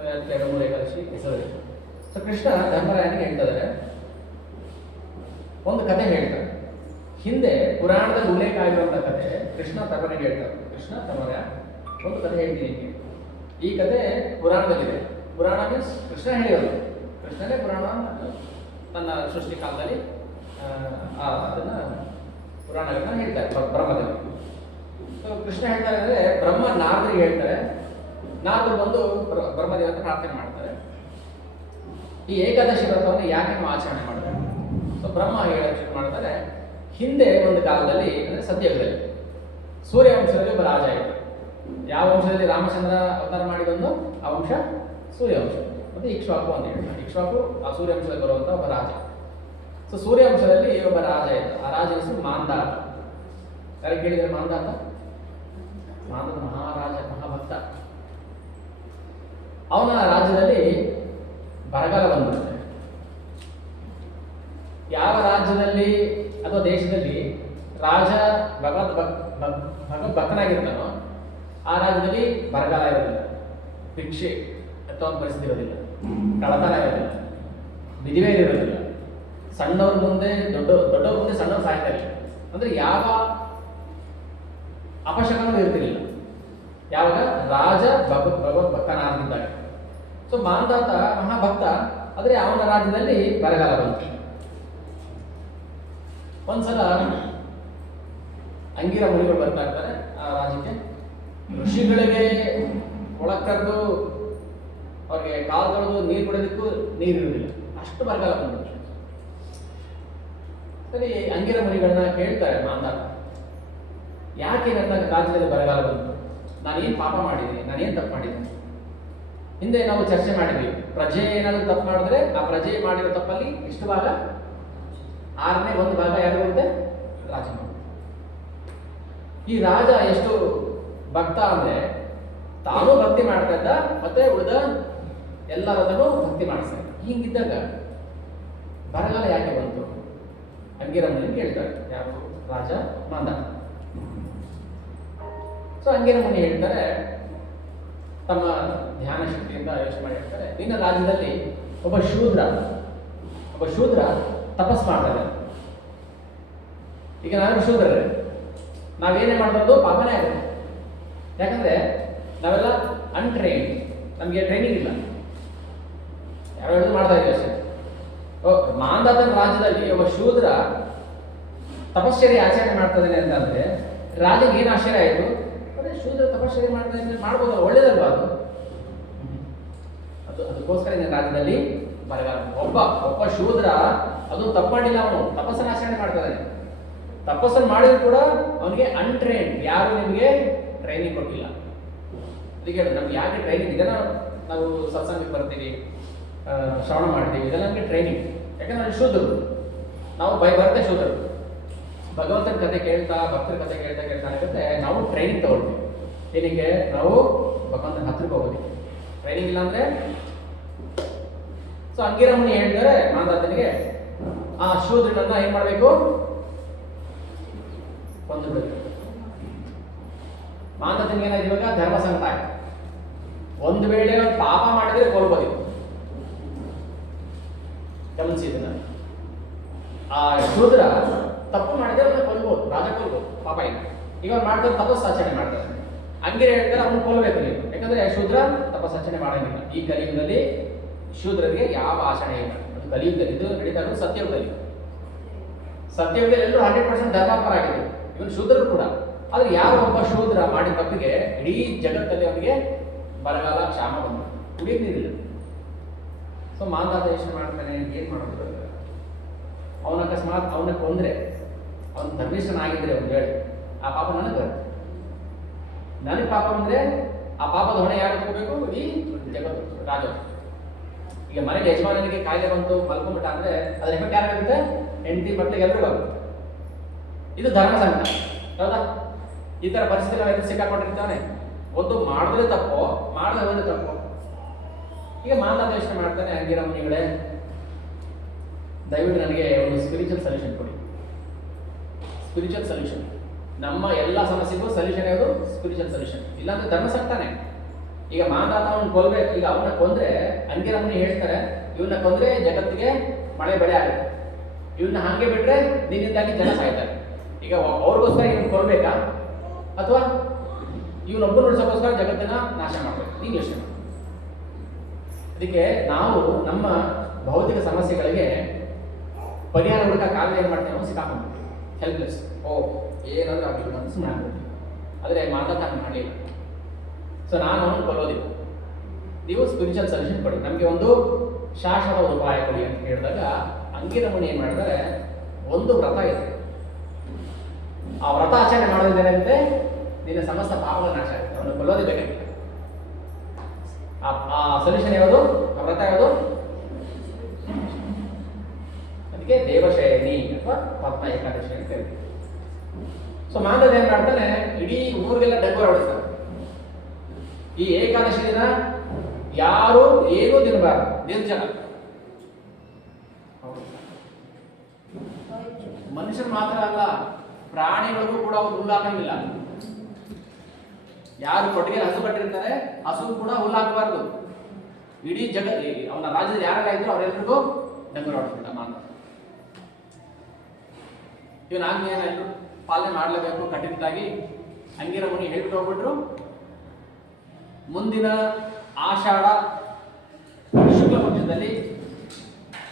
ಎರಡು ಮೂರು ಏಕಾದಶಿ ಹೆಸರು. ಸೊ ಕೃಷ್ಣ ಧರ್ಮರಾಯನಿಗೆ ಹೇಳ್ತಿದ್ದಾರೆ, ಒಂದು ಕತೆ ಹೇಳ್ತಾರೆ. ಹಿಂದೆ ಪುರಾಣದಲ್ಲಿ ಉಲ್ಲೇಖ ಆಗಿರುವಂಥ ಕತೆ ಕೃಷ್ಣ ಧರ್ಮನಿಗೆ ಹೇಳ್ತಾರೆ. ಕೃಷ್ಣ ಧರ್ಮರಾಯ ಒಂದು ಕತೆ ಹೇಳ್ತೀನಿ ನಿಮಗೆ. ಈ ಕತೆ ಪುರಾಣದಲ್ಲಿದೆ. ಪುರಾಣ ಮೀನ್ಸ್ ಕೃಷ್ಣ ಹೇಳಿರೋದು. ಕೃಷ್ಣನೇ ಪುರಾಣ ತನ್ನ ಸೃಷ್ಟಿ ಕಾಲದಲ್ಲಿ ಅದನ್ನ ಪುರಾಣಗಳನ್ನ ಹೇಳ್ತಾರೆ ಬ್ರಹ್ಮದಲ್ಲಿ. ಸೊ ಕೃಷ್ಣ ಹೇಳ್ತಾರೆ ಅಂದರೆ ಬ್ರಹ್ಮ ನಾರದರಿಗೆ ಹೇಳ್ತಾರೆ. ನಾರದರು ಬಂದು ಬ್ರಹ್ಮದೇವತೆ ಪ್ರಾರ್ಥನೆ ಮಾಡ್ತಾರೆ, ಈ ಏಕಾದಶಿ ವ್ರತವನ್ನು ಯಾಕೆ ನಾವು ಆಚರಣೆ ಮಾಡಬೇಕು? ಸೊ ಬ್ರಹ್ಮ ಹೇಳಕ್ಕೆ ಶುರು ಮಾಡ್ತಾರೆ, ಹಿಂದೆ ಒಂದು ಕಾಲದಲ್ಲಿ ಅಂದರೆ ಸತ್ಯಯುಗದಲ್ಲಿ ಸೂರ್ಯವಂಶದಲ್ಲಿ ಒಬ್ಬ ರಾಜ ಇತ್ತು. ಯಾವ ವಂಶದಲ್ಲಿ ರಾಮಚಂದ್ರ ಅವತಾರ ಮಾಡಿ ಬಂದು ಆ ವಂಶ ಸೂರ್ಯವಂಶ. ಮತ್ತು ಇಕ್ಷ್ವಾಕು ಅಂತ ಹೇಳ್ತಾರೆ. ಇಕ್ಷ್ವಾಕು ಆ ಸೂರ್ಯವಂಶದಲ್ಲಿ ಬರುವಂಥ ಒಬ್ಬ ರಾಜ. ಸೊ ಸೂರ್ಯವಂಶದಲ್ಲಿ ಒಬ್ಬ ರಾಜ ಇತ್ತು. ಆ ರಾಜ ಹೆಸರು ಮಾಂಧಾತ. ಯಾರಿಗೆ ಕೇಳಿದರೆ ಮಾಂಧಾತ? ಮಾಂಧಾತ ಮಹಾರಾಜ, ಮಹಾಭಕ್ತ. ಅವನ ರಾಜ್ಯದಲ್ಲಿ ಬರಗಾಲ ಬಂದ್ಬಿಡುತ್ತೆ. ಯಾವ ರಾಜ್ಯದಲ್ಲಿ ಅಥವಾ ದೇಶದಲ್ಲಿ ರಾಜ ಭಕ್ತನಾಗಿರ್ತಾನೋ ಆ ರಾಜ್ಯದಲ್ಲಿ ಬರಗಾಲ ಇರೋದಿಲ್ಲ, ಭಿಕ್ಷೆ ಎತ್ತುವಂಥ ಪರಿಸ್ಥಿತಿ ಇರೋದಿಲ್ಲ, ಕಳತನ ಇರೋದಿಲ್ಲ, ವಿಧಿವೇ ಇರೋದಿಲ್ಲ, ಸಣ್ಣವ್ರ ಮುಂದೆ ದೊಡ್ಡವ್ರ ಮುಂದೆ ಸಣ್ಣವ್ರು ಸಾಯ್ತಾ ಇಲ್ಲ. ಅಂದರೆ ಯಾವ ಅಪಶಕನೂ ಇರ್ತಿರ್ಲಿಲ್ಲ ಯಾವಾಗ ರಾಜ ಭಕ್ತನಾಗಿದ್ದಾಗ. ಸೊ ಮಾಂಧಾತ ಮಹಾಭಕ್ತ, ಆದರೆ ಅವನ ರಾಜ್ಯದಲ್ಲಿ ಬರಗಾಲ ಬಂತು. ಒಂದ್ಸಲ ಅಂಗಿರ ಮುನಿಗಳು ಬರ್ತಾ ಇರ್ತಾರೆ ಆ ರಾಜ್ಯಕ್ಕೆ. ಋಷಿಗಳಿಗೆ ಒಳಗೆ ಕರೆದು ಅವ್ರಿಗೆ ಕಾಲು ತೊಳೆದು ನೀರು ಕುಡಿಯೋದಕ್ಕೂ ನೀರು ಇರುವುದಿಲ್ಲ, ಅಷ್ಟು ಬರಗಾಲ ಬಂದ್ಬಿಟ್ಟು. ಸರಿ, ಅಂಗಿರ ಮುನಿಗಳನ್ನ ಕೇಳ್ತಾರೆ ಮಾಂಧಾತ, ಯಾಕೆ ನನ್ನ ರಾಜ್ಯದಲ್ಲಿ ಬರಗಾಲ ಬಂತು? ನಾನೇನು ಪಾಪ ಮಾಡಿದ್ದೀನಿ? ನಾನೇನು ತಪ್ಪು ಮಾಡಿದ್ದೀನಿ? ಹಿಂದೆ ನಾವು ಚರ್ಚೆ ಮಾಡಿದ್ವಿ, ಪ್ರಜೆ ಏನಾದರೂ ತಪ್ಪು ಮಾಡಿದ್ರೆ ಆ ಪ್ರಜೆ ಮಾಡಿರೋ ತಪ್ಪಲ್ಲಿ ಎಷ್ಟು ಭಾಗ? 1/6 ಭಾಗ ಯಾರು ಬರುತ್ತೆ? ರಾಜ. ಈ ರಾಜ ಎಷ್ಟು ಭಕ್ತ ಅಂದ್ರೆ ತಾನೂ ಭಕ್ತಿ ಮಾಡ್ತಾ ಇದ್ದ, ಮತ್ತೆ ಉಳಿದ ಎಲ್ಲರದನ್ನು ಭಕ್ತಿ ಮಾಡಿಸ್ತಾರೆ. ಹಿಂಗಿದ್ದಾಗ ಬರಗಾಲ ಯಾಕೆ ಬಂತು? ಅಂಗಿರಮುನಿ ಕೇಳ್ತಾರೆ, ಯಾರು? ರಾಜ ಮಾಂಧಾತ. ಸೊ ಅಂಗಿರಮುನಿ ಹೇಳ್ತಾರೆ, ತಮ್ಮ ಧ್ಯಾನ ಶಕ್ತಿಯಿಂದ ಯೋಚನೆ ಮಾಡಿ ಹೇಳ್ತಾರೆ, ನಿನ್ನ ರಾಜ್ಯದಲ್ಲಿ ಒಬ್ಬ ಶೂದ್ರ ತಪಸ್ ಮಾಡ್ತಾರೆ. ಈಗ ನಾವೆಲ್ಲ ಶೂದ್ರರೇ, ನಾವೇನೇ ಮಾಡೋದು ಪಾಪನೇ ಆಗುತ್ತೆ. ಯಾಕಂದ್ರೆ ನಾವೆಲ್ಲ ಅನ್ಟ್ರೈನ್ಡ್, ನಮಗೆ ಟ್ರೈನಿಂಗ್ ಇಲ್ಲ, ಯಾವ ಹೇಳೋದು ಮಾಡ್ತಾ ಇದ್ದೀವಿ ಅಷ್ಟೇ. ಮಾಂಧಾತನ ರಾಜ್ಯದಲ್ಲಿ ಒಬ್ಬ ಶೂದ್ರ ತಪಶ್ಚರ್ಯ ಆಚರಣೆ ಮಾಡ್ತಾ ಇದ್ದಾನೆ ಅಂತಂದ್ರೆ ರಾಜಗೆ ಏನು ಆಶ್ಚರ್ಯ ಆಯಿತು? ಅದೇ ಶೂದ್ರ ತಪಶ್ಚರ್ಯ ಮಾಡ್ತಾ ಇದ್ರೆ ಮಾಡ್ಬೋದು, ಒಳ್ಳೇದಲ್ವಾ ಅದು? ಅದಕ್ಕೋಸ್ಕರ ನಿನ್ನ ರಾಜ್ಯದಲ್ಲಿ ಬರಗಾಲ. ಒಬ್ಬ ಶೂದ್ರ ಅದು ತಪ್ಪು ಮಾಡಿಲ್ಲ, ಅವನು ತಪಸ್ಸನ್ನು ಆಚರಣೆ ಮಾಡ್ತಾ ಇದ್ದಾನೆ. ತಪಸ್ಸನ್ನು ಮಾಡಿದ್ರು ಕೂಡ ಅವನಿಗೆ ಅನ್ಟ್ರೈನ್ಡ್, ಯಾರು ನಿಮಗೆ ಟ್ರೈನಿಂಗ್ ಕೊಟ್ಟಿಲ್ಲ. ಅದಕ್ಕೆ ನಮ್ಗೆ ಯಾಕೆ ಟ್ರೈನಿಂಗ್? ಇದನ್ನ ನಾವು ಸತ್ಸಂಗಕ್ಕೆ ಬರ್ತೀವಿ, ಶ್ರವಣ ಮಾಡ್ತೀವಿ, ಇದೆಲ್ಲ ನಮಗೆ ಟ್ರೈನಿಂಗ್. ಯಾಕಂದ್ರೆ ಶೂದ್ರರು ನಾವು ಬರುತ್ತೆ ಶೂದ್ರರು. ಭಗವಂತನ ಕತೆ ಕೇಳ್ತಾ, ಭಕ್ತರ ಕತೆ ಕೇಳ್ತಾ ಏನಾಗುತ್ತೆ, ನಾವು ಟ್ರೈನಿಂಗ್ ತಗೊಳ್ತೀವಿ. ಏನಕ್ಕೆ? ನಾವು ಭಗವಂತನ ಹತ್ರಕ್ಕೆ ಹೋಗೋದಕ್ಕೆ. ಟ್ರೈನಿಂಗ್ ಇಲ್ಲ ಅಂದ್ರೆ. ಸೊ ಅಂಗಿರಮುನಿ ಹೇಳ್ತಾರೆ ಮಾಂಧಾತನಿಗೆ, ಆ ಶೂದ್ರನನ್ನ ಏನ್ ಮಾಡಬೇಕು? ಕೊಂದು ಬಿಡಬೇಕು. ಮಾಂಧಾತನಿಗೆ ಏನಾಯ್ತು? ಇವಾಗ ಧರ್ಮ ಸಂಕಟ ಆಯ್ತು. ಒಂದು ವೇಳೆ ಪಾಪ ಮಾಡಿದ್ರೆ ಕೊಲ್ಬೋದು. ಗಮನಿಸಿ ಇದನ್ನ. ಆ ಶೂದ್ರ ತಪ್ಪು ಮಾಡಿದ್ರೆ ಅವನ್ನ ಕೊಲ್ಬೋದು, ರಾಜ ಕೊಲ್ಬೋದು, ಪಾಪ ಇಲ್ಲ. ಈಗ ಅವ್ನು ಮಾಡ್ತಾರೆ ತಪಸ್ಸಾಚರಣೆ ಮಾಡ್ತಾರೆ. ಅಂಗಿರ ಹೇಳ್ತಾರೆ ಅವನು ಕೊಲ್ಲಬೇಕು ನೀವು, ಯಾಕಂದ್ರೆ ಶೂದ್ರ ತಪಸ್ಸಾಚರಣೆ ಮಾಡಂಗಿಲ್ಲ. ಈ ಕಲಿಯುಗದಲ್ಲಿ ಶೂದ್ರರಿಗೆ ಯಾವ ಆಚರಣೆ ಇಲ್ಲ. ಅದು ಕಲಿಯುಗದಲ್ಲಿ, ಇದು ನಡೀತಾ ಇರೋದು ಸತ್ಯಯುಗದಲ್ಲಿ. ಸತ್ಯಯುಗದಲ್ಲಿ ಎಲ್ಲರೂ 100% ಧರ್ಮಾತ್ಮರ ಆಗಿದ್ರು, ಇವನು ಶೂದ್ರರು ಕೂಡ. ಆದ್ರೆ ಯಾರು ಒಬ್ಬ ಶೂದ್ರ ಮಾಡಿದ ತಪ್ಪಿಗೆ ಇಡೀ ಜಗತ್ತಲ್ಲಿ ಅವನಿಗೆ ಬರಗಾಲ, ಕ್ಷಾಮ ಬಂದು ಕುಡಿಯೋಕೆ ನೀರಿಲ್ಲ. ಸೊ ಮಾಂಧಾತ ಯೋಚನೆ ಮಾಡ್ತಾನೆ, ಏನ್ ಮಾಡೋದು? ಅವನ ಅಕಸ್ಮಾತ್ ಅವನ ಕೊಂದ್ರೆ, ಅವನ ಧರ್ಮಿಷ್ಠನಾಗಿದ್ರೆ ಒಂದು ವೇಳೆ ಆ ಪಾಪ ನನಗೆ ಬರುತ್ತೆ. ನನಗೆ ಪಾಪ ಬಂದ್ರೆ ಆ ಪಾಪದ ಹೊಣೆ ಯಾರು ತಗೋಬೇಕು? ಈ ಜಗತ್ತು, ರಾಜ. ಈಗ ಮನೆಗೆ ಯಜಮಾನನಿಗೆ ಕಾಯಿಲೆ ಬಂತು, ಮಲ್ಕೊಂಡ್ಬಿಟ್ಟ ಅಂದ್ರೆ ಅದ್ರ ಎಫೆಕ್ಟ್ ಯಾರಾಗುತ್ತೆ? ಹೆಂಡತಿ ಮಕ್ಕಳಿಗೆ ಎಲ್ಲರಿಗೂ ಆಗುತ್ತೆ. ಇದು ಧರ್ಮ ಸಂಕಟ, ಹೌದಾ? ಈ ತರ ಪರಿಸ್ಥಿತಿ ನಾವು ಎದುರು ಸಿಕ್ಕಾಕೊಂಡಿರ್ತಾನೆ. ಒಂದು ಮಾಡಿದ್ರೆ ತಪ್ಪೋ, ಮಾಡದೆ ಹೋದ್ರೆ ತಪ್ಪೋ. ಈಗ ಮಾಂಧಾತ ಯೋಚನೆ ಮಾಡ್ತಾನೆ, ಅಂಗಿರ ಮುನಿಗಳೇ, ದಯವಿಟ್ಟು ನನಗೆ ಒಂದು ಸ್ಪಿರಿಚುವಲ್ ಸೊಲ್ಯೂಷನ್ ಕೊಡಿ. Spiritual solution. ನಮ್ಮ ಎಲ್ಲ ಸಮಸ್ಯೆಗೂ ಸೊಲ್ಯೂಷನ್ ಯಾವುದು? Spiritual solution. ಇಲ್ಲಾಂದ್ರೆ ಧರ್ಮ ಸಂಕಟನೆ. ಈಗ ಮಾಂಧಾತ ಅವನು ಕೊಲ್ಬೇಕು, ಈಗ ಅವನ್ನ ಕೊಂದ್ರೆ ಅಂಗಿರ ಮುನಿ ಹೇಳ್ತಾರೆ ಇವನ್ನ ಕೊಂದ್ರೆ ಜಗತ್ತಿಗೆ ಮಳೆ ಬೆಳೆ ಆಗುತ್ತೆ, ಇವನ್ನ ಹಾಗೆ ಬಿಟ್ರೆ ನಿನ್ನಿಂದಾಗಿ ಜನ ಸಾಯ್ತಾರೆ. ಈಗ ಅವ್ರಿಗೋಸ್ಕರ ಇವನು ಕೊಲ್ಬೇಕಾ ಅಥವಾ ಇವನೊಬ್ಬರು ಉಳಿಸೋಕ್ಕೋಸ್ಕರ ಜಗತ್ತಿನ ನಾಶ ಮಾಡಬೇಕು? ನೀವು ಯೋಚನೆ ಮಾಡಿ. ಅದಕ್ಕೆ ನಾವು ನಮ್ಮ ಭೌತಿಕ ಸಮಸ್ಯೆಗಳಿಗೆ ಪರಿಹಾರ ಹುಡುಕಾಗಲೇ ಏನು ಮಾಡ್ತೇವೆ, ನಾವು ಸಿಕ್ಕಾಕೊಂಡು ಹೆಲ್ಪ್ಲೆಸ್, ಏನಾದರೂ ಆಗಿಲ್ಲ ಅಂತ ಸುಮ್ಮನೆ ಆಗ್ಬಿಡ್ತೀವಿ. ಆದರೆ ಮಾತಾತ ಮಾಡಲಿಲ್ಲ. ಸೊ ನಾನು ಅವನು ಕೊಲ್ಲೋದಿಲ್ಲ, ನೀವು ಸ್ಪಿರಿಚುವಲ್ ಸೊಲ್ಯೂಷನ್ ಕೊಡಿ, ನಮಗೆ ಒಂದು ಶಾಶ್ವತ ಉಪಾಯ ಕೊಡಿ ಅಂತ ಹೇಳಿದಾಗ ಅಂಗಿರ ಮುನಿ ಏನು ಮಾಡಿದರೆ, ಒಂದು ವ್ರತ ಇದೆ, ಆ ವ್ರತ ಆಚರಣೆ ಮಾಡೋದ್ರಿಂದ ಏನಾಗುತ್ತೆ, ನಿನ್ನ ಸಮಸ್ತ ಪಾಪಗಳು ನಾಶ ಆಗುತ್ತೆ. ಅವನು ಕೊಲ್ಲೋದೇ ಬೇಕಾಗಿಲ್ಲ. ಆ ಸೊಲ್ಯೂಷನ್ ಯಾವುದು, ಆ ವ್ರತ ಯಾವುದು? ಅದಕ್ಕೆ ದೇವಶಯನಿ ಅಥವಾ ಪದ್ಮ ಏಕಾದಶಿ ಅಂತ ಹೇಳ್ತೀವಿ. ಸೊ ಮಾಂಧವ ಏನ್ ಮಾಡ್ತಾನೆ, ಇಡೀ ಊರಿಗೆಲ್ಲ ಡಂಗೂರ ಹೊಡಿಸ್ತಾನೆ. ಈ ಏಕಾದಶಿ ದಿನ ಯಾರು ಏನೂ ತಿನ್ನಬಾರ್ದು, ನಿರ್ಜಲ. ಮನುಷ್ಯರು ಮಾತ್ರ ಅಲ್ಲ, ಪ್ರಾಣಿಗಳಿಗೂ ಕೂಡ ಅವ್ರು ಹುಲ್ಲಾಕಂಗಿಲ್ಲ. ಯಾರು ಕೊಟ್ಟಿಗೆ ಹಸು ಕಟ್ಟಿರ್ತಾರೆ, ಹಸು ಕೂಡ ಹುಲ್ಲಾಕಬಾರ್ದು. ಇಡೀ ಅವನ ರಾಜ್ಯದಲ್ಲಿ ಯಾರೆಲ್ಲ ಇದ್ರು ಅವರೆಲ್ಲರಿಗೂ ಡಂಗೂರ ಹೊಡಿಸ್ಬಿಟ್ಟ ಮಾಂಧವ. ಇವನ್ ಆಜ್ಞೆಯನ್ನು ಎಲ್ಲರೂ ಪಾಲನೆ ಮಾಡಲೇಬೇಕು ಕಠಿಣದಾಗಿ. ಅಂಗಿರ ಮುನಿ ಹೇಳ್ಬಿಟ್ಟು ಹೋಗ್ಬಿಟ್ರು, ಮುಂದಿನ ಆಷಾಢ ಶುಕ್ಲ ಪಕ್ಷದಲ್ಲಿ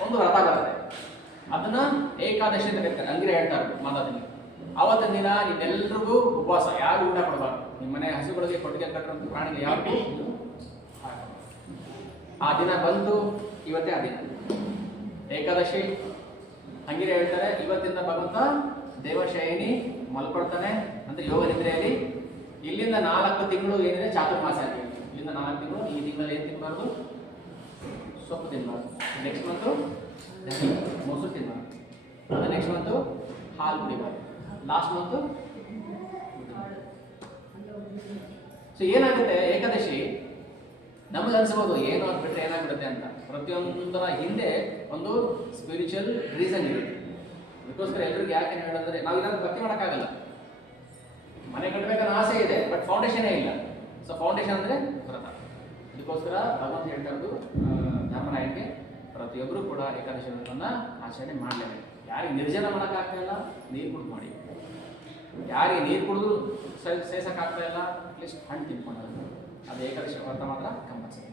ಒಂದು ವ್ರತ ಬರುತ್ತೆ, ಅದನ್ನ ಏಕಾದಶಿ ಅಂತ ಕರೀತಾರೆ. ಅಂಗಿರ ಹೇಳ್ತಾರೆ ಮಾತಾದಲ್ಲಿ. ಆವತ್ತಿನ ದಿನ ನಿಮ್ಮೆಲ್ರಿಗೂ ಉಪವಾಸ, ಯಾರು ಊಟ ಕೊಡಬಾರ್ದು. ನಿಮ್ಮ ಮನೆ ಹಸುಗಳಿಗೆ ಕೊಟ್ಟಿಗೆ ಕಟ್ಟಿರುವಂಥ ಪ್ರಾಣಿಗಳು ಯಾರಿಗೂ. ಆ ದಿನ ಬಂತು, ಇವತ್ತೇ ಆ ದಿನ ಏಕಾದಶಿ. ಅಂಗಿರ ಹೇಳ್ತಾರೆ, ಇವತ್ತಿಂದ ಭಗವಂತ ದೇವಶಯನಿ ಮಲ್ಕೊಳ್ತಾನೆ, ಅಂದ್ರೆ ಯೋಗ ನಿದ್ರೆಯಲ್ಲಿ. ಇಲ್ಲಿಂದ 4 ತಿಂಗಳು ಏನಿದೆ ಚಾತುರ್ಮಾಸ ಆಗಿದೆ. ಇಲ್ಲಿಂದ 4 ತಿಂಗಳು, ಈ ತಿಂಗಳಲ್ಲಿ ಏನು ತಿನ್ನಬಾರ್ದು, ಸೊಪ್ಪು ತಿನ್ನಬಾರ್ದು. ನೆಕ್ಸ್ಟ್ ಮಂತು ಮೊಸರು ತಿನ್ನಬಾರ್ದು, ಅದು ನೆಕ್ಸ್ಟ್ ಮಂತು ಹಾಲು ಕುಡಿಬಾರ್ದು, ಲಾಸ್ಟ್ ಮಂತು. ಸೊ ಏನಾಗುತ್ತೆ, ಏಕಾದಶಿ ನಮಗೆ ಅನ್ಸ್ಬೋದು ಏನು ಅಂದ್ಬಿಟ್ರೆ ಏನಾಗ್ಬಿಡುತ್ತೆ ಅಂತ. ಪ್ರತಿಯೊಂದರ ಹಿಂದೆ ಒಂದು ಸ್ಪಿರಿಚುವಲ್ ರೀಸನ್ ಇದೆ. ಅದಕ್ಕೋಸ್ಕರ ಎಲ್ರಿಗೂ ಯಾಕೆ ಹೇಳಿದ್ರೆ, ನಾವು ಇಲ್ಲಾಂದ್ರೆ ಭಕ್ತಿ ಮಾಡೋಕ್ಕಾಗಲ್ಲ. ಮನೆ ಕಟ್ಟಬೇಕನ್ನೋ ಆಸೆ ಇದೆ, ಬಟ್ ಫೌಂಡೇಶನೇ ಇಲ್ಲ. ಸೊ ಫೌಂಡೇಶನ್ ಅಂದರೆ ವ್ರತ. ಅದಕ್ಕೋಸ್ಕರ ಭಗವಂತ ಹೇಳ್ತಾ ಇರೋದು ಧರ್ಮರಾಯನಿಗೆ, ಪ್ರತಿಯೊಬ್ಬರು ಕೂಡ ಏಕಾದಶಿ ವ್ರತವನ್ನು ಆಚರಣೆ ಮಾಡಲೇಬೇಕು. ಯಾರಿಗೆ ನಿರ್ಜನ ಮಾಡೋಕ್ಕಾಗ್ತಾ ಇಲ್ಲ, ನೀರು ಕುಡಿದು ಮಾಡಿ. ಯಾರಿಗೆ ನೀರು ಕುಡಿದು ಸೇಸಕ್ಕಾಗ್ತಾ ಇಲ್ಲ, ಅಟ್ಲೀಸ್ಟ್ ಹಣ್ಣು ತಿನ್ಕೊಂಡು, ಅದು ಏಕಾದಶಿ ವ್ರತ ಮಾತ್ರ ಕಂಪಲ್ಸರಿ.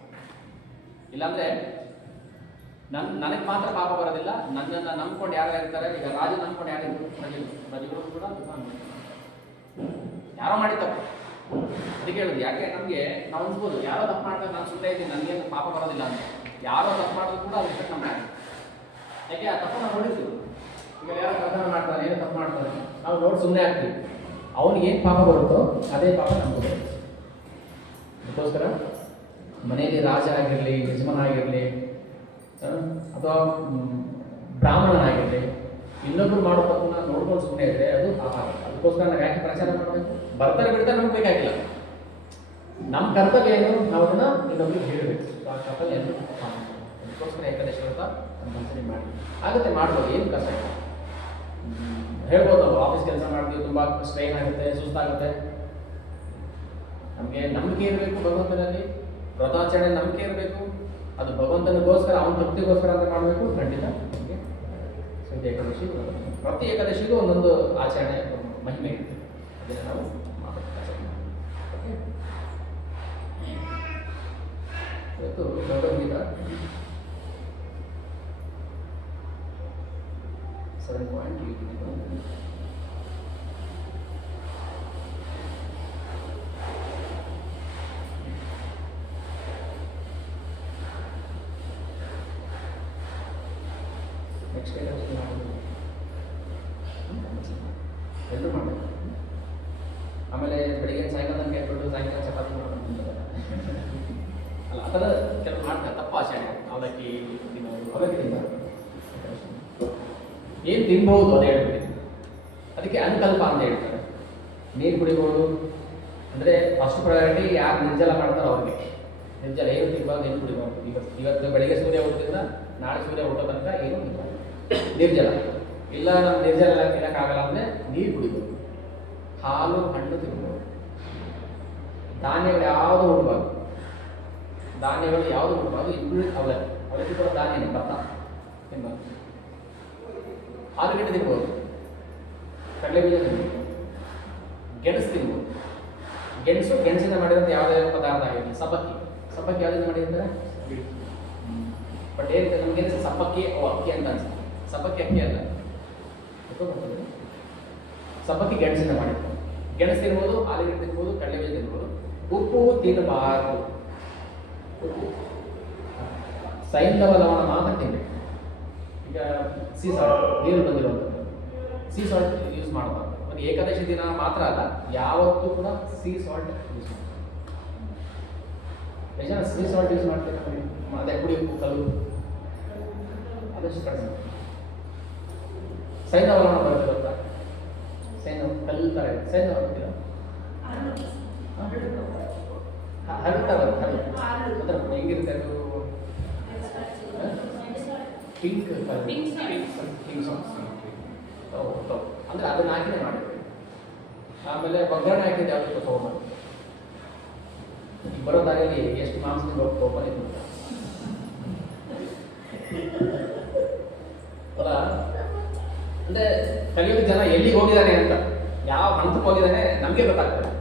ಇಲ್ಲಾಂದರೆ ನನಗೆ ಮಾತ್ರ ಪಾಪ ಬರೋದಿಲ್ಲ, ನನ್ನನ್ನು ನಂಬ್ಕೊಂಡು ಯಾರು ಇರ್ತಾರೆ. ಈಗ ರಾಜ ನಂಬ್ಕೊಂಡು ಯಾರಿದ್ರು, ಪ್ರಜೆಗಳು ಕೂಡ ಯಾರೋ ಮಾಡಿ ತಪ್ಪು. ಅದಕ್ಕೆ ಹೇಳೋದು, ಯಾಕೆ ನಮಗೆ ನಾವು ಅನ್ಸ್ಬೋದು ಯಾರೋ ತಪ್ಪು ಮಾಡ್ತಾರೆ, ನಾನು ಸುಮ್ಮನೆ ಇದ್ದೀನಿ, ನನಗೇನು ಪಾಪ ಬರೋದಿಲ್ಲ ಅಂತ. ಯಾರೋ ತಪ್ಪು ಮಾಡಿದ್ರು ಕೂಡ ಅದು ಇಷ್ಟ ನಮ್ಮ ಯಾಕೆ ಆ ತಪ್ಪು ನಾವು ನೋಡಿರ್ತೀವಿ. ಈಗ ಯಾರೋ ಕರ್ತವ್ಯ ಮಾಡ್ತಾರೆ, ಏನೋ ತಪ್ಪು ಮಾಡ್ತಾರೆ, ನಾವು ನೋಡಿ ಸುಮ್ಮನೆ ಆಗ್ತೀವಿ. ಅವನಿಗೆ ಏನು ಪಾಪ ಬರುತ್ತೋ ಅದೇ ಪಾಪ ನಮ್ಗೆ ಬರುತ್ತೆ. ಅದಕ್ಕೋಸ್ಕರ ಮನೆಯಲ್ಲಿ ರಾಜ ಆಗಿರಲಿ, ಯಜಮಾನಾಗಿರಲಿ, ಅಥವಾ ಬ್ರಾಹ್ಮಣನಾಗಿರಲಿ, ಇನ್ನೊಬ್ಬರು ಮಾಡೋ ತಪ್ಪನ್ನ ನೋಡ್ಕೊಂಡು ಸುಮ್ಮನೆ ಇದ್ರೆ ಅದು ಪಾಪ ಆಗುತ್ತೆ. ಅದಕ್ಕೋಸ್ಕರ ನಾವು ಯಾಕೆ ಪ್ರಚಾರ ಮಾಡಬೇಕು? ಬರ್ತಾರೆ ಬಿಡ್ತಾರೆ ನಮ್ಗೆ ಬೇಕಾಗಿಲ್ಲ. ನಮ್ಮ ಕರ್ತವ್ಯ ಏನು, ನಾವು ಅದನ್ನು ಇನ್ನೊಬ್ರಿಗೆ ಹೇಳಬೇಕು. ಆ ಕರ್ತವ್ಯ ಏನು, ಅದಕ್ಕೋಸ್ಕರ ಏಕಾದಶಿ ವ್ರತ ಕಂಪಲ್ಸರಿ ಮಾಡಿ. ಆಗುತ್ತೆ, ಮಾಡ್ಬೋದು, ಏನು ಕಷ್ಟ ಇಲ್ಲ. ಹೇಳ್ಬೋದು, ನಾವು ಆಫೀಸ್ ಕೆಲಸ ಮಾಡ್ತೀವಿ, ತುಂಬ ಸ್ಟ್ರೈನ್ ಆಗುತ್ತೆ, ಸುಸ್ತಾಗುತ್ತೆ. ನಮಗೆ ನಂಬಿಕೆ ಇರಬೇಕು ಭಗವಂತನಲ್ಲಿ, ವ್ರತಾಚರಣೆ ನಂಬಿಕೆ ಇರಬೇಕು. ಅದು ಭಗವಂತನಿಗೋಸ್ಕರ, ಅವನ ತೃಪ್ತಿಗೋಸ್ಕರ ಅಂತ ಮಾಡಬೇಕು. ಖಂಡಿತ ನಮಗೆ ಸಂಧ್ಯಾ ಏಕಾದಶಿ, ಪ್ರತಿ ಏಕಾದಶಿಗೂ ಒಂದೊಂದು ಆಚರಣೆ ಮಹಿಮೆ ಇರುತ್ತೆ. ಅದನ್ನು ನಾವು ಮಾಡಬೇಕು. ಇವತ್ತು ಭಗವದ್ಗೀತಾ 7.8 ನೆಕ್ಸ್ಟ್ ಎಲ್ಲರೂ ಮಾಡಬೇಕು. ಆಮೇಲೆ ಬೆಳಿಗ್ಗೆ ಸಾಯಂಕಾಲ ತನಕ ಇಟ್ಬಿಟ್ಟು ಸಾಯಂಕಾಲ ಚಪಾತಿ ಮಾಡ್ಕೊಂಡು ಅಲ್ಲ, ಆ ಥರ ಕೆಲವು ಮಾಡ್ತಾರೆ ತಪ್ಪು ಆಚರಣೆ. ಅವಲಕ್ಕಿ ತಿನ್ನೋದು, ಅವಲಕ್ಕಿ ತಿನ್ನಬಾರ್ದು. ಏನು ತಿನ್ಬಹುದು ಅದೇ ಹೇಳ್ಬಿಟ್ಟು. ಅದಕ್ಕೆ ಅನುಕಲ್ಪ ಅಂತ ಹೇಳ್ತಾರೆ. ನೀರು ಕುಡಿಬೋದು ಅಂದರೆ ಫಸ್ಟ್ ಪ್ರಯಾರಿಟಿ ಯಾರು ನಿರ್ಜಲ ಮಾಡ್ತಾರೋ ಅವ್ರಿಗೆ. ನಿರ್ಜಲ ಏನು ತಿನ್ಬಾರ್ದು, ಏನು ಕುಡಿಬಾರ್ದು. ಇವತ್ತು ಬೆಳಿಗ್ಗೆ ಸೂರ್ಯ ಹುಟ್ಟಿದ್ರಿಂದ ನಾಳೆ ಸೂರ್ಯ ಹುಟ್ಟೋ ತನಕ ಏನು ತಿನ್ಬಾರ್ದು, ನಿರ್ಜಲ. ಇಲ್ಲ ನಮ್ಮ ನಿರ್ಜಲ ತಿನ್ನೋಕ್ಕಾಗಲ್ಲ ಅಂದರೆ ನೀರು ಕುಡಿಬೋದು, ಹಾಲು ಹಣ್ಣು ತಿನ್ಬೋದು, ಧಾನ್ಯಗಳು ಯಾವುದು ಉಣ್ಬಾರ್ದು. ಧಾನ್ಯಗಳು ಯಾವುದು ಬಿಡಬಾರ್ದು, ಇನ್ಕ್ಲೂಡಿಂಗ್ ಅವಲಕ್ಕಿ ಕೂಡ ಧಾನ್ಯನೇ, ಭತ್ತ ತಿನ್ಬಾರ್ದು. ಆಲೂಗಡ್ಡೆ ತಿನ್ಬೋದು, ಕಡಲೆಬೀಜ ತಿನ್ಬೋದು, ಗೆಣಸು ತಿನ್ಬೋದು. ಗೆಣಸಿಂದ ಮಾಡಿರೋದು ಯಾವುದೇ ಪದಾರ್ಥ ಆಗಿರಲಿ. ಸಬ್ಬಕ್ಕಿ ಯಾವುದಿಂದ ಮಾಡಿರ್ತಾರೆ? ಬಟ್ ಏನು ನಮಗೆ ಸಬ್ಬಕ್ಕಿ ಅಕ್ಕಿ ಅಂತ ಅನ್ಸುತ್ತೆ. ಸಬ್ಬಕ್ಕಿ ಅಕ್ಕಿ ಅಲ್ಲ, ಸಬ್ಬಕ್ಕಿ ಗೆಣಸಿಂದ ಮಾಡಿರ್ತಾರೆ. ಗೆಣಸು ತಿನ್ಬೋದು, ಆಲೂಗಡ್ಡೆ ತಿನ್ಬೋದು, ಕಡಲೆಬೀಜ ತಿನ್ಬೋದು. ಉಪ್ಪು ತಿನ್ನಬಾರದು. ಉಪ್ಪು ಸೈಂಧವ ಲವಣ ಮಾತ್ರ ತಿನ್ಬೇಕು. ಈಗ ಸೀ ಸಾಲ್ಟ್ ನೀರು ಬಂದಿರುವಂಥದ್ದು ಸೀ ಸಾಲ್ಟ್ ಯೂಸ್ ಮಾಡಬಾರ್ದು. ಅದು ಏಕಾದಶಿ ದಿನ ಮಾತ್ರ ಅಲ್ಲ, ಯಾವತ್ತೂ ಕೂಡ ಸೀ ಸಾಲ್ಟ್ ಯೂಸ್ ಮಾಡಬಾರ್ದು. ಎಷ್ಟು ಜನ ಸೀ ಸಾಲ್ಟ್ ಯೂಸ್ ಮಾಡ್ತಾರೆ? ಅದೇ ಪುಡಿ ಉಪ್ಪು, ಕಲ್ಲು, ಆದಷ್ಟು ಕಡಿಮೆ. ಸೈಂಧವ ಲವಣ ಬರುತ್ತೆ ಗೊತ್ತಾ? ಸೈಂಧವ ಕಲ್ಲು ಥರ ಇದೆ. ಸೈಂಧವ ಗೊತ್ತಿಲ್ಲ? ಹರಡ್ತಾ ಬರುತ್ತೆ. ಹರಡು ಅಂದ್ರೆ ಹೆಂಗಿರುತ್ತೆ ಅದು? ಪಿಂಕ್ ಅಂದ್ರೆ ಅದನ್ನ ಹಾಕಿನೇ ಮಾಡಿದ್ವಿ. ಆಮೇಲೆ ಒಗ್ಗರಣೆ ಹಾಕಿದ್ದು ಯಾವ್ದು ತೊಗೊಂಬಂದು ಬರೋ ದಾರಿಯಲ್ಲಿ ಎಷ್ಟು ಮಾಂಸದಿಂದ ತೊಗೊಂಬಂದಿದ್ದು ಅಲ್ಲ. ಅಂದ್ರೆ ಕಲಿಯೋದು ಜನ ಎಲ್ಲಿಗೆ ಹೋಗಿದ್ದಾನೆ ಅಂತ, ಯಾವ ಹಂತಕ್ಕೆ ಹೋಗಿದ್ದಾನೆ ನಮಗೆ ಗೊತ್ತಾಗ್ತದೆ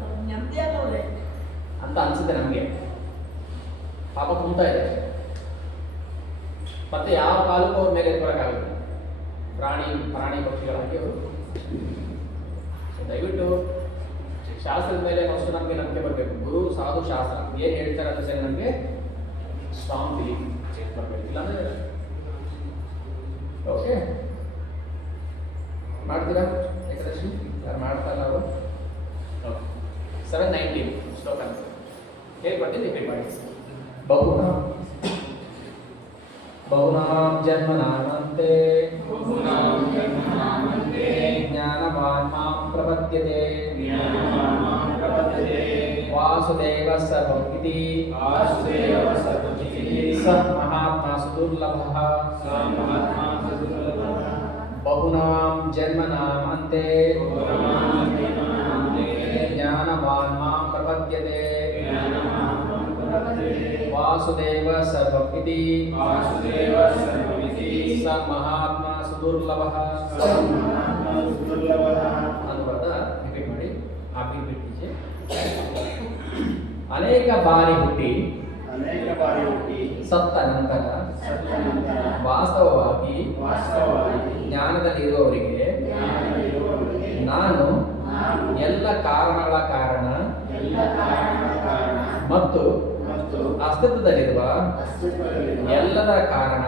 ಅಂತ ಅನ್ಸುತ್ತೆ ನಮಗೆ. ಪಾಪ ಕುಂತಾ ಇದೆ. ಮತ್ತೆ ಯಾವ ಕಾಲಕ್ಕೂ ಅವ್ರ ಮೇಲೆ ಎತ್ಕೊಳಕ್ಕಾಗುತ್ತೆ. ಪ್ರಾಣಿ ಪಕ್ಷಿಗಳಾಗಿ ಅವರು. ದಯವಿಟ್ಟು ಶಾಸ್ತ್ರದ ಮೇಲೆ ಫಸ್ಟ್ ನಮಗೆ ನಂಬಿಕೆ ಬರಬೇಕು. ಗುರು ಸಾಧು ಶಾಸ್ತ್ರ ಏನು ಹೇಳ್ತಾರೆ ಅಂತ ಸರಿ ನಮಗೆ ಸ್ಟ್ರಾಂಗ್ ಫೀಲಿಂಗ್ ಬರಬೇಕು. ಇಲ್ಲಾಂದ್ರೆ ಓಕೆ ಮಾಡ್ತೀರಾ ಏಕಾದಶಿ? ಯಾರು ಮಾಡ್ತಾ ಇಲ್ಲ ಅವರು? 719 ಶ್ಲೋಕ ಅಂತ ಹೇಳಿ ಬರ್ತೀನಿ, ರಿಪೀಟ್ ಮಾಡಿ. ಬಹುನಾಂ ಜನ್ಮನಾಮಂತೆ ಜ್ಞಾನವಾನ್ ಮಾಂ ಪ್ರಪದ್ಯತೆ ವಾಸುದೇವ ಸರ್ವಮಿತಿ ಸ ಮಹಾತ್ಮ ಸುದುರ್ಲಭಃ. ಬಹುನಾಂ ಜನ್ಮನಾಮಂತೆ ಜ್ಞಾನವಾನ್ ಮಾಂ ಪ್ರಪದ್ಯತೆ ವಾಸುದೇವ ಸರ್ವಮಿತಿ ಸ ಮಹಾತ್ಮ ಸುದುರ್ಲಭಃ. ಅನುವಾದ ರಿಪೀಟ್ ಮಾಡಿ. आप भी रिपीट कीजिए. ಅನೇಕ ಬಾರಿ ಹುಟ್ಟಿ ಸತ್ತ ನಂತರ ವಾಸ್ತವವಾಗಿ ಜ್ಞಾನದಲ್ಲಿರುವವರಿಗೆ ನಾನು ಎಲ್ಲ ಕಾರಣಗಳ ಕಾರಣ ಮತ್ತು ಅಸ್ತಿತ್ವದಲ್ಲಿರುವ ಎಲ್ಲದರ ಕಾರಣ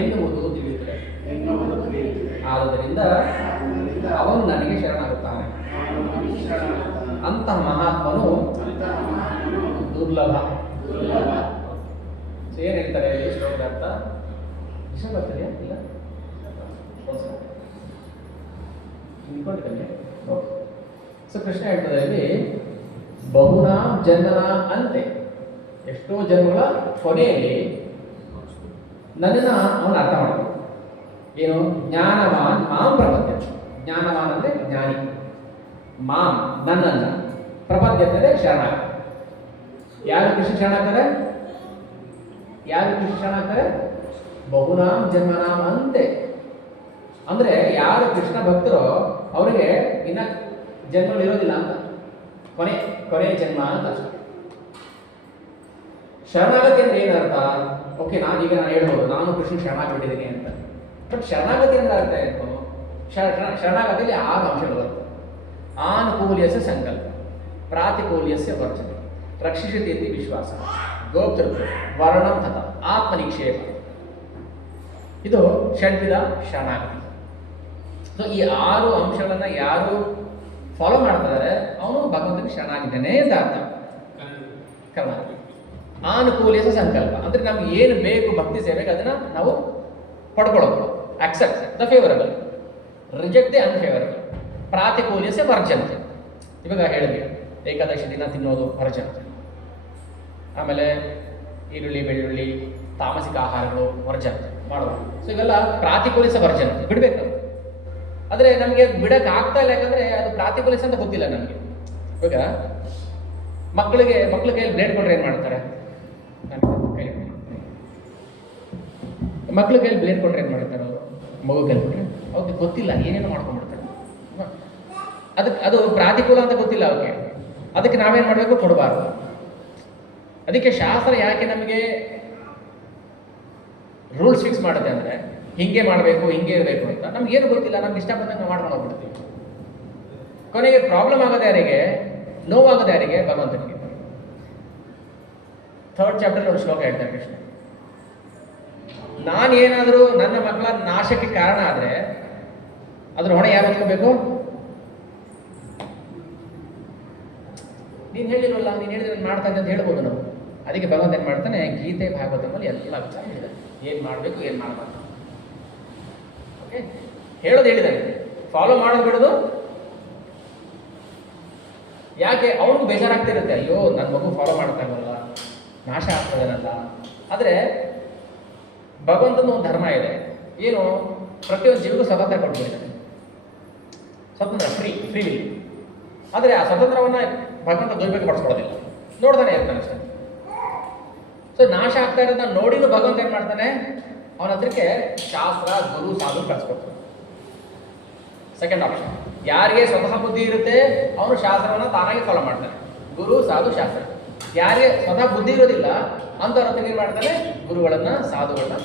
ಎನ್ನುವುದು ತಿಳಿಯುತ್ತದೆ. ಆದುದರಿಂದ ಅವನು ನನಗೆ ಶರಣಾಗುತ್ತಾನೆ. ಅಂತಹ ಮಹಾತ್ಮನು ದುರ್ಲಭ. ಏನ್ ಹೇಳ್ತಾರೆ ಇಲ್ಲಿ ಶ್ಲೋಕದ ಅರ್ಥ? ವಿಷಯ ಬರ್ತದೆಯಾ? ಇಲ್ಲ ಇಟ್ಕೊಂಡಿದ್ದಾನೆ. ಸೊ ಕೃಷ್ಣ ಹೇಳ್ತದೆ ಇಲ್ಲಿ ಬಹುನಾಂ ಜನ್ಮನ ಅಂತೆ, ಎಷ್ಟೋ ಜನ್ಮಗಳ ಕೊನೆಯಲ್ಲಿ ನನ್ನನ್ನು ಅವನು ಅರ್ಥ ಮಾಡಬೇಕು. ಏನು? ಜ್ಞಾನವಾನ್ ಮಾಂ ಪ್ರಪದ್ಯ. ಜ್ಞಾನವಾನ್ ಅಂದರೆ ಜ್ಞಾನಿ. ಮಾಂ ನನ್ನನ್ನು, ಪ್ರಪದ್ಯ ಅಂದರೆ ಶರಣ. ಯಾರು ಕೃಷ್ಣ ಶರಣಾಗ್ತಾರೆ? ಯಾರು ಕೃಷ್ಣ ಶರಣಾಗ್ತಾರೆ? ಬಹುನಾಂ ಜನ್ಮನಾಂ ಅಂತೆ. ಅಂದ್ರೆ ಯಾರು ಕೃಷ್ಣ ಭಕ್ತರೋ ಅವರಿಗೆ ಇನ್ನ ಜನ್ಮಗಳು ಇರೋದಿಲ್ಲ ಅಂತ, ಕೊನೆ ಜನ್ಮ ಅಂತ ಅಷ್ಟೇ. ಶರಣಾಗತಿ ಅಂದ್ರೆ ಏನರ್ಥ? ಓಕೆ, ನಾನು ಹೇಳ್ಬೋದು ನಾನು ಕೃಷ್ಣ ಶರಣಾಗ್ಬಿಟ್ಟಿದ್ದೀನಿ ಅಂತ. ಬಟ್ ಶರಣಾಗತಿ ಅಂದ್ರೆ ಅರ್ಥ ಏನು? ಶರಣಾಗತಿಯಲ್ಲಿ 6 ಅಂಶಗಳು ಬರ್ತವೆ. ಆನುಕೂಲ್ಯಸ್ಯ ಸಂಕಲ್ಪ, ಪ್ರಾತಿಕೂಲ್ಯಸ್ಯ ವರ್ಜನೆ, ರಕ್ಷಿಸತಿ ಇತಿ ವಿಶ್ವಾಸ, ಗೋಪ್ತೃತ್ವ, ವರ್ಣಂ ತಥ ಆತ್ಮನಿಕ್ಷೇಪ. ಇದು ಷಡ್ವಿಧ ಶರಣಾಗತಿ. ಸೊ ಈ 6 ಅಂಶಗಳನ್ನ ಯಾರು ಫಾಲೋ ಮಾಡ್ತಾರೆ ಅವನು ಭಗವಂತನಿಗೆ ಶರಣಾಗಿದ್ದಾನೆ ಅಂತ ಅರ್ಥ. ಕರ್ಮ ಆನುಕೂಲ್ಯಸ್ಯ ಸಂಕಲ್ಪ ಅಂದ್ರೆ ನಮ್ಗೆ ಏನು ಬೇಕು ಭಕ್ತಿ ಸೇವೆಗೆ ಅದನ್ನ ನಾವು ಪಡ್ಕೊಳ್ಳೋದು. Accept the favourable, reject the unfavourable. ಪ್ರಾತಿಕೂಲ್ಯಸ್ಯ ವರ್ಜನೆ. ಇವಾಗ ಹೇಳಿದ್ವಿ ಏಕಾದಶಿ ದಿನ ತಿನ್ನೋದು ವರ್ಜನ. ಆಮೇಲೆ ಈರುಳ್ಳಿ ಬೆಳ್ಳುಳ್ಳಿ ತಾಮಸಿಕ ಆಹಾರಗಳು ವರ್ಜನ ಮಾಡೋದು. ಸೊ ಇವೆಲ್ಲ ಪ್ರಾತಿಕೂಲ್ಯಸ್ಯ ವರ್ಜನ, ಬಿಡ್ಬೇಕು. ಆದರೆ ನಮಗೆ ಬಿಡಕ್ಕೆ ಆಗ್ತಾ ಇಲ್ಲ, ಯಾಕಂದ್ರೆ ಅದು ಪ್ರಾತಿಕೂಲ್ಯಸ್ಯ ಅಂತ ಗೊತ್ತಿಲ್ಲ ನಮಗೆ. ಇವಾಗ ಮಕ್ಕಳ ಕೈಯಲ್ಲಿ ಬ್ಲೇಡ್ ಕೊಟ್ಟರೆ ಏನು ಮಾಡ್ತಾರೆ? ಮಕ್ಳ ಕೈಲಿ ಬ್ಲೇಡ್ ಕೊಟ್ರೆ ಏನು ಮಾಡ್ತಾರೆ ಅವರು? ಮಗು ಕೈಲಿ ಕೊಟ್ರೆ ಅವ್ರಿಗೆ ಗೊತ್ತಿಲ್ಲ, ಏನೇನೋ ಮಾಡ್ಕೊಂಡ್ಬಿಡ್ತಾರೆ. ಅದಕ್ಕೆ ಅದು ಪ್ರಾತಿಕೂಲ ಅಂತ ಗೊತ್ತಿಲ್ಲ ಅವ್ರಿಗೆ. ಅದಕ್ಕೆ ನಾವೇನು ಮಾಡಬೇಕು? ಕೊಡಬಾರ್ದು. ಅದಕ್ಕೆ ಶಾಸ್ತ್ರ ಯಾಕೆ ನಮಗೆ ರೂಲ್ಸ್ ಫಿಕ್ಸ್ ಮಾಡುತ್ತೆ ಅಂದರೆ ಹಿಂಗೆ ಮಾಡಬೇಕು, ಹಿಂಗೆ ಇರಬೇಕು ಅಂತ. ನಮ್ಗೇನು ಗೊತ್ತಿಲ್ಲ, ನಮ್ಗೆ ಇಷ್ಟ ಬಂದಂಗೆ ನಾವು ಮಾಡ್ಕೊಂಡು ಹೋಗ್ಬಿಡ್ತೀವಿ. ಕೊನೆಗೆ ಪ್ರಾಬ್ಲಮ್ ಆಗೋದು ಯಾರಿಗೆ? ನೋವಾಗೋದು ಯಾರಿಗೆ? ಭಗವಂತನಿಗೆ. 3rd ಚಾಪ್ಟರ್ ಒಂದು ಶ್ಲೋಕ ಹೇಳ್ತಾರೆ ಕೃಷ್ಣ. ನಾನೇನಾದರೂ ನನ್ನ ಮಕ್ಕಳ ನಾಶಕ್ಕೆ ಕಾರಣ ಆದರೆ ಅದ್ರ ಹೊಣೆ ಯಾರು ಹೊತ್ಕೋಬೇಕು? ನೀನು ಹೇಳಿರಲ್ಲ, ನೀನು ಹೇಳಿದ್ರೆ ನಾನು ಮಾಡ್ತಾ ಇದ್ದೆ ಅಂತ ಹೇಳ್ಬೋದು ನಾವು. ಅದಕ್ಕೆ ಭಗವಂತ ಏನು ಮಾಡ್ತಾನೆ? ಗೀತೆ ಭಾಗವತದಲ್ಲಿ ಎಲ್ಲ ವಿಚಾರ ಹೇಳಿದೆ, ಏನು ಮಾಡಬೇಕು, ಏನು ಮಾಡಬಾರ್ದು. ಓಕೆ, ಹೇಳೋದು ಹೇಳಿದ್ದಾನೆ, ಫಾಲೋ ಮಾಡೋದು ಬಿಡೋದು. ಯಾಕೆ? ಅವನಿಗೂ ಬೇಜಾರಾಗ್ತಿರುತ್ತೆ, ಅಯ್ಯೋ ನನ್ನ ಮಗು ಫಾಲೋ ಮಾಡ್ತಾ ಇರಲ್ಲ, ನಾಶ ಆಗ್ತದೇನಲ್ಲ. ಆದರೆ ಭಗವಂತನ ಒಂದು ಧರ್ಮ ಇದೆ, ಏನು? ಪ್ರತಿಯೊಂದು ಜೀವಿಗೂ ಸ್ವತಂತ್ರ ಕೊಟ್ಬಿಟ್ಟಿದ್ದಾನೆ. ಸ್ವತಂತ್ರ, ಫ್ರೀ ವಿಲ್. ಆದರೆ ಆ ಸ್ವತಂತ್ರವನ್ನು ಭಗವಂತ ದುರ್ಬೇಕು ಪಡಿಸ್ಕೊಳ್ಳೋದಿಲ್ಲ, ನೋಡ್ತಾನೆ ಇರ್ತಾನೆ ಅಷ್ಟೇ. ಸೊ ನಾಶ ಆಗ್ತಾ ಇರೋದನ್ನ ನೋಡಿನೂ ಭಗವಂತ ಏನು ಮಾಡ್ತಾನೆ? ಅವನ ಹತ್ರಕ್ಕೆ ಶಾಸ್ತ್ರ, ಗುರು, ಸಾಧು ಕಳಿಸ್ಕೊಡ್ತಾನೆ. Second option. ಯಾರಿಗೆ ಸ್ವತಃ ಬುದ್ಧಿ ಇರುತ್ತೆ ಅವನು ಶಾಸ್ತ್ರವನ್ನು ತಾನಾಗಿ ಫಾಲೋ ಮಾಡ್ತಾನೆ, ಗುರು, ಸಾಧು, ಶಾಸ್ತ್ರ. ಯಾರಿಗೆ ಸ್ವತಃ ಬುದ್ಧಿ ಇರೋದಿಲ್ಲ ಅಂಥವ್ರ ಹತ್ರ ಏನು ಮಾಡ್ತಾನೆ? ಗುರುಗಳನ್ನ, ಸಾಧುಗಳನ್ನ.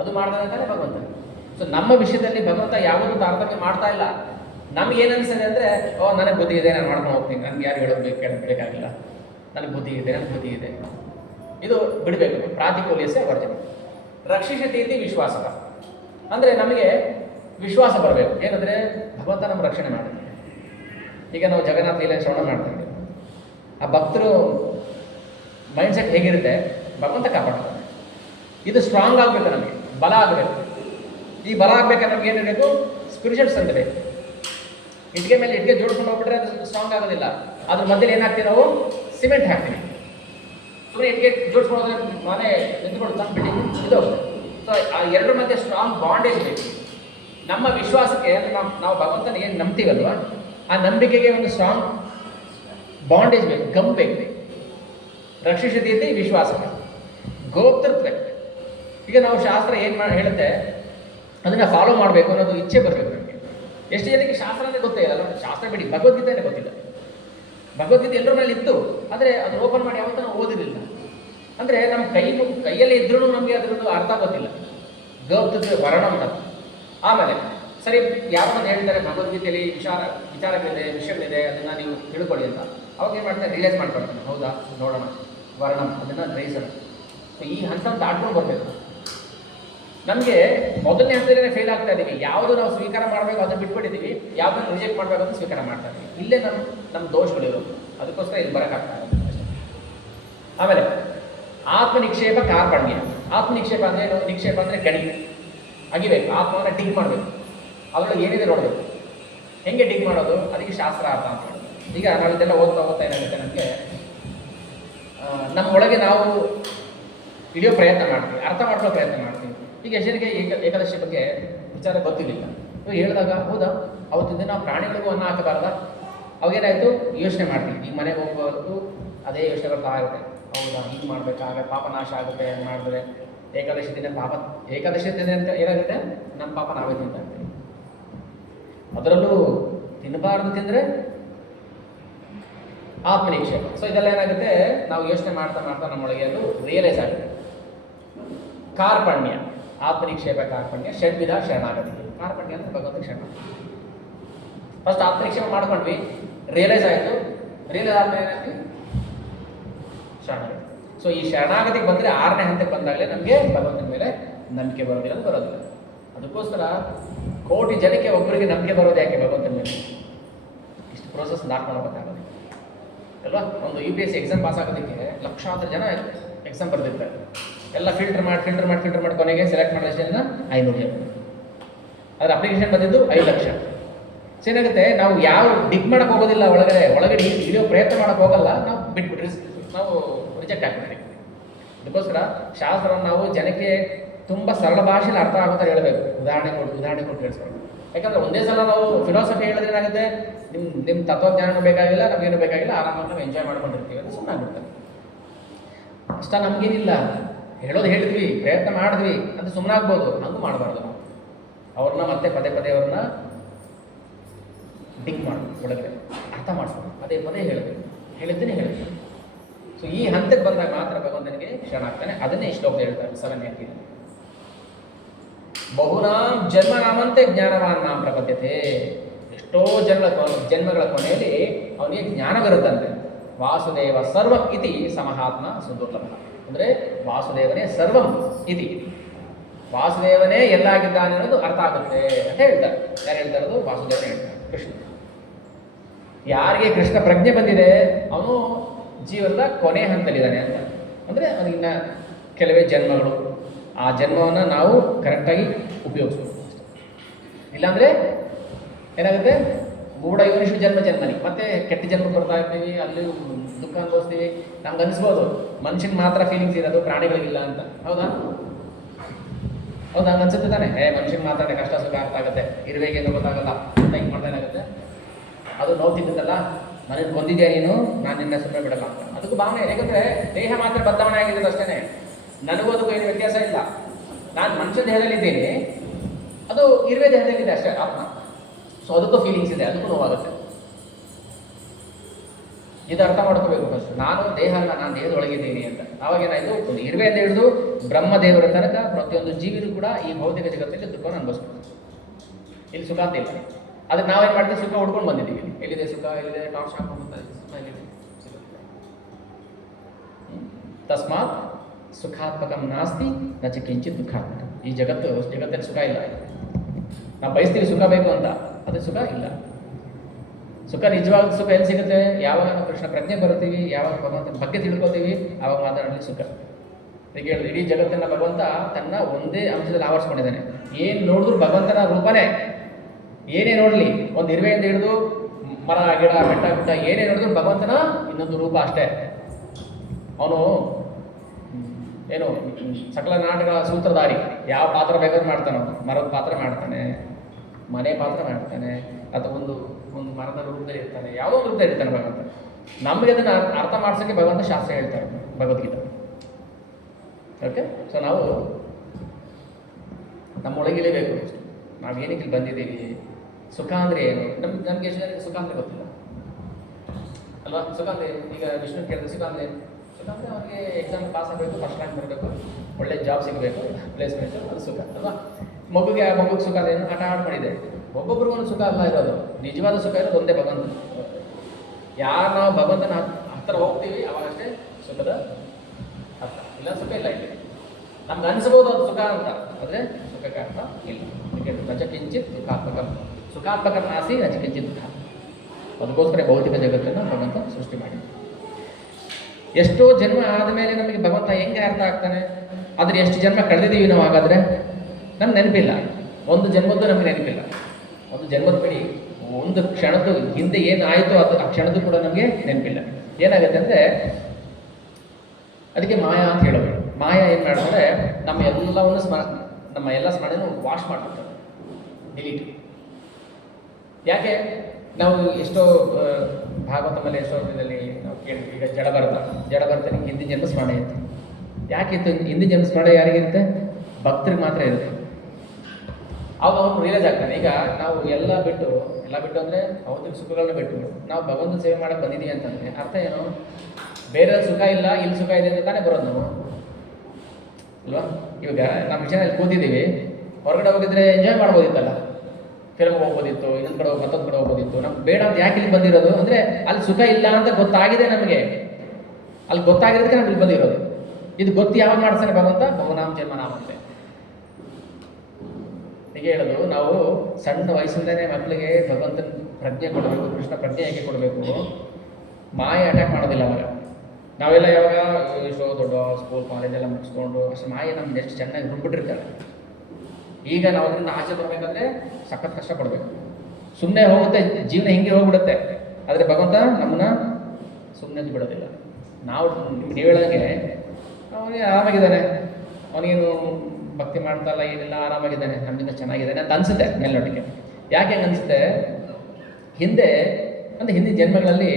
ಅದು ಮಾಡ್ತಾನೆ ಅಂತಾನೆ ಭಗವಂತ. ಸೊ ನಮ್ಮ ವಿಷಯದಲ್ಲಿ ಭಗವಂತ ಯಾವುದೂ ತಾರತಮ್ಯ ಮಾಡ್ತಾ ಇಲ್ಲ. ನಮ್ಗೆ ಏನು ಅನಿಸ್ತದೆ ಅಂದರೆ, ಓ ನನಗೆ ಬುದ್ಧಿ ಇದೆ, ನಾನು ಮಾಡ್ಕೊಂಡು ಹೋಗ್ತೀನಿ, ನನಗೆ ಯಾರು ಹೇಳಬೇಕಾಗಿಲ್ಲ, ನನಗೆ ಬುದ್ಧಿ ಇದೆ, ನನಗೆ ಬುದ್ಧಿ ಇದೆ. ಇದು ಬಿಡಬೇಕು. ಪ್ರಾತಿಕೂಲ್ಯಸ್ಯ ವರ್ಜನೆ. ರಕ್ಷಿಷತೀತಿ ವಿಶ್ವಾಸ. ಅಂದರೆ ನಮಗೆ ವಿಶ್ವಾಸ ಬರಬೇಕು. ಏನಂದರೆ ಭಗವಂತ ನಮ್ಮ ರಕ್ಷಣೆ ಮಾಡ್ತಾನೆ. ಈಗ ನಾವು ಜಗನ್ನಾಥ ಲೀಲೆ ಶ್ರವಣ ಮಾಡ್ತಾ ಇದ್ದೀವಿ, ಆ ಭಕ್ತರು ಮೈಂಡ್ಸೆಟ್ ಹೇಗಿರುತ್ತೆ? ಭಗವಂತ ಕಾಪಾಡ್ತಾನೆ. ಇದು ಸ್ಟ್ರಾಂಗ್ ಆಗಬೇಕು, ನಮಗೆ ಬಲ ಆಗಬೇಕು. ಈ ಬಲ ಆಗ್ಬೇಕಾದ್ರೆ ನಮ್ಗೆ ಏನಿರಬೇಕು? ಸ್ಪಿರಿಚುವಲ್ ಸ್ಟ್ರೆಂತ್ ಬೇಕು. ಇಟ್ಟಿಗೆ ಮೇಲೆ ಇಟ್ಟಿಗೆ ಜೋಡ್ಕೊಂಡು ಹೋಗ್ಬಿಟ್ರೆ ಅದು ಸ್ಟ್ರಾಂಗ್ ಆಗೋದಿಲ್ಲ. ಅದ್ರ ಮಧ್ಯದಲ್ಲಿ ಏನಾಗ್ತೀವಿ ನಾವು? ಸಿಮೆಂಟ್ ಹಾಕ್ತೀವಿ. ಸುಮ್ಮನೆ ಇಟ್ಟಿಗೆ ಜೋಡಿಸ್ಕೊಂಡ್ರೆ ಮನೆ ನಿಂತ್ಕೊಂಡು ತಂದು ಬಿಲ್ಡಿಂಗ್ ಇದು. ಸೊ ಆ ಎರಡರ ಮಧ್ಯೆ ಸ್ಟ್ರಾಂಗ್ ಬಾಂಡೇಜ್ ಬೇಕು. ನಮ್ಮ ವಿಶ್ವಾಸಕ್ಕೆ ನಾವು ಭಗವಂತನ ಏನು ನಂಬ್ತೀವಲ್ವ, ಆ ನಂಬಿಕೆಗೆ ಒಂದು ಸ್ಟ್ರಾಂಗ್ ಬಾಂಡೇಜ್ ಬೇಕು, ಗಮ್ ಬೇಕು. ರಕ್ಷಿಸತೀತಿ ವಿಶ್ವಾಸ, ಗೋಪ್ತೃತ್ವ. ಈಗ ನಾವು ಶಾಸ್ತ್ರ ಏನು ಹೇಳುತ್ತೆ ಅದನ್ನು ಫಾಲೋ ಮಾಡಬೇಕು ಅನ್ನೋದು ಇಚ್ಛೆ ಬರಬೇಕು ನಮಗೆ. ಎಷ್ಟು ಜನಕ್ಕೆ ಶಾಸ್ತ್ರ ಅಂದರೆ ಗೊತ್ತೇ ಇಲ್ಲ. ಶಾಸ್ತ್ರ ಬಿಡಿ, ಭಗವದ್ಗೀತೆನೇ ಗೊತ್ತಿಲ್ಲ. ಭಗವದ್ಗೀತೆ ಎಲ್ಲರ ಮೇಲೆ ಇತ್ತು, ಆದರೆ ಅದು ಓಪನ್ ಮಾಡಿ ಯಾವತ್ತೂ ನಾವು ಓದಿರಲಿಲ್ಲ. ಅಂದರೆ ನಮ್ಮ ಕೈಯಲ್ಲಿ ಇದ್ರೂ ನಮಗೆ ಅದರದ್ದು ಅರ್ಥ ಗೊತ್ತಿಲ್ಲ. ಗೋಪ್ತೃತ್ವ ವರ್ಣಂ ಅಂತ. ಆಮೇಲೆ ಸರಿ, ಯಾವೊಂದು ಹೇಳ್ತಾರೆ ಭಗವದ್ಗೀತೆಯಲ್ಲಿ ವಿಚಾರಗಳಿದೆ, ವಿಷಯಗಳಿದೆ, ಅದನ್ನು ನೀವು ತಿಳ್ಕೊಳ್ಳಿ ಅಂತ. ಅವಾಗ ಏನು ಮಾಡ್ತಾರೆ? ರಿಯಲೈಸ್ ಮಾಡ್ಕೊಳ್ತಾನೆ, ಹೌದಾ ನೋಡೋಣ, ವರ್ಣಂ ಅದನ್ನು ಗ್ರಹಿಸೋಣ. ಸೊ ಈ ಹಂತ ದಾಟ್ಕೊಂಡು ಬರಬೇಕು. ನಮಗೆ ಮೊದಲನೇ ಹಂತದಲ್ಲೇ ಫೇಲ್ ಆಗ್ತಾ ಇದ್ದೀವಿ. ಯಾವುದು ನಾವು ಸ್ವೀಕಾರ ಮಾಡಬೇಕು ಅದನ್ನು ಬಿಟ್ಬಿಟ್ಟಿದ್ದೀವಿ, ಯಾವುದನ್ನು ರಿಜೆಕ್ಟ್ ಮಾಡಬೇಕು ಅಂತ ಸ್ವೀಕಾರ ಮಾಡ್ತಾ ಇದ್ದೀವಿ. ಇಲ್ಲೇ ನಮ್ಮ ದೋಷಗಳಿರೋದು. ಅದಕ್ಕೋಸ್ಕರ ಇಲ್ಲಿ ಬರೋಕ್ಕಾಗ್ತಾ ಇದೆ. ಆಮೇಲೆ ಆತ್ಮನಿಕ್ಷೇಪ ಕಾರ್ಪಣ್ಯ. ಆತ್ಮನಿಕ್ಷೇಪ ಅಂದರೆ ಏನು? ನಿಕ್ಷೇಪ ಅಂದರೆ ಗಣಿ, ಅಗಿಬೇಕು. ಆತ್ಮವನ್ನು ಡಿಗ್ ಮಾಡಬೇಕು, ಅದರೊಳಗೆ ಏನಿದೆ ನೋಡಬೇಕು. ಹೆಂಗೆ ಡಿಗ್ ಮಾಡೋದು? ಅದಕ್ಕೆ ಶಾಸ್ತ್ರ ಅರ್ಥ ಅಂತ ಹೇಳೋದು. ಈಗ ನಾವು ಇದೆಲ್ಲ ಓದ್ತಾ ಏನಾಗುತ್ತೆ, ನಮಗೆ ನಮ್ಮ ಒಳಗೆ ನಾವು ಹಿಡಿಯೋ ಪ್ರಯತ್ನ ಮಾಡ್ತೀವಿ, ಅರ್ಥ ಮಾಡ್ಕೊಳ್ಳೋ ಪ್ರಯತ್ನ ಮಾಡ್ತೀವಿ. ಈಗ ಜನರಿಗೆ ಏಕಾದಶಿ ಬಗ್ಗೆ ವಿಚಾರ ಗೊತ್ತಿರಲಿಲ್ಲ. ಇವಾಗ ಹೇಳಿದಾಗ ಹೌದಾ ಅವತ್ತಿನ ದಿನ ಪ್ರಾಣಿಗಳಿಗೂ ಅನ್ನ ಹಾಕಬಾರ್ದ? ಅವಾಗೇನಾಯಿತು? ಯೋಚನೆ ಮಾಡ್ತೀವಿ. ಈಗ ಮನೆಗೆ ಹೋಗ್ಬಾರ್ದು, ಅದೇ ಯೋಚನೆ ಬರ್ತಾ ಆಗುತ್ತೆ. ಹೌದಾ ಹಿಂಗೆ ಮಾಡಬೇಕಾಗ ಪಾಪ ನಾಶ ಆಗುತ್ತೆ, ಹೆಂಗೆ ಮಾಡಿದ್ರೆ ಏಕಾದಶಿ ದಿನ ಅಂತ ಏನಾಗುತ್ತೆ? ನಮ್ಮ ಪಾಪ ನಾವೇ ತಿಂತ ಇರ್ತೀವಿ. ಅದರಲ್ಲೂ ತಿನ್ನಬಾರ್ದು, ತಿಂದರೆ ಆತ್ಮನಿಕ್ಷೇಪ. ಸೊ ಇದೆಲ್ಲ ಏನಾಗುತ್ತೆ? ನಾವು ಯೋಚನೆ ಮಾಡ್ತಾ ನಮ್ಮೊಳಗೆ ಅದು ರಿಯಲೈಸ್ ಆಗುತ್ತೆ. ಕಾರ್ಪಣ್ಯ, ಆತ್ಮನಿಕ್ಷೇಪ, ಕಾರ್ಪಣ್ಯ. ಷಡ್ವಿಧ ಶರಣಾಗತಿ. ಕಾರ್ಪಣ್ಯ ಅಂದರೆ ಭಗವಂತ ಶರಣ. ಫಸ್ಟ್ ಆತ್ಮನಿಕ್ಷೇಪ ಮಾಡ್ಕೊಂಡ್ವಿ, ರಿಯಲೈಸ್ ಆಯಿತು. ರಿಯಲೈಸ್ ಆದ್ಮೇಲೆ ಏನಾಗ್ತೀವಿ? ಶರಣಾಗತಿ. ಸೊ ಈ ಶರಣಾಗತಿಗೆ ಬಂದರೆ 6ನೇ ಹಂತಕ್ಕೆ ಬಂದಾಗಲೇ ನಮಗೆ ಭಗವಂತನ ಮೇಲೆ ನಂಬಿಕೆ ಬರೋದಿಲ್ಲ, ಅದು ಬರೋದಿಲ್ಲ. ಅದಕ್ಕೋಸ್ಕರ ಕೋಟಿ ಜನಕ್ಕೆ ಒಬ್ಬರಿಗೆ ನಂಬಿಕೆ ಬರೋದು ಯಾಕೆ? ಭಗವಂತನ ಮೇಲೆ. ಇಷ್ಟು ಪ್ರೋಸೆಸ್ ದಾಟ್ಕೊಂಡು ಹೋಗೋಕ್ಕಾಗೋದು ಅಲ್ವಾ? ಒಂದು UPSC ಎಕ್ಸಾಮ್ ಪಾಸ್ ಆಗೋದಕ್ಕೆ ಲಕ್ಷಾಂತರ ಜನ ಎಕ್ಸಾಮ್ ಬರೆದಿರ್ತಾರೆ. ಎಲ್ಲ ಫಿಲ್ಟರ್ ಮಾಡಿ ಕೊನೆಗೆ ಸೆಲೆಕ್ಟ್ ಮಾಡಿದ ಜನ 500 ಜನ. ಅದರ ಅಪ್ಲಿಕೇಶನ್ ಬಂದಿದ್ದು 5 ಲಕ್ಷ. ಸೊ ಏನಾಗುತ್ತೆ? ನಾವು ಯಾವ ಡಿಗ್ ಮಾಡೋಕ್ಕೆ ಹೋಗೋದಿಲ್ಲ, ಒಳಗಡೆ ಹಿಡಿಯೋ ಪ್ರಯತ್ನ ಮಾಡೋಕ್ಕೆ ಹೋಗಲ್ಲ. ನಾವು ಬಿಟ್ಬಿಟ್ರಿ, ನಾವು ರಿಜೆಕ್ಟ್ ಆಗ್ಬಿಟ್ರಿ. ಅದಕ್ಕೋಸ್ಕರ ಶಾಸ್ತ್ರವನ್ನು ನಾವು ಜನಕ್ಕೆ ತುಂಬ ಸರಳ ಭಾಷೆಯಲ್ಲಿ ಅರ್ಥ ಆಗೋ ಥರ ಹೇಳಬೇಕು. ಉದಾಹರಣೆ ಕೊಟ್ಟು ಹೇಳಿಸ್ಕೊಂಡು. ಯಾಕಂದರೆ ಒಂದೇ ಸಲ ನಾವು ಫಿಲಾಸಫಿ ಹೇಳಿದ್ರೆ ಏನಾಗುತ್ತೆ? ನಿಮ್ಮ ತತ್ವಜ್ಞಾನನೂ ಬೇಕಾಗಿಲ್ಲ, ನಮಗೇನು ಬೇಕಾಗಿಲ್ಲ, ಆರಾಮಾಗಿ ನಾವು ಎಂಜಾಯ್ ಮಾಡ್ಕೊಂಡಿರ್ತೀವಿ ಅಂತ ಸುಮ್ಮನೆ ಆಗ್ಬಿಡ್ತಾರೆ. ಅಷ್ಟ ನಮಗೇನಿಲ್ಲ. ಹೇಳೋದು ಹೇಳಿದ್ವಿ, ಪ್ರಯತ್ನ ಮಾಡಿದ್ವಿ ಅಂತ ಸುಮ್ಮನಾಗ್ಬೋದು, ಹಂಗೂ ಮಾಡಬಾರ್ದು ನಾವು. ಅವ್ರನ್ನ ಮತ್ತೆ ಪದೇ ಪದೇ ಅವ್ರನ್ನ ಡಿಗ್ ಮಾಡಬೇಕು, ಒಳಗಡೆ ಅರ್ಥ ಮಾಡಿಸ್ಬೇಕು, ಪದೇ ಪದೇ ಹೇಳಬೇಕು, ಹೇಳಿದ್ದೇನೆ ಹೇಳಬೇಕು. ಸೊ ಈ ಹಂತಕ್ಕೆ ಬಂದಾಗ ಮಾತ್ರ ಭಗವಂತನಿಗೆ ಶರಣಾಗ್ತಾನೆ. ಅದನ್ನೇ ಈ ಶ್ಲೋಕ ಹೇಳ್ತಾರೆ 7 ಹಾಕಿದೆ. ಬಹುನಾಂ ಜನ್ಮ ನಾಮಂತೆ ಜ್ಞಾನವಾನ್ ನಾಂ ಪ್ರಪದ್ಯತೆ. ಎಷ್ಟೋ ಜನ್ಮಗಳ ಕೊನೆಯಲ್ಲಿ ಅವನಿಗೆ ಜ್ಞಾನ ಬರುತ್ತಂತೆ. ವಾಸುದೇವ ಸರ್ವಂ ಇತಿ ಸಮಹಾತ್ಮ ಸುದುರ್ಲಭ. ಅಂದರೆ ವಾಸುದೇವನೇ ಸರ್ವಂ ಇತಿ, ವಾಸುದೇವನೇ ಎಲ್ಲಾಗಿದ್ದಾನೆ ಅನ್ನೋದು ಅರ್ಥ ಆಗುತ್ತೆ ಅಂತ ಹೇಳ್ತಾರೆ. ಯಾರು ಹೇಳ್ತಾರದು? ವಾಸುದೇವನೇ ಹೇಳ್ತಾರೆ, ಕೃಷ್ಣ. ಯಾರಿಗೆ ಕೃಷ್ಣ ಪ್ರಜ್ಞೆ ಬಂದಿದೆ ಅವನು ಜೀವನದ ಕೊನೆ ಹಂತದಲ್ಲಿದ್ದಾನೆ ಅಂತ. ಅಂದರೆ ಅದನ್ನ ಕೆಲವೇ ಜನ್ಮಗಳು, ಆ ಜನ್ಮವನ್ನು ನಾವು ಕರೆಕ್ಟಾಗಿ ಉಪಯೋಗಿಸ್ಬೇಕು. ಇಲ್ಲಾಂದರೆ ಏನಾಗುತ್ತೆ? ಮೂಢ ಯೋನಿಷು ಜನ್ಮನಿ, ಮತ್ತೆ ಕೆಟ್ಟ ಜನ್ಮಕ್ಕೆ ಬರ್ತಾ ಇರ್ತೀವಿ, ಅಲ್ಲಿ ದುಃಖ ಅನುಭವಿಸ್ತೀವಿ. ನಮ್ಗೆ ಅನಿಸ್ಬೋದು ಮನುಷ್ಯನಿಗೆ ಮಾತ್ರ ಫೀಲಿಂಗ್ಸ್ ಇರೋದು, ಪ್ರಾಣಿಗಳಿಗಿಲ್ಲ ಅಂತ. ಹೌದಾ? ಹೌದಾ? ಹಂಗೆ ಅನ್ಸುತ್ತೆ ತಾನೆ? ಮನುಷ್ಯನಿಗೆ ಮಾತ್ರ ಕಷ್ಟ ಸುಖ ಅರ್ಥ ಆಗುತ್ತೆ, ಇರುವೆಗೆ ಏನೋ ಗೊತ್ತಾಗಲ್ಲ ಅಂತ ಹಿಂಗೆ ಮಾಡ್ತಾ ಏನಾಗುತ್ತೆ? ಅದು ನೋವು ತಿಂತಲ್ಲ, ನನಗೆ ಕೊಂದಿದ್ಯಾ ನೀನು, ನಾನು ನಿನ್ನ ಸುಮ್ಮನೆ ಬಿಡಲ್ಲ ಅಂತ. ಅದಕ್ಕೂ ಭಾವನೆ. ಯಾಕಂದರೆ ದೇಹ ಮಾತ್ರ ಬದಲಾವಣೆ ಆಗಿರೋದು ಅಷ್ಟೇ, ನನಗೂ ಅದಕ್ಕೂ ಏನು ವ್ಯತ್ಯಾಸ ಇಲ್ಲ. ನಾನು ಮನುಷ್ಯ ದೇಹದಲ್ಲಿದ್ದೀನಿ, ಅದು ಇರುವೆ ದೇಹದಲ್ಲಿದೆ ಅಷ್ಟೇ, ಆತ್ಮ. ಸೊ ಅದಕ್ಕೂ ಫೀಲಿಂಗ್ಸ್ ಇದೆ, ಅದಕ್ಕೂ ನೋವಾಗುತ್ತೆ. ಇದು ಅರ್ಥ ಮಾಡ್ಕೋಬೇಕು ಫಸ್ಟ್. ನಾನು ದೇಹ ಅಲ್ಲ, ನಾನು ದೇಹದೊಳಗಿದ್ದೀನಿ ಅಂತ. ಆವಾಗ ಏನಾಯಿತು? ಒಂದು ಇರುವೆಯಿಂದ ಹಿಡಿದು ಬ್ರಹ್ಮದೇವರ ತನಕ ಪ್ರತಿಯೊಂದು ಜೀವಿನೂ ಕೂಡ ಈ ಭೌತಿಕ ಜಗತ್ತಲ್ಲಿ ದುಃಖವನ್ನು ಅನುಭವಿಸ್ಬೇಕು. ಇಲ್ಲಿ ಸುಖ ಅಂತ ಇಲ್ಲ. ಅದಕ್ಕೆ ನಾವೇನು ಮಾಡ್ತೀವಿ? ಸುಖ ಹುಡ್ಕೊಂಡು ಬಂದಿದ್ದೀವಿ. ಎಲ್ಲಿದೆ ಸುಖ? ಎಲ್ಲಿದೆ? ಟಾರ್ಚ್ ಹಾಕೊಂಡು ಸುಖ ಎಲ್ಲಿದೆ? ತಸ್ಮಾತ್ ಸುಖಾತ್ಮಕಂ ನಾಸ್ತಿ ನಚ ಕಿಂಚಿತ್ ದುಃಖಾತ್ಮಕ. ಈ ಜಗತ್ತಲ್ಲಿ ಸುಖ ಇಲ್ಲ. ನಾವು ಬಯಸ್ತೀವಿ ಸುಖ ಬೇಕು ಅಂತ, ಅದು ಸುಖ ಇಲ್ಲ. ಸುಖ, ನಿಜವಾದ ಸುಖ ಎಲ್ಲಿ ಸಿಗುತ್ತೆ? ಯಾವಾಗ ನಾವು ಕೃಷ್ಣ ಪ್ರಜ್ಞೆ ಬರ್ತೀವಿ, ಯಾವಾಗ ಭಗವಂತನ ಬಗ್ಗೆ ತಿಳ್ಕೊತೀವಿ, ಆವಾಗ ಮಾತಾಡಲಿ ಸುಖ. ಈಗ ಹೇಳಿದ್ರು, ಇಡೀ ಜಗತ್ತನ್ನು ಭಗವಂತ ತನ್ನ ಒಂದೇ ಅಂಶದಲ್ಲಿ ಆವರಿಸ್ಕೊಂಡಿದ್ದಾನೆ. ಏನು ನೋಡಿದ್ರು ಭಗವಂತನ ರೂಪನೇ. ಏನೇ ನೋಡಲಿ, ಒಂದು ಇರುವೆಯಿಂದ ಹಿಡಿದು ಮರ ಗಿಡ ಬೆಟ್ಟ ಗುಡ್ಡ ಏನೇ ನೋಡಿದ್ರು ಭಗವಂತನ ಇನ್ನೊಂದು ರೂಪ ಅಷ್ಟೇ. ಅವನು ಏನು ಸಕಲ ನಾಟಕಗಳ ಸೂತ್ರಧಾರಿ. ಯಾವ ಪಾತ್ರ ಬೇಕಾದ್ರೂ ಮಾಡ್ತಾನೆ. ಮರದ ಪಾತ್ರ ಮಾಡ್ತಾನೆ, ಮನೆ ಪಾತ್ರ ಮಾಡ್ತಾನೆ, ಅಥವಾ ಒಂದು ಮರದ ರೂಪದಲ್ಲಿ ಇರ್ತಾನೆ, ಯಾವುದೋ ಒಂದು ರೂಪದಲ್ಲಿ ಇರ್ತಾನೆ ಭಗವಂತ. ನಮಗೆ ಅದನ್ನು ಅರ್ಥ ಮಾಡ್ಸೋಕ್ಕೆ ಭಗವಂತ ಶಾಸ್ತ್ರ ಹೇಳ್ತಾರೆ, ಭಗವದ್ಗೀತೆ. ಓಕೆ. ಸೊ ನಾವು ನಮ್ಮೊಳಗಿಲೇಬೇಕು. ನಾವೇನಕ್ಕೆ ಇಲ್ಲಿ ಬಂದಿದ್ದೀವಿ, ಸುಖ ಅಂದರೆ ಏನು? ನಮ್ಗೆ ಎಷ್ಟು ಜನಕ್ಕೆ ಸುಖ ಅಂದರೆ ಗೊತ್ತಿಲ್ಲ ಅಲ್ವಾ? ಸುಖ ಅಂದರೆ ಈಗ ವಿಷ್ಣು ಕೇಳಿದ್ರೆ ಸುಖ ಅಂದರೆ ಏನು? ಸುಖ ಅಂದರೆ ಅವನಿಗೆ ಎಕ್ಸಾಮ್ ಪಾಸ್ ಆಗಬೇಕು, ಫಸ್ಟ್ ರ್ಯಾಂಕ್ ಬರಬೇಕು, ಒಳ್ಳೆ ಜಾಬ್ ಸಿಗಬೇಕು, ಪ್ಲೇಸ್ಮೆಂಟು, ಅದು ಸುಖ ಅಲ್ವಾ? ಮಗುಗೆ ಸುಖ ಅದೇನು? ಆಟ ಆಡ್ಕೊಂಡಿದೆ. ಒಬ್ಬೊಬ್ರಿಗೂ ಒಂದು ಸುಖ ಅಲ್ಲ ಇರೋದು. ನಿಜವಾದ ಸುಖ ಇರೋದು ಒಂದೇ, ಭಗವಂತ. ಯಾರು ನಾವು ಭಗವಂತನ ಹತ್ತಿರ ಹೋಗ್ತೀವಿ ಅವಾಗಷ್ಟೇ ಸುಖದ ಅರ್ಥ. ಇಲ್ಲ ಸುಖ ಇಲ್ಲ ಇಲ್ಲಿ. ನಮ್ಗೆ ಅನಿಸ್ಬೋದು ಅದು ಸುಖ ಅಂತ, ಆದರೆ ಸುಖಕ್ಕೆ ಅರ್ಥ ಇಲ್ಲ. ನಚ ಕಿಂಚಿತ್ ದುಃಖಾತ್ಮಕ ಸುಖಾತ್ಮಕ ನಾಸಿ ನಚ ಕಿಂಚಿತ್ ದುಃಖ. ಅದಕ್ಕೋಸ್ಕರ ಭೌತಿಕ ಜಗತ್ತನ್ನು ಭಗವಂತ ಸೃಷ್ಟಿ ಮಾಡಿ. ಎಷ್ಟೋ ಜನ್ಮ ಆದಮೇಲೆ ನಮಗೆ ಭಗವಂತ ಹೆಂಗೆ ಅರ್ಥ ಆಗ್ತಾನೆ? ಆದರೆ ಎಷ್ಟು ಜನ್ಮ ಕಳೆದಿದ್ದೀವಿ ನಾವು? ಹಾಗಾದರೆ ನಮ್ಗೆ ನೆನಪಿಲ್ಲ. ಒಂದು ಜನ್ಮದ್ದು ನಮಗೆ ನೆನಪಿಲ್ಲ. ಒಂದು ಜನ್ಮದ ಬಿಡಿ, ಒಂದು ಕ್ಷಣದ್ದು ಹಿಂದೆ ಏನು ಆಯಿತು ಅದು ಆ ಕ್ಷಣದ್ದು ಕೂಡ ನಮಗೆ ನೆನಪಿಲ್ಲ. ಏನಾಗುತ್ತೆ ಅಂದರೆ ಅದಕ್ಕೆ ಮಾಯಾ ಅಂತ ಹೇಳೋದು. ಮಾಯಾ ಏನು ಮಾಡ್ತಾರೆ? ನಮ್ಮ ಎಲ್ಲ ಸ್ಮರಣೆನೂ ವಾಶ್ ಮಾಡ್ಬಿಡ್ತಾರೆ, ಡಿಲೀಟ್. ಯಾಕೆ? ನಾವು ಎಷ್ಟೋ ಭಾಗವತ ಮೇಲೆ ಎಷ್ಟೋ ಇದರಲ್ಲಿ ನಾವು ಕೇಳ್ತೀವಿ. ಈಗ ಜಡಭರತನಿಗೆ ಹಿಂದಿನ ಜನ್ಮ ಸ್ಮರಣೆ ಇರುತ್ತೆ. ಯಾಕಿತ್ತು ಹಿಂದಿನ ಜನ್ಮ ಸ್ಮರಣೆ? ಯಾರಿಗಿರುತ್ತೆ? ಭಕ್ತರಿಗೆ ಮಾತ್ರ ಇರುತ್ತೆ. ಅವಾಗ ಅವನು ರಿಯಲೈಸ್ ಆಗ್ತಾನೆ. ಈಗ ನಾವು ಎಲ್ಲ ಬಿಟ್ಟು ಅಂದರೆ ಭೌತಿಕ ಸುಖಗಳನ್ನ ಬಿಟ್ಟು ನಾವು ಭಗವಂತನ ಸೇವೆ ಮಾಡೋಕ್ಕೆ ಬಂದಿದ್ದೀವಿ ಅಂತಂದರೆ ಅರ್ಥ ಏನು? ಬೇರೆ ಸುಖ ಇಲ್ಲ, ಇಲ್ಲಿ ಸುಖ ಇದೆ ಅಂತ ತಾನೇ ಬರೋದು ನಾವು ಅಲ್ವಾ? ಇವಾಗ ನಮ್ಮ ವಿಷಯದಲ್ಲಿ ಕೂತಿದ್ದೀವಿ, ಹೊರಗಡೆ ಹೋಗಿದ್ರೆ ಎಂಜಾಯ್ ಮಾಡ್ಬೋದಿತ್ತಲ್ಲ, ಫಿಲ್ಮ್ಗೆ ಹೋಗ್ಬೋದಿತ್ತು, ಇನ್ನೊಂದು ಕಡೆ ಮತ್ತೊಂದು ಕಡೆ ಹೋಗ್ಬೋದಿತ್ತು. ನಮ್ಗೆ ಬೇಡ ಅಂತ ಯಾಕೆ ಇಲ್ಲಿ ಬಂದಿರೋದು ಅಂದರೆ ಅಲ್ಲಿ ಸುಖ ಇಲ್ಲ ಅಂತ ಗೊತ್ತಾಗಿದೆ ನಮಗೆ. ಅಲ್ಲಿ ಗೊತ್ತಾಗಿರೋದಕ್ಕೆ ನಮ್ಗೆ ಇಲ್ಲಿ ಬಂದಿರೋದು. ಇದು ಗೊತ್ತು ಯಾವಾಗ ಮಾಡ್ತಾನೆ ಭಗವಂತ? ಬಹುನಾಮ ಜನ್ಮನಾಮ ಅಂತೆ. ಹೀಗೆ ಹೇಳೋದು. ನಾವು ಸಣ್ಣ ವಯಸ್ಸಿಂದನೇ ಮಕ್ಕಳಿಗೆ ಭಗವಂತನ ಪ್ರಜ್ಞೆ ಕೊಡಬೇಕು, ಕೃಷ್ಣ ಪ್ರಜ್ಞೆ ಹೇಗೆ ಕೊಡಬೇಕು. ಮಾಯೆ ಅಟ್ಯಾಕ್ ಮಾಡೋದಿಲ್ಲ ಅವಾಗ. ನಾವೆಲ್ಲ ಯಾವಾಗ ಎಷ್ಟೋ ದೊಡ್ಡ ಸ್ಕೂಲ್ ಕಾಲೇಜೆಲ್ಲ ಮುಗಿಸ್ಕೊಂಡು ಅಷ್ಟು ಮಾಯೆ ನಮ್ಗೆ ಎಷ್ಟು ಚೆನ್ನಾಗಿ ರುಬ್ಬಿಟ್ಟಿರ್ತಾರೆ. ಈಗ ನಾವು ಅದರಿಂದ ಆಚೆ ಬರಬೇಕಂದ್ರೆ ಸಖತ್ ಕಷ್ಟಪಡಬೇಕು. ಸುಮ್ಮನೆ ಹೋಗುತ್ತೆ ಜೀವನ, ಹಿಂಗೆ ಹೋಗ್ಬಿಡುತ್ತೆ. ಆದರೆ ಭಗವಂತ ನಮ್ಮನ್ನ ಸುಮ್ಮನೆ ಬಿಡೋದಿಲ್ಲ. ನಾವು ನೀವು ಹೇಳೋಂಗೆ ಅವನಿಗೆ ಆರಾಮಾಗಿದ್ದಾನೆ, ಅವನಿಗೇನು ಭಕ್ತಿ ಮಾಡ್ತಾಯಿಲ್ಲ, ಏನಿಲ್ಲ, ಆರಾಮಾಗಿದ್ದಾನೆ, ನಮ್ಮಿಂದ ಚೆನ್ನಾಗಿದ್ದಾನೆ ಅಂತ ಅನಿಸುತ್ತೆ ಮೇಲ್ನೋಟಕ್ಕೆ. ಯಾಕೆ ಹಂಗೆ ಅನಿಸುತ್ತೆ? ಹಿಂದಿನ ಜನ್ಮಗಳಲ್ಲಿ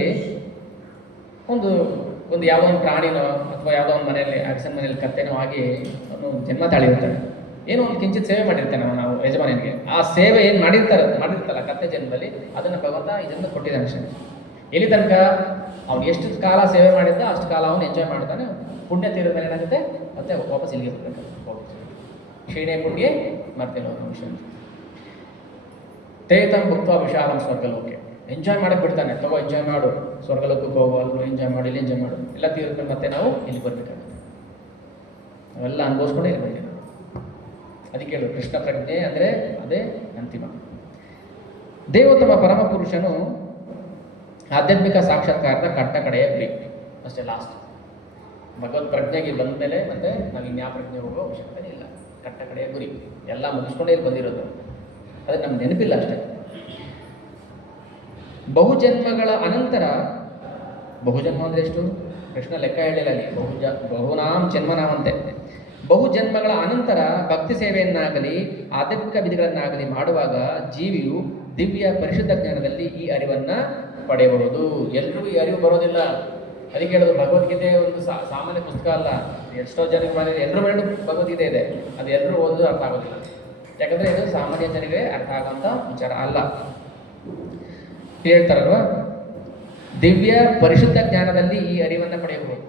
ಒಂದು ಒಂದು ಯಾವುದೋ ಒಂದು ಪ್ರಾಣಿನೋ ಅಥವಾ ಯಾವುದೋ ಒಂದು ಮನೆಯಲ್ಲಿ ಅಗಸನ ಮನೆಯಲ್ಲಿ ಕತ್ತೆನೋ ಆಗಿ ಅವನು ಜನ್ಮ ತಾಳಿರ್ತಾನೆ, ಏನೋ ಒಂದು ಕಿಂಚಿತ್ ಸೇವೆ ಮಾಡಿರ್ತಾನೆ ನಾವು ಯಜಮಾನಿಗೆ. ಆ ಸೇವೆ ಏನು ಮಾಡಿರ್ತಲ್ಲ ಕತ್ತೆ ಜನ್ಮದಲ್ಲಿ, ಅದನ್ನು ಭಗವಂತ ಈ ಜನ್ಮ ಕೊಟ್ಟಿದ್ದಾನೆ ಅಷ್ಟೇ. ಎಲ್ಲಿ ತನಕ ಅವ್ನು ಎಷ್ಟು ಕಾಲ ಸೇವೆ ಮಾಡಿದ್ದ ಅಷ್ಟು ಕಾಲ ಅವನು ಎಂಜಾಯ್ ಮಾಡ್ತಾನೆ. ಪುಣ್ಯ ತೀರಿದ ಮೇಲೆ ಏನಾಗುತ್ತೆ, ಮತ್ತೆ ವಾಪಸ್ ಇಲ್ಲಿಗೆ ಬರ್ಬೇಕು. ಕ್ಷೀಣೆ ಪುಣ್ಯ ಮರ್ತೇನೋ ವಿಷಯ ತೇತಂ ಭುಕ್ತ ವಿಶಾಲಂ ಸ್ವರ್ಗಲೋಕೆ. ಎಂಜಾಯ್ ಮಾಡಕ್ಕೆ ಬಿಡ್ತಾನೆ, ತಗೋ ಎಂಜಾಯ್ ಮಾಡು, ಸ್ವರ್ಗಲೋಕಕ್ಕೆ ಹೋಗು, ಅಲ್ಲೂ ಎಂಜಾಯ್ ಮಾಡಿ, ಇಲ್ಲಿ ಎಂಜಾಯ್ ಮಾಡು, ಎಲ್ಲ ತೀರಿದ್ಮೇಲೆ ಮತ್ತೆ ನಾವು ಇಲ್ಲಿ ಬರ್ಬೇಕಾಗುತ್ತೆ. ಅವೆಲ್ಲ ಅನುಭವಿಸ್ಕೊಂಡೇ ಇಲ್ಲಿ ಬಂದಿರೋದು. ಅದಕ್ಕೆ ಹೇಳು ಕೃಷ್ಣ ಪ್ರಜ್ಞೆ ಅಂದರೆ ಅದೇ ಅಂತಿಮ. ದೇವೋತ್ತಮ ಪರಮ ಪುರುಷನು ಆಧ್ಯಾತ್ಮಿಕ ಸಾಕ್ಷಾತ್ಕಾರದ ಕಟ್ಟ ಕಡೆಯ ಗುರಿ ಅಷ್ಟೇ, ಲಾಸ್ಟ್. ಭಗವತ್ ಪ್ರಜ್ಞೆಗೆ ಬಂದ ಮೇಲೆ ಮತ್ತೆ ನಾವು ಇನ್ಯಾ ಪ್ರಜ್ಞೆ ಹೋಗೋ ಅವಶ್ಯಕತೆ ಇಲ್ಲ. ಕಟ್ಟ ಕಡೆಯ ಗುರಿ ಎಲ್ಲ ಮುಗಿಸ್ಕೊಂಡೇ ಇಲ್ಲಿ ಬಂದಿರೋದು, ಅದು ನಮ್ಗೆ ನೆನಪಿಲ್ಲ ಅಷ್ಟೇ. ಬಹುಜನ್ಮಗಳ ಅನಂತರ, ಬಹುಜನ್ಮ ಅಂದರೆ ಎಷ್ಟು? ಕೃಷ್ಣ ಲೆಕ್ಕ ಹೇಳಿಲ್ಲ ಅಲ್ಲಿ. ಬಹುನಾಂ ಜನ್ಮನಾಮಂತೆ. ಬಹುಜನ್ಮಗಳ ಅನಂತರ ಭಕ್ತಿ ಸೇವೆಯನ್ನಾಗಲಿ ಆಧ್ಯಾತ್ಮಿಕ ವಿಧಿಗಳನ್ನಾಗಲಿ ಮಾಡುವಾಗ ಜೀವಿಯು ದಿವ್ಯ ಪರಿಶುದ್ಧ ಜ್ಞಾನದಲ್ಲಿ ಈ ಅರಿವನ್ನು ಪಡೆಯಬಹುದು. ಎಲ್ರಿಗೂ ಈ ಅರಿವು ಬರೋದಿಲ್ಲ. ಅದಕ್ಕೆ ಹೇಳೋದು ಭಗವದ್ಗೀತೆ ಒಂದು ಸಾಮಾನ್ಯ ಪುಸ್ತಕ ಅಲ್ಲ. ಎಷ್ಟೋ ಜನಕ್ಕೆ ಮನೇಲಿ ಎಲ್ಲರೂ ಮೇಲೆ ಭಗವದ್ಗೀತೆ ಇದೆ, ಅದು ಎಲ್ಲರೂ ಓದಿದ್ರು ಅರ್ಥ ಆಗೋದಿಲ್ಲ. ಯಾಕಂದರೆ ಇದು ಸಾಮಾನ್ಯ ಜನರಿಗೆ ಅರ್ಥ ಆಗೋಂಥ ವಿಚಾರ ಅಲ್ಲ. ಹೇಳ್ತಾರಲ್ವ, ದಿವ್ಯ ಪರಿಶುದ್ಧ ಜ್ಞಾನದಲ್ಲಿ ಈ ಅರಿವನ್ನು ಪಡೆಯಬಹುದು.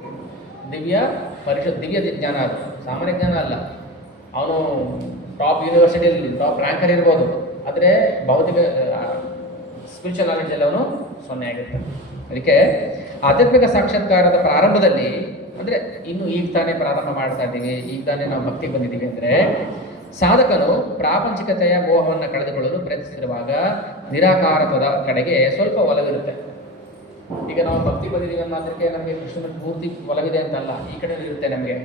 ದಿವ್ಯ ಜ್ಞಾನ, ಅದು ಸಾಮಾನ್ಯ ಜ್ಞಾನ ಅಲ್ಲ. ಅವನು ಟಾಪ್ ಯೂನಿವರ್ಸಿಟಿಯಲ್ಲಿ ಟಾಪ್ ರ್ಯಾಂಕರ್ ಇರ್ಬೋದು, ಆದರೆ ಭೌತಿಕ ಸ್ಪಿರಿಚುವಲ್ ನಾಲೆಡ್ಜಲ್ಲಿ ಅವನು 0 ಆಗಿರ್ತಾನೆ. ಅದಕ್ಕೆ ಆಧ್ಯಾತ್ಮಿಕ ಸಾಕ್ಷಾತ್ಕಾರದ ಪ್ರಾರಂಭದಲ್ಲಿ, ಅಂದರೆ ಇನ್ನು ಈಗ ತಾನೇ ಪ್ರಾರಂಭ ಮಾಡ್ತಾ ಇದ್ದೀವಿ, ಈಗ ತಾನೇ ನಾವು ಭಕ್ತಿಗೆ ಬಂದಿದ್ದೀವಿ ಅಂದರೆ, ಸಾಧಕನು ಪ್ರಾಪಂಚಿಕತೆಯ ಮೋಹವನ್ನು ಕಳೆದುಕೊಳ್ಳಲು ಪ್ರಯತ್ನಿಸಿರುವಾಗ ನಿರಾಕಾರತ್ವದ ಕಡೆಗೆ ಸ್ವಲ್ಪ ಒಲವಿರುತ್ತೆ. ಈಗ ನಾವು ಭಕ್ತಿ ಬಂದಿದ್ದೀವಿ ಅನ್ನೋದಕ್ಕೆ ನಮಗೆ ಕೃಷ್ಣನ ಪೂರ್ತಿ ಒಲವಿದೆ ಅಂತಲ್ಲ, ಈ ಕಡೆ ಇರುತ್ತೆ, ನಮಗೆ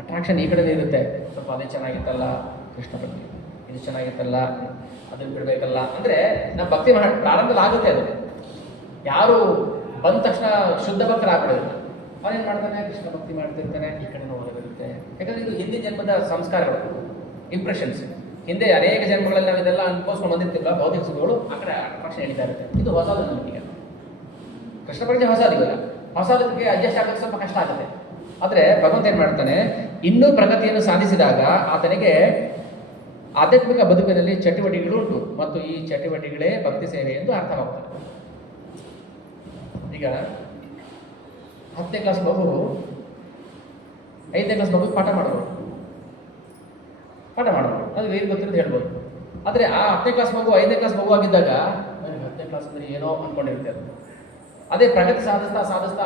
ಅಟ್ರಾಕ್ಷನ್ ಈ ಕಡೆ ಇರುತ್ತೆ. ಸ್ವಲ್ಪ ಅದೇ ಚೆನ್ನಾಗಿತ್ತಲ್ಲ ಕೃಷ್ಣ ಭಕ್ತಿ, ಇದು ಚೆನ್ನಾಗಿತ್ತಲ್ಲ, ಅದನ್ನು ಬಿಡಬೇಕಲ್ಲ ಅಂದರೆ ನಮ್ಮ ಭಕ್ತಿ ಪ್ರಾರಂಭದಲ್ಲಿ ಆಗುತ್ತೆ. ಅದು ಯಾರು ಬಂದ ತಕ್ಷಣ ಶುದ್ಧ ಭಕ್ತರಾಗ್ಬಿಡೋದಿಲ್ಲ. ಅವನೇನು ಮಾಡ್ತಾನೆ, ಕೃಷ್ಣ ಭಕ್ತಿ ಮಾಡ್ತಿರ್ತಾನೆ, ಈ ಕಡೆ ಒಲವಿರುತ್ತೆ. ಯಾಕಂದರೆ ಇದು ಹಿಂದಿನ ಜನ್ಮದ ಸಂಸ್ಕಾರಗಳು, ಇಂಪ್ರೆಷನ್ಸ್. ಹಿಂದೆ ಅನೇಕ ಜನ್ಮಗಳಲ್ಲಿ ನಾವು ಇದೆಲ್ಲ ಅನ್ಕೋಸ್ಕೊಂಡು ಬಂದಿರ್ತಿಲ್ಲ, ಭೌತಿಕ ಸುಖಗಳು ಆ ಕಡೆ ಅಟ್ರಾಕ್ಷನ್ ನಡೀತಾ ಇರುತ್ತೆ. ಇದು ಹೊಸದು ನಮಗೀಗ. ಕೃಷ್ಣ ಪ್ರಜ್ಞೆ ಹೊಸದಿಲ್ಲ, ಹೊಸದಕ್ಕೆ ಅಡ್ಜಸ್ಟ್ ಆಗೋಕ್ಕೆ ಸ್ವಲ್ಪ ಕಷ್ಟ ಆಗುತ್ತೆ. ಆದರೆ ಭಗವಂತ ಏನು ಮಾಡ್ತಾನೆ, ಇನ್ನೂ ಪ್ರಗತಿಯನ್ನು ಸಾಧಿಸಿದಾಗ ಆತನಿಗೆ ಆಧ್ಯಾತ್ಮಿಕ ಬದುಕಿನಲ್ಲಿ ಚಟುವಟಿಕೆಗಳು ಉಂಟು ಮತ್ತು ಈ ಚಟುವಟಿಕೆಗಳೇ ಭಕ್ತಿ ಸೇವೆ ಎಂದು ಅರ್ಥವಾಗುತ್ತದೆ. ಈಗ 10ನೇ ಕ್ಲಾಸ್ ಮಗು 5ನೇ ಕ್ಲಾಸ್ ಮಗು ಪಾಠ ಮಾಡ್ಬೋದು, ಅದು ಏನು ಗೊತ್ತಿರೋದು ಹೇಳ್ಬೋದು. ಆದರೆ ಆ 10ನೇ ಕ್ಲಾಸ್ ಮಗು 5ನೇ ಕ್ಲಾಸ್ ಮಗು ಆಗಿದ್ದಾಗ 10ನೇ ಕ್ಲಾಸ್ ಅಂದರೆ ಏನೋ ಅಂದ್ಕೊಂಡಿರುತ್ತೆ ಅದು. ಅದೇ ಪ್ರಗತಿ ಸಾಧಿಸ್ತಾ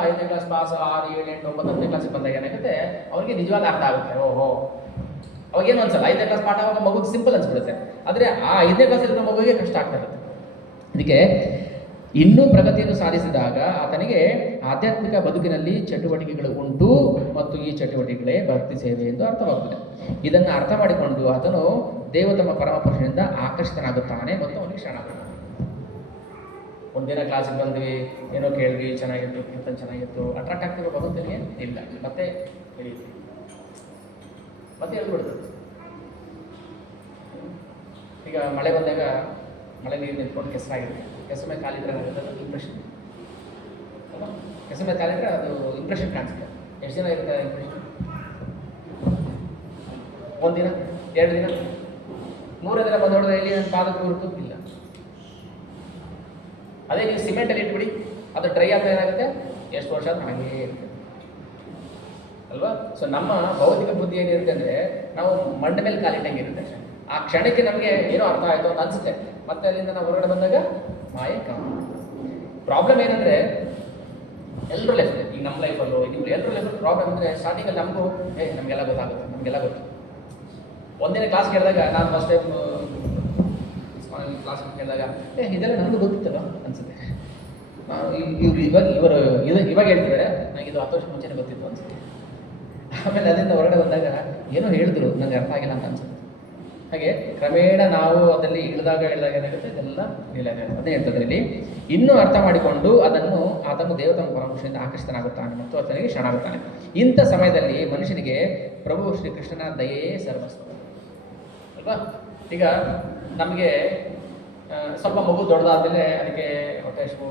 5ನೇ ಕ್ಲಾಸ್ ಪಾಸ್ 6, 7, 8, 9, 10ನೇ ಕ್ಲಾಸಿಗೆ ಬಂದಾಗ ಏನಾಗುತ್ತೆ, ಅವ್ರಿಗೆ ನಿಜವಾದ ಅರ್ಥ ಆಗುತ್ತೆ. ಓಹೋ, ಅವಾಗೇನು ಅನ್ಸಲ್ಲ. 5ನೇ ಕ್ಲಾಸ್ ಪಾಠ ಆವಾಗ ಮಗುಗೆ ಸಿಂಪಲ್ ಅನ್ಸ್ಬಿಡುತ್ತೆ. ಆದರೆ ಆ 5ನೇ ಕ್ಲಾಸಲ್ಲಿರೋ ಮಗುವಿಗೆ ಕಷ್ಟ ಆಗ್ತಾ ಇರುತ್ತೆ. ಅದಕ್ಕೆ ಇನ್ನೂ ಪ್ರಗತಿಯನ್ನು ಸಾಧಿಸಿದಾಗ ಆತನಿಗೆ ಆಧ್ಯಾತ್ಮಿಕ ಬದುಕಿನಲ್ಲಿ ಚಟುವಟಿಕೆಗಳು ಉಂಟು ಮತ್ತು ಈ ಚಟುವಟಿಕೆಗಳೇ ಭಕ್ತಿ ಸೇವೆ ಎಂದು ಅರ್ಥವಾಗುತ್ತದೆ. ಇದನ್ನು ಅರ್ಥ ಮಾಡಿಕೊಂಡು ಆತನು ದೇವೋತ್ತಮ ಪರಮಪುರುಷನಿಂದ ಆಕರ್ಷಿತನಾಗುತ್ತಾನೆ ಮತ್ತು ಅವನಿಗೆ ಶರಣಾಗುತ್ತಾನೆ. ಒಂದಿನ ಕ್ಲಾಸಿಗೆ ಬಂದ್ವಿ, ಏನೋ ಕೇಳಿದ್ವಿ, ಚೆನ್ನಾಗಿತ್ತು, ಕೀರ್ತನ ಚೆನ್ನಾಗಿತ್ತು, ಅಟ್ರಾಕ್ಟ್ ಆಗ್ತಿರೋ ಭಗವಂತನಿಗೆ ಇಲ್ಲ, ಮತ್ತೆ ಹೇಳಿದ್ವಿ, ಮತ್ತೆ ಹೇಳ್ಬಿಡ್ತು. ಈಗ ಮಳೆ ಬಂದಾಗ ಮಳೆ ನೀರು ನಿಂತ್ಕೊಂಡು ಕೆಸರಾಗಿರುತ್ತೆ, ಕೆಸರ ಮೇಲೆ ಕಾಲಿದ್ರೆ ಏನಾಗುತ್ತೆ, ಅದು ಇಂಪ್ರೆಷನ್ ಅಲ್ವಾ? ಕೆಸರ ಮೇಲೆ ಕಾಲಿದ್ರೆ ಅದು ಇಂಪ್ರೆಷನ್ ಕಾಣಿಸುತ್ತೆ. ಎಷ್ಟು ದಿನ ಇರುತ್ತೆ ಇಂಪ್ರೆಷನ್? 1 ದಿನ, 2 ದಿನ, 3 ದಿನ ಬಂದು ನೋಡಿದ್ರೆ ಇಲ್ಲಿ ನನ್ನ ಪಾದಕ್ಕೆ ಗುರುತು ಇಲ್ಲ. ಅದೇ ನೀವು ಸಿಮೆಂಟಲ್ಲಿ ಇಟ್ಬಿಡಿ, ಅದು ಡ್ರೈ ಆಗ್ತಾ ಏನಾಗುತ್ತೆ, ಎಷ್ಟು ವರ್ಷ ಅದು ಹಾಗೇ ಇರುತ್ತೆ ಅಲ್ವಾ? ಸೊ ನಮ್ಮ ಭೌತಿಕ ಬುದ್ಧಿ ಏನಿರುತ್ತೆ ಅಂದರೆ, ನಾವು ಮಣ್ಣ ಮೇಲೆ ಕಾಲಿಟ್ಟಂಗೆ ಇರುತ್ತೆ. ಆ ಕ್ಷಣಕ್ಕೆ ನಮಗೆ ಏನೋ ಅರ್ಥ ಆಯಿತು ಅಂತ ಅನಿಸುತ್ತೆ, ಮತ್ತೆ ಅಲ್ಲಿಂದ ನಾವು ಹೊರಗಡೆ ಬಂದಾಗ ಮಾಯೆ ಕಾಮ. ಪ್ರಾಬ್ಲಮ್ ಏನಂದರೆ ಎಲ್ಲರೂ ಲೈಫ್, ಈಗ ನಮ್ಮ ಲೈಫಲ್ಲೂ ನಿಮ್ಗೆ ಎಲ್ಲರೂ ಲೈಫ್ ಪ್ರಾಬ್ಲಮ್ ಅಂದರೆ, ಸ್ಟಾರ್ಟಿಂಗಲ್ಲಿ ನಮಗೂ ನಮಗೆಲ್ಲ ಗೊತ್ತಾಗುತ್ತೆ, ನಮಗೆಲ್ಲ ಗೊತ್ತು. ಒಂದಿನ ಕ್ಲಾಸ್ ಕೇಳಿದಾಗ, ನಾನು ಫಸ್ಟ್ ಟೈಮ್ ಕ್ಲಾಸ್ ಕೇಳಿದಾಗ ಇದೆಲ್ಲ ನನಗೂ ಗೊತ್ತಿತ್ತಲ್ಲ ಅನಿಸುತ್ತೆ. ಇವಾಗ ಹೇಳ್ತಿದ್ದಾರೆ, ನನಗೆ ಇದು 10 ವರ್ಷ ಮುಂಚೆನೇ ಗೊತ್ತಿತ್ತು ಅನಿಸುತ್ತೆ. ಆಮೇಲೆ ಅದರಿಂದ ಹೊರಗಡೆ ಬಂದಾಗ ಏನೋ ಹೇಳಿದ್ರು, ನನಗೆ ಅರ್ಥ ಆಗಿಲ್ಲ ಅಂತ ಅನ್ಸುತ್ತೆ. ಹಾಗೆ ಕ್ರಮೇಣ ನಾವು ಅದರಲ್ಲಿ ಇಳಿದಾಗ ಏನಾಗುತ್ತೆ, ಇದೆಲ್ಲ ಅದೇ ಹೇಳ್ತದೆ ಇಲ್ಲಿ. ಇನ್ನೂ ಅರ್ಥ ಮಾಡಿಕೊಂಡು ಆತನು ದೇವತಮ ಪರಮಪುರುಷನಿಂದ ಆಕರ್ಷಿತನಾಗುತ್ತಾನೆ ಮತ್ತು ಆತನಿಗೆ ಶರಣಾಗುತ್ತಾನೆ. ಇಂಥ ಸಮಯದಲ್ಲಿ ಮನುಷ್ಯನಿಗೆ ಪ್ರಭು ಶ್ರೀಕೃಷ್ಣನ ದಯೆಯೇ ಸರ್ವಸ್ವ ಅಲ್ವಾ? ಈಗ ನಮಗೆ ಸ್ವಲ್ಪ ಮಗು ದೊಡ್ಡದಾದಮೇಲೆ ಅದಕ್ಕೆ ಹೊಟ್ಟೆ ಹಸಿವು,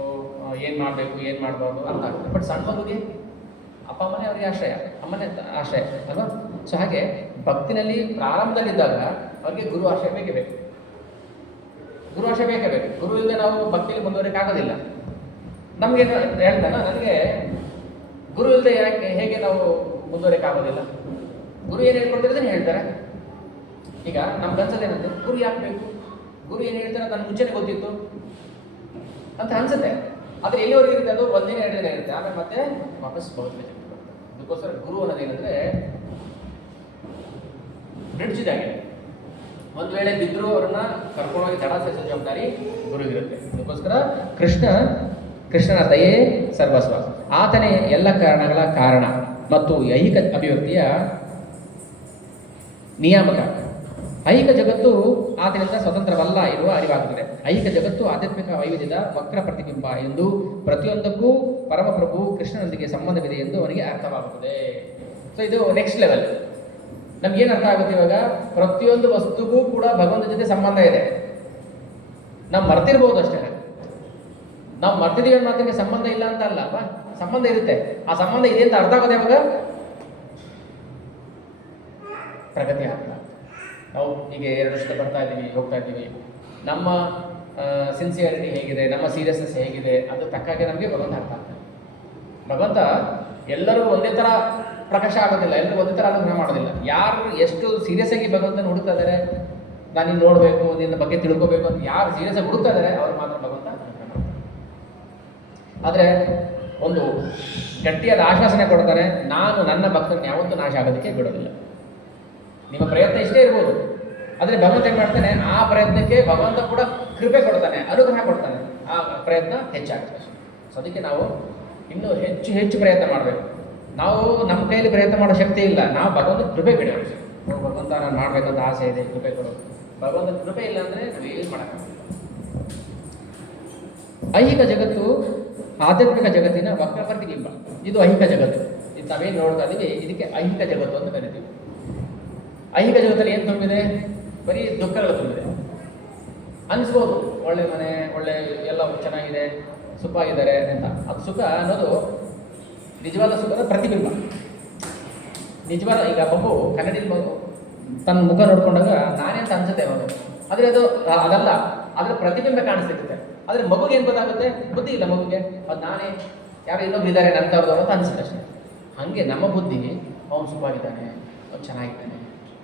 ಏನು ಮಾಡಬೇಕು ಏನು ಮಾಡಬಾರ್ದು ಅರ್ಥ ಆಗುತ್ತೆ. ಬಟ್ ಸಣ್ಣ ಮಗುಗೆ ಅಪ್ಪ ಅಮ್ಮನೇ ಅವರಿಗೆ ಆಶ್ರಯ, ಅಮ್ಮನೇ ಆಶ್ರಯ ಅಲ್ವಾ? ಸೊ ಹಾಗೆ ಭಕ್ತಿನಲ್ಲಿ ಪ್ರಾರಂಭದಲ್ಲಿದ್ದಾಗ ಅವ್ರಿಗೆ ಗುರು ಆಶ್ರಯ ಬೇಕೇ ಬೇಕು. ಗುರು ಆಶ್ರಯ ಬೇಕೇ ಬೇಕು. ಗುರು ಇಲ್ಲದೆ ನಾವು ಭಕ್ತಿಯಲ್ಲಿ ಮುಂದುವರಿಕೆ ಆಗೋದಿಲ್ಲ. ನಮಗೆ ಹೇಳ್ತಾನ, ನನಗೆ ಗುರು ಇಲ್ಲದೆ ಹೇಗೆ ನಾವು ಮುಂದುವರಿಕೆ ಆಗೋದಿಲ್ಲ? ಗುರು ಏನು ಹೇಳ್ಕೊಟ್ಟಿರೋದನ್ನ ಹೇಳ್ತಾರೆ. ಈಗ ನಮ್ಗೆ ಅನ್ಸೋದೇನಂತೆ, ಗುರು ಯಾಕೆ ಬೇಕು? ಗುರು ಏನು ಹೇಳ್ತಾರೆ ನನ್ನ ಮುಂಚೆನೇ ಗೊತ್ತಿತ್ತು ಅಂತ ಅನ್ಸುತ್ತೆ. ಆದರೆ ಎಲ್ಲಿವರೆಗೆ ಇರುತ್ತೆ ಅದು? ಒಂದಿನ 2 ದಿನ ಇರುತ್ತೆ, ಆಮೇಲೆ ಮತ್ತೆ ವಾಪಸ್ ಬರುತ್ತೆ. ಅದಕ್ಕೋಸ್ಕರ ಗುರು ಅನ್ನೋದೇನಂದ್ರೆ ಬ್ರಿಡ್ಜ್ ಇದಾಗೆ. ಒಂದು ವೇಳೆ ಬಿದ್ದರೂ ಅವ್ರನ್ನ ಕರ್ಕೊಂಡೋಗಿ ದಡ ಸೇರಿಸೋ ಜವಾಬ್ದಾರಿ ಗುರುವಿರುತ್ತೆ. ಅದಕ್ಕೋಸ್ಕರ ಕೃಷ್ಣನ ದಯೆ ಸರ್ವಸ್ವ, ಆತನೇ ಎಲ್ಲ ಕಾರಣಗಳ ಕಾರಣ ಮತ್ತು ಐಹಿಕ ಅಭಿವ್ಯಕ್ತಿಯ ನಿಯಾಮಕ. ಐಹಿಕ ಜಗತ್ತು ಆತನಿಂದ ಸ್ವತಂತ್ರವಲ್ಲ ಎನ್ನುವ ಅರಿವಾಗುತ್ತದೆ. ಐಹಿಕ ಜಗತ್ತು ಆಧ್ಯಾತ್ಮಿಕ ವೈವಿಧ್ಯದ ವಕ್ರ ಪ್ರತಿಬಿಂಬ ಎಂದು ಪ್ರತಿಯೊಂದಕ್ಕೂ ಪರಮಪ್ರಭು ಕೃಷ್ಣನೊಂದಿಗೆ ಸಂಬಂಧವಿದೆ ಎಂದು ಅವನಿಗೆ ಅರ್ಥವಾಗುತ್ತದೆ. ಸೊ ಇದು ನೆಕ್ಸ್ಟ್ ಲೆವೆಲ್. ನಮ್ಗೇನು ಅರ್ಥ ಆಗುತ್ತೆ ಇವಾಗ? ಪ್ರತಿಯೊಂದು ವಸ್ತುಗೂ ಕೂಡ ಭಗವಂತನ ಜೊತೆ ಸಂಬಂಧ ಇದೆ. ನಾವು ಮರ್ತಿರ್ಬೋದು ಅಷ್ಟೇ. ನಾವು ಮರ್ತಿದೀವಿ ಅನ್ನೋ ಮಾತಿಗೆ ಸಂಬಂಧ ಇಲ್ಲ ಅಂತ ಅಲ್ಲ ಅಲ್ವಾ? ಸಂಬಂಧ ಇರುತ್ತೆ. ಆ ಸಂಬಂಧ ಇದೆ ಅಂತ ಅರ್ಥ ಆಗೋದು ಯಾವಾಗ? ಪ್ರಗತಿ ಆಗ್ತಾ ನಾವು ಈಗ 2 ವರ್ಷ ಬರ್ತಾ ಇದ್ದೀವಿ, ಹೋಗ್ತಾ ಇದ್ದೀವಿ. ನಮ್ಮ ಸಿನ್ಸಿಯರಿಟಿ ಹೇಗಿದೆ, ನಮ್ಮ ಸೀರಿಯಸ್ನೆಸ್ ಹೇಗಿದೆ, ಅದು ತಕ್ಕಾಗೆ ನಮಗೆ ಭಗವಂತ ಅರ್ಥ ಆಗ್ತದೆ. ಭಗವಂತ ಎಲ್ಲರಿಗೂ ಒಂದೇ ಥರ ಪ್ರಕಾಶ ಆಗೋದಿಲ್ಲ, ಎಲ್ಲರೂ ಒಂದೇ ಥರ ಅನುಗ್ರಹ ಮಾಡೋದಿಲ್ಲ. ಯಾರು ಎಷ್ಟು ಸೀರಿಯಸ್ ಆಗಿ ಭಗವಂತನ ಹುಡುಕ್ತಾ ಇದ್ದಾರೆ, ನಾನು ನಿನ್ನ ನೋಡಬೇಕು, ನಿನ್ನ ಬಗ್ಗೆ ತಿಳ್ಕೋಬೇಕು ಅಂತ ಯಾರು ಸೀರಿಯಸ್ ಆಗಿ ಹುಡುಕ್ತಾ ಇದ್ದಾರೆ ಅವ್ರು ಮಾತ್ರ ಭಗವಂತ ಅನುಗ್ರಹ ಮಾಡ್ತಾರೆ. ಆದರೆ ಒಂದು ಗಟ್ಟಿಯಾದ ಆಶ್ವಾಸನೆ ಕೊಡ್ತಾನೆ, ನಾನು ನನ್ನ ಭಕ್ತನ ಯಾವತ್ತೂ ನಾಶ ಆಗೋದಕ್ಕೆ ಬಿಡೋದಿಲ್ಲ. ನಿಮ್ಮ ಪ್ರಯತ್ನ ಇಷ್ಟೇ ಇರ್ಬೋದು, ಆದರೆ ಭಗವಂತ ಏನು ಮಾಡ್ತಾನೆ, ಆ ಪ್ರಯತ್ನಕ್ಕೆ ಭಗವಂತ ಕೂಡ ಕೃಪೆ ಕೊಡ್ತಾನೆ, ಅನುಗ್ರಹ ಕೊಡ್ತಾನೆ, ಆ ಪ್ರಯತ್ನ ಹೆಚ್ಚಾಗುತ್ತೆ. ಸೊ ಅದಕ್ಕೆ ನಾವು ಇನ್ನೂ ಹೆಚ್ಚು ಹೆಚ್ಚು ಪ್ರಯತ್ನ ಮಾಡಬೇಕು. ನಾವು ನಮ್ಮ ಕೈಯಲ್ಲಿ ಪ್ರಯತ್ನ ಮಾಡೋ ಶಕ್ತಿ ಇಲ್ಲ, ನಾವು ಭಗವಂತ ಕೃಪೆ ಬಿಡಬೇಕು. ಭಗವಂತ ನಾನು ಮಾಡಬೇಕಂತ ಆಸೆ ಇದೆ, ಕೃಪೆ ಕೊಡೋದು. ಭಗವಂತ ಕೃಪೆ ಇಲ್ಲ ಅಂದರೆ ನಾವು ಏನು ಮಾಡೋಕ್ಕಾಗಲ್ಲ. ಐಹಿಕ ಜಗತ್ತು ಆಧ್ಯಾತ್ಮಿಕ ಜಗತ್ತಿನ ವಕ್ರ ಪ್ರತಿಬಿಂಬ. ಇದು ಐಹಿಕ ಜಗತ್ತು. ಇದು ನಾವೇನು ನೋಡ್ತಾ ಇದ್ದೀವಿ, ಇದಕ್ಕೆ ಐಹಿಕ ಜಗತ್ತು ಅಂತ ಕರಿತೀವಿ. ಐಹಿಕ ಜಗತ್ತಲ್ಲಿ ಏನು ತುಂಬಿದೆ? ಬರೀ ದುಃಖಗಳು ತುಂಬಿದೆ. ಅನಿಸ್ಬೋದು ಒಳ್ಳೆ ಮನೆ, ಒಳ್ಳೆ ಎಲ್ಲ ಚೆನ್ನಾಗಿದೆ, ಸುಖವಾಗಿದ್ದಾರೆ ಅಂತ. ಅದು ಸುಖ ಅನ್ನೋದು ನಿಜವಾದ ಸುಖದ ಪ್ರತಿಬಿಂಬ. ನಿಜವಾದ ಈಗ ಮಗು ಕನ್ನಡಿಯಲ್ಲಿ ಮಗು ತನ್ನ ಮುಖ ನೋಡ್ಕೊಂಡಾಗ ನಾನೇ ಅಂತ ಅನ್ಸುತ್ತೆ ಮಗು, ಆದರೆ ಅದು ಅದಲ್ಲ, ಅದರ ಪ್ರತಿಬಿಂಬ ಕಾಣಿಸ್ತಿರುತ್ತೆ. ಆದರೆ ಮಗುಗೆ ಏನು ಗೊತ್ತಾಗುತ್ತೆ? ಬುದ್ಧಿ ಇಲ್ಲ ಮಗುಗೆ, ಅದು ನಾನೇ, ಯಾರು ಇನ್ನೊಬ್ರು ಇದ್ದಾರೆ ನನ್ನ ತರದವರು ಅಂತ ಅನಿಸುತ್ತೆ ಅಷ್ಟೇ. ಹಾಗೆ ನಮ್ಮ ಬುದ್ಧಿ ಅವನು ಸುಖವಾಗಿದ್ದಾನೆ, ಅವನು ಚೆನ್ನಾಗಿದ್ದಾನೆ.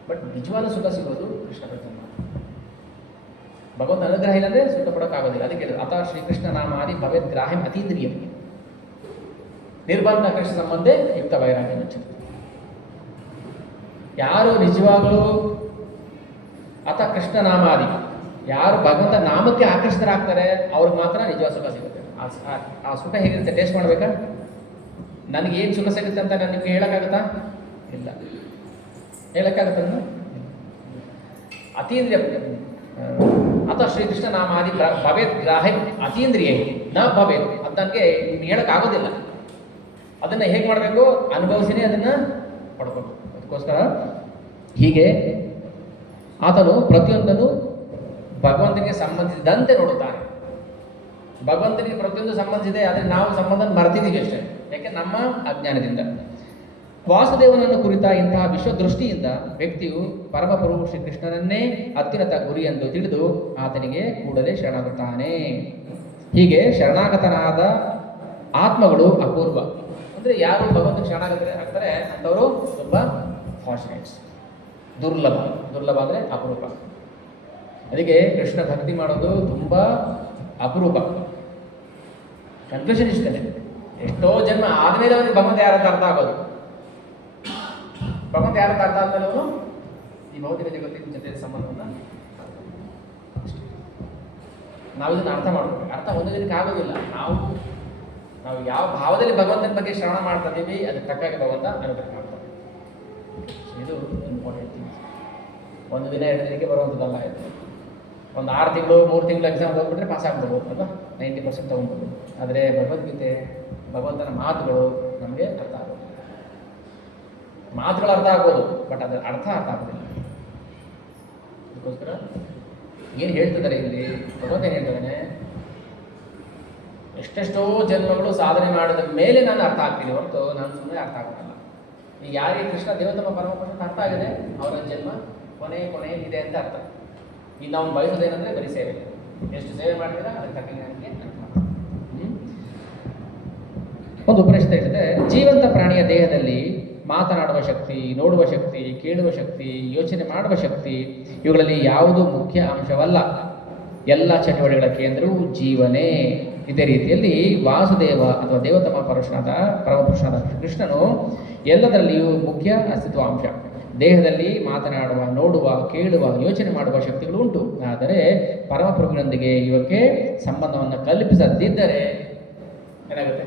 ಬಟ್ ನಿಜವಾದ ಸುಖ ಸಿಗೋದು ಕೃಷ್ಣ ಪ್ರತಿಬಿಂಬ. ಭಗವಂತ ಅನುಗ್ರಹ ಇಲ್ಲಂದರೆ ಸುಖ ಪಡೋಕ್ಕಾಗೋದಿಲ್ಲ. ಅದಕ್ಕೆ ಅಥ ಶ್ರೀಕೃಷ್ಣ ನಾಮಾದಿ ಭವೇದ್ ಗ್ರಾಹ್ಯಂ ಅತೀಂದ್ರಿಯಂ ನಿರ್ಬಂಧ ಕೃಷ್ಣ ಸಂಬಂಧೆ ಯುಕ್ತ ವೈರಾಗ್ಯ ಮುಚ್ಚುತ್ತೆ. ಯಾರು ನಿಜವಾಗಲೂ ಅಥ ಕೃಷ್ಣ ನಾಮಾದಿ, ಯಾರು ಭಗವಂತ ನಾಮಕ್ಕೆ ಆಕರ್ಷಿತರಾಗ್ತಾರೆ ಅವ್ರಿಗೆ ಮಾತ್ರ ನಿಜವಾದ ಸುಖ ಸಿಗುತ್ತೆ. ಆ ಸುಖ ಹೇಗಿರುತ್ತೆ ಟೇಸ್ಟ್ ಮಾಡಬೇಕಾ? ನನಗೇನು ಸುಖ ಸಿಗುತ್ತೆ ಅಂತ ನಾನು ನಿಮಗೆ ಹೇಳೋಕ್ಕಾಗುತ್ತಾ? ಇಲ್ಲ. ಹೇಳೋಕ್ಕಾಗತ್ತಂದ್ರೆ ಅತೀಂದ್ರಿಯ ಅಥ ಶ್ರೀಕೃಷ್ಣ ನಾಮಾದಿ ಭವೇತ್ ಗ್ರಾಹ್ಯಂ ಅತೀಂದ್ರಿಯ ನ ಭವೇತ್. ಅದು ನನಗೆ ಹೇಳೋಕ್ಕಾಗೋದಿಲ್ಲ. ಅದನ್ನು ಹೇಗೆ ಮಾಡಬೇಕು? ಅನುಭವಿಸಿನೇ ಅದನ್ನು ಪಡ್ಕೋಬೇಕು. ಅದಕ್ಕೋಸ್ಕರ ಹೀಗೆ ಆತನು ಪ್ರತಿಯೊಂದನ್ನು ಭಗವಂತನಿಗೆ ಸಂಬಂಧಿಸಿದಂತೆ ನೋಡುತ್ತಾನೆ. ಭಗವಂತನಿಗೆ ಪ್ರತಿಯೊಂದು ಸಂಬಂಧಿಸಿದೆ, ಆದರೆ ನಾವು ಸಂಬಂಧ ಮರೆತಿದ್ದೀವಿ ಅಷ್ಟೇ. ಯಾಕೆ? ನಮ್ಮ ಅಜ್ಞಾನದಿಂದ. ವಾಸುದೇವನನ್ನು ಕುರಿತ ಇಂತಹ ವಿಶ್ವದೃಷ್ಟಿಯಿಂದ ವ್ಯಕ್ತಿಯು ಪರಮಪ್ರಭು ಶ್ರೀಕೃಷ್ಣನನ್ನೇ ಅತ್ಯುನ್ನತ ಗುರಿ ಎಂದು ತಿಳಿದು ಆತನಿಗೆ ಕೂಡಲೇ ಶರಣಾಗುತ್ತಾನೆ. ಹೀಗೆ ಶರಣಾಗತನಾದ ಆತ್ಮಗಳು ಅಪೂರ್ವ. ಅಂದರೆ ಯಾರು ಭಗವಂತ ಶರಣಾಗತರಾಗ್ತಾರೆ ಅಂಥವರು ತುಂಬ ಫಾರ್ಚುನೇಟ್ಸ್, ದುರ್ಲಭ ಅಂದರೆ ಅಪರೂಪ. ಅದಕ್ಕೆ ಕೃಷ್ಣ ಭಕ್ತಿ ಮಾಡೋದು ತುಂಬ ಅಪರೂಪ. ಕನ್ಫ್ಯೂಷನ್ ಇಷ್ಟೇ, ಎಷ್ಟೋ ಜನ್ಮ ಆದಮೇಲೆ ಅವನಿಗೆ ಭಗವಂತ ಯಾರಂತ ಅರ್ಥ ಆಗೋದು. ಭಗವಂತ ಯಾರಂತ ಅರ್ಥ ಆದಮೇಲೆ ಅವನು ಈ ಭೌತಿಕ ಜಗತ್ತಿನ ಜೊತೆ ಸಂಬಂಧವನ್ನು ನಾವು ಇದನ್ನು ಅರ್ಥ ಮಾಡ್ಬೇಕು. ಅರ್ಥ ಒಂದು ದಿನಕ್ಕೆ ಆಗೋದಿಲ್ಲ. ನಾವು ಯಾವ ಭಾವದಲ್ಲಿ ಭಗವಂತನ ಬಗ್ಗೆ ಶ್ರವಣ ಮಾಡ್ತಾ ಇದ್ದೀವಿ ಅದಕ್ಕೆ ತಕ್ಕಾಗಿ ಭಗವಂತ ಅನುಗ್ರಹ ಮಾಡ್ತಾರೆ. ಇದು ಇಂಪಾರ್ಟೆಂಟ್ ಥಿಂಗ್ಸ್. ಒಂದು ದಿನ 2 ದಿನಕ್ಕೆ ಬರುವಂಥದ್ದಲ್ಲ. ಇದು ಒಂದು 6 ತಿಂಗಳು 3 ತಿಂಗಳು ಎಕ್ಸಾಮ್ ಹೋಗ್ಬಿಟ್ರೆ ಪಾಸ್ ಆಗ್ಬೋದು ಅಲ್ವಾ, 90% ತೊಗೊಂಡ್ಬೋದು. ಆದರೆ ಭಗವದ್ಗೀತೆ, ಭಗವಂತನ ಮಾತುಗಳು ನಮಗೆ ಅರ್ಥ ಆಗೋದು. ಮಾತುಗಳು ಅರ್ಥ ಆಗ್ಬೋದು, ಬಟ್ ಅದರ ಅರ್ಥ ಆಗೋದಿಲ್ಲ. ಅದಕ್ಕೋಸ್ಕರ ಏನು ಹೇಳ್ತಿದ್ದಾರೆ ಇಲ್ಲಿ ಭಗವಂತ ಏನು ಹೇಳ್ತಿದ್ದಾನೆ? ಎಷ್ಟೆಷ್ಟೋ ಜನ್ಮಗಳು ಸಾಧನೆ ಮಾಡಿದ ಮೇಲೆ ನಾನು ಅರ್ಥ ಆಗ್ತೀನಿ ಹೊರತು ನಾನು ಸುಮ್ಮನೆ ಅರ್ಥ ಆಗಲ್ಲ. ಈಗ ಯಾರಿಗೆ ಕೃಷ್ಣ ದೇವತಮ ಪರಮಪುರುಷ ಅರ್ಥ ಆಗಿದೆ ಅವರ ಜನ್ಮ ಕೊನೆಯಲ್ಲಿದೆ ಅಂತ ಅರ್ಥ. ಇನ್ನು ಅವ್ನು ಬಯಸೋದೇನೆಂದರೆ ಬರೀ ಸೇವೆ. ಎಷ್ಟು ಸೇವೆ ಮಾಡಿದ್ರೆ ಅದಕ್ಕೆ ತಕ್ಕಂಗೆ ನನಗೆ ಅರ್ಥ. ಒಂದು ಉಪನಿಷತ್ತು ಹೇಳಿದೆ, ಜೀವಂತ ಪ್ರಾಣಿಯ ದೇಹದಲ್ಲಿ ಮಾತನಾಡುವ ಶಕ್ತಿ, ನೋಡುವ ಶಕ್ತಿ, ಕೇಳುವ ಶಕ್ತಿ, ಯೋಚನೆ ಮಾಡುವ ಶಕ್ತಿ ಇವುಗಳಲ್ಲಿ ಯಾವುದು ಮುಖ್ಯ ಅಂಶವಲ್ಲ. ಎಲ್ಲ ಚಟುವಟಿಕೆಗಳ ಕೇಂದ್ರವು ಜೀವನೇ. ಇದೇ ರೀತಿಯಲ್ಲಿ ವಾಸುದೇವ ಅಥವಾ ದೇವತಮ ಪರಮಪುರುಷನಾದ ಕೃಷ್ಣನು ಎಲ್ಲದರಲ್ಲಿಯೂ ಮುಖ್ಯ ಅಸ್ತಿತ್ವಾಂಶ. ದೇಹದಲ್ಲಿ ಮಾತನಾಡುವ, ನೋಡುವ, ಕೇಳುವ, ಯೋಚನೆ ಮಾಡುವ ಶಕ್ತಿಗಳು ಉಂಟು. ಆದರೆ ಪರಮಪ್ರಭುವಿನೊಂದಿಗೆ ಇವಕ್ಕೆ ಸಂಬಂಧವನ್ನು ಕಲ್ಪಿಸದಿದ್ದರೆ ಏನಾಗುತ್ತೆ?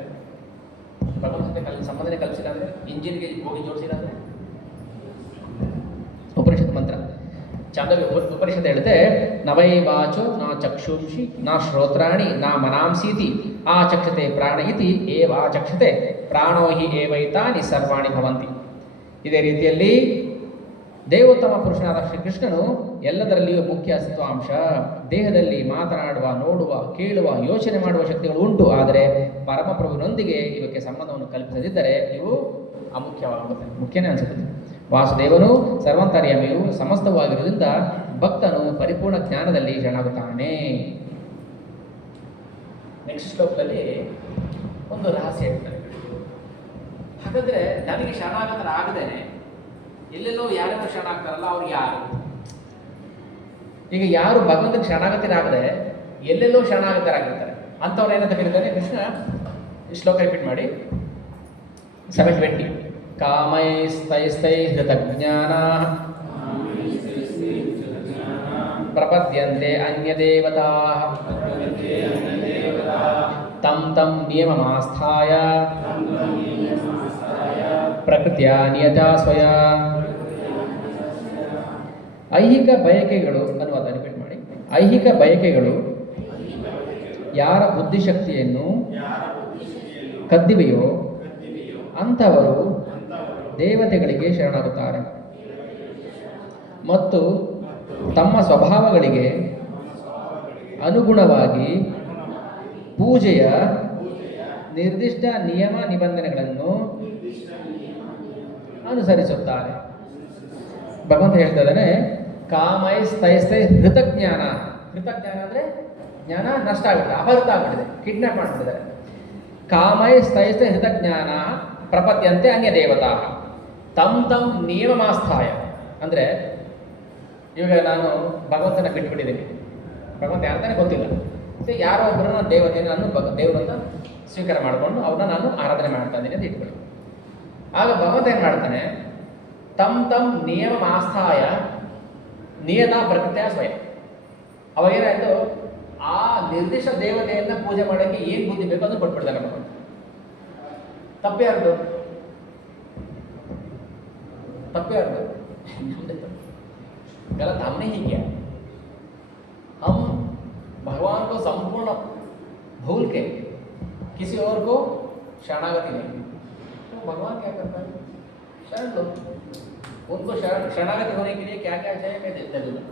ಭಗವಂತ ಸಂಬಂಧನೇ ಕಲ್ಪಿಸಿಲ್ಲ ಅಂದರೆ, ಇಂಜಿನ್ಗೆ ಹೋಗಿ ಜೋಡಿಸಿಲ್ಲ ಅಂದರೆ. ಉಪನಿಷತ್ ಮಂತ್ರ ಚಾಂದೋಗ್ಯ ಉಪನಿಷತ್ ಹೇಳುತ್ತೆ, ನವೈ ವಾಚೋ ನಾ ಚಕ್ಷುಂಷಿ ನಾ ಶ್ರೋತ್ರಾಣಿ ನಾ ಮನಾಂಸೀತಿ ಆ ಚಕ್ಷತೆ ಪ್ರಾಣ ಇತಿ ಏವಾ ಚಕ್ಷತೆ ಪ್ರಾಣೋ ಹಿ ಏವೈತಾನಿ ಸರ್ವಾಣಿ ಭವಂತಿ. ಇದೇ ರೀತಿಯಲ್ಲಿ ದೇವೋತ್ತಮ ಪುರುಷನಾದ ಶ್ರೀಕೃಷ್ಣನು ಎಲ್ಲದರಲ್ಲಿಯೂ ಮುಖ್ಯ ಅಸ್ತಿತ್ವಾಂಶ. ದೇಹದಲ್ಲಿ ಮಾತನಾಡುವ, ನೋಡುವ, ಕೇಳುವ, ಯೋಚನೆ ಮಾಡುವ ಶಕ್ತಿಗಳು ಉಂಟು. ಆದರೆ ಪರಮಪ್ರಭುವಿನೊಂದಿಗೆ ಇವಕ್ಕೆ ಸಂಬಂಧವನ್ನು ಕಲ್ಪಿಸದಿದ್ದರೆ ಇವು ಅಮುಖ್ಯವಾಗುತ್ತೆ. ಮುಖ್ಯನೇ ಅನಿಸುತ್ತದೆ. ವಾಸುದೇವನು ಸರ್ವಂತರ್ಯಾಮಿಯು ಸಮಸ್ತವಾಗಿರುವುದರಿಂದ ಭಕ್ತನು ಪರಿಪೂರ್ಣ ಜ್ಞಾನದಲ್ಲಿ ಶರಣಾಗುತ್ತಾನೆ. ನೆಕ್ಸ್ಟ್ ಶ್ಲೋಕದಲ್ಲಿ ಒಂದು ರಹಸ್ಯ ಹೇಳ್ತಾರೆ. ಹಾಗಾದ್ರೆ ನನಗೆ ಶರಣಾಗತರಾಗದೇನೆ ಎಲ್ಲೆಲ್ಲೋ ಯಾರ್ಯಾರು ಶರಣಾಗ್ತಾರಲ್ಲ ಅವ್ರು ಯಾರು? ಈಗ ಯಾರು ಭಗವಂತನಿಗೆ ಶರಣಾಗತರಾಗದೆ ಎಲ್ಲೆಲ್ಲೋ ಶರಣಾಗತರಾಗಿರ್ತಾರೆ ಅಂಥವ್ರು ಏನಂತ ಕರೀತಾರೆ ಕೃಷ್ಣ? ಈ ಶ್ಲೋಕ ರಿಪೀಟ್ ಮಾಡಿ. 720 ಕಾಮೈಸ್ತೈಸ್ತೈ ಹೃತಜ್ಞಾನಾಃ ಪ್ರಪದ್ಯಂತೆ ಅನ್ಯದೇವತಾಃ ತಂ ತಂ ನಿಯಮಮಾಸ್ಥಾಯ ಪ್ರಕೃತಿಯ ನಿಯತಾ ಸ್ವಯಾ. ಐಹಿಕ ಬಯಕೆಗಳು ಅನ್ನುವಂಥ ರಿಪೀಟ್ ಮಾಡಿ. ಐಹಿಕ ಬಯಕೆಗಳು ಯಾರ ಬುದ್ಧಿಶಕ್ತಿಯನ್ನು ಕದ್ದಿವೆಯೋ ಅಂಥವರು ದೇವತೆಗಳಿಗೆ ಶರಣಾಗುತ್ತಾರೆ ಮತ್ತು ತಮ್ಮ ಸ್ವಭಾವಗಳಿಗೆ ಅನುಗುಣವಾಗಿ ಪೂಜೆಯ ನಿರ್ದಿಷ್ಟ ನಿಯಮ ನಿಬಂಧನೆಗಳನ್ನು ಅನುಸರಿಸುತ್ತಾರೆ. ಭಗವಂತ ಹೇಳ್ತಾ ಇದ್ದಾನೆ, ಕಾಮೈಸ್ತೈಸ್ತೈ ಹೃತಜ್ಞಾನ. ಹೃತಜ್ಞಾನ ಅಂದರೆ ಜ್ಞಾನ ನಷ್ಟ ಆಗುತ್ತೆ, ಅಪಹೃತ ಆಗ್ಬಿಟ್ಟಿದೆ, ಕಿಡ್ನಾಪ್ ಮಾಡಿಬಿಟ್ಟಿದ್ದಾರೆ. ಕಾಮೈಸ್ತೈಸ್ತೈ ಹೃತಜ್ಞಾನ ಪ್ರಪದ್ಯಂತೆ ಅನ್ಯ ದೇವತಾ ತಮ್ ತಮ್ ನಿಯಮಮಾಸ್ಥಾಯ. ಅಂದರೆ ಇವಾಗ ನಾನು ಭಗವಂತನ ಬಿಟ್ಟುಬಿಟ್ಟಿದ್ದೀನಿ, ಭಗವಂತ ಯಾರ್ತಾನೆ ಗೊತ್ತಿಲ್ಲ, ಯಾರೋ ಒಬ್ಬರನ್ನ ದೇವತೆಯನ್ನು ನಾನು ದೇವರನ್ನ ಸ್ವೀಕಾರ ಮಾಡಿಕೊಂಡು ಅವ್ರನ್ನ ನಾನು ಆರಾಧನೆ ಮಾಡ್ತಾ ಇದ್ದೀನಿ ಅಂತ ಇಟ್ಕೊಳ್ಳಿ. ಆಗ ಭಗವಂತ ಏನು ಮಾಡ್ತಾನೆ, ತಮ್ ತಮ್ ನಿಯಮಮಾಸ್ಥಾಯ ನಿಯತಾ ಪ್ರಕೃತಿಯ ಸ್ವಯಂ. ಅವಾಗೇನಾಯಿತು, ಆ ನಿರ್ದಿಷ್ಟ ದೇವತೆಯನ್ನ ಪೂಜೆ ಮಾಡೋಕ್ಕೆ ಏನು ಬುದ್ಧಿ ಬೇಕೋ ಅದು ಕೊಟ್ಬಿಡ್ತಾನೆ ಭಗವಂತ. ತಪ್ಪೇ अर्थ गलत हमने ही किया। हम भगवान को संपूर्ण भूल के किसी और को शरणागति नहीं, तो भगवान क्या करता है, शरण लो उनको। शरणागति होने के लिए क्या क्या चाहिए मैं देते दूँ।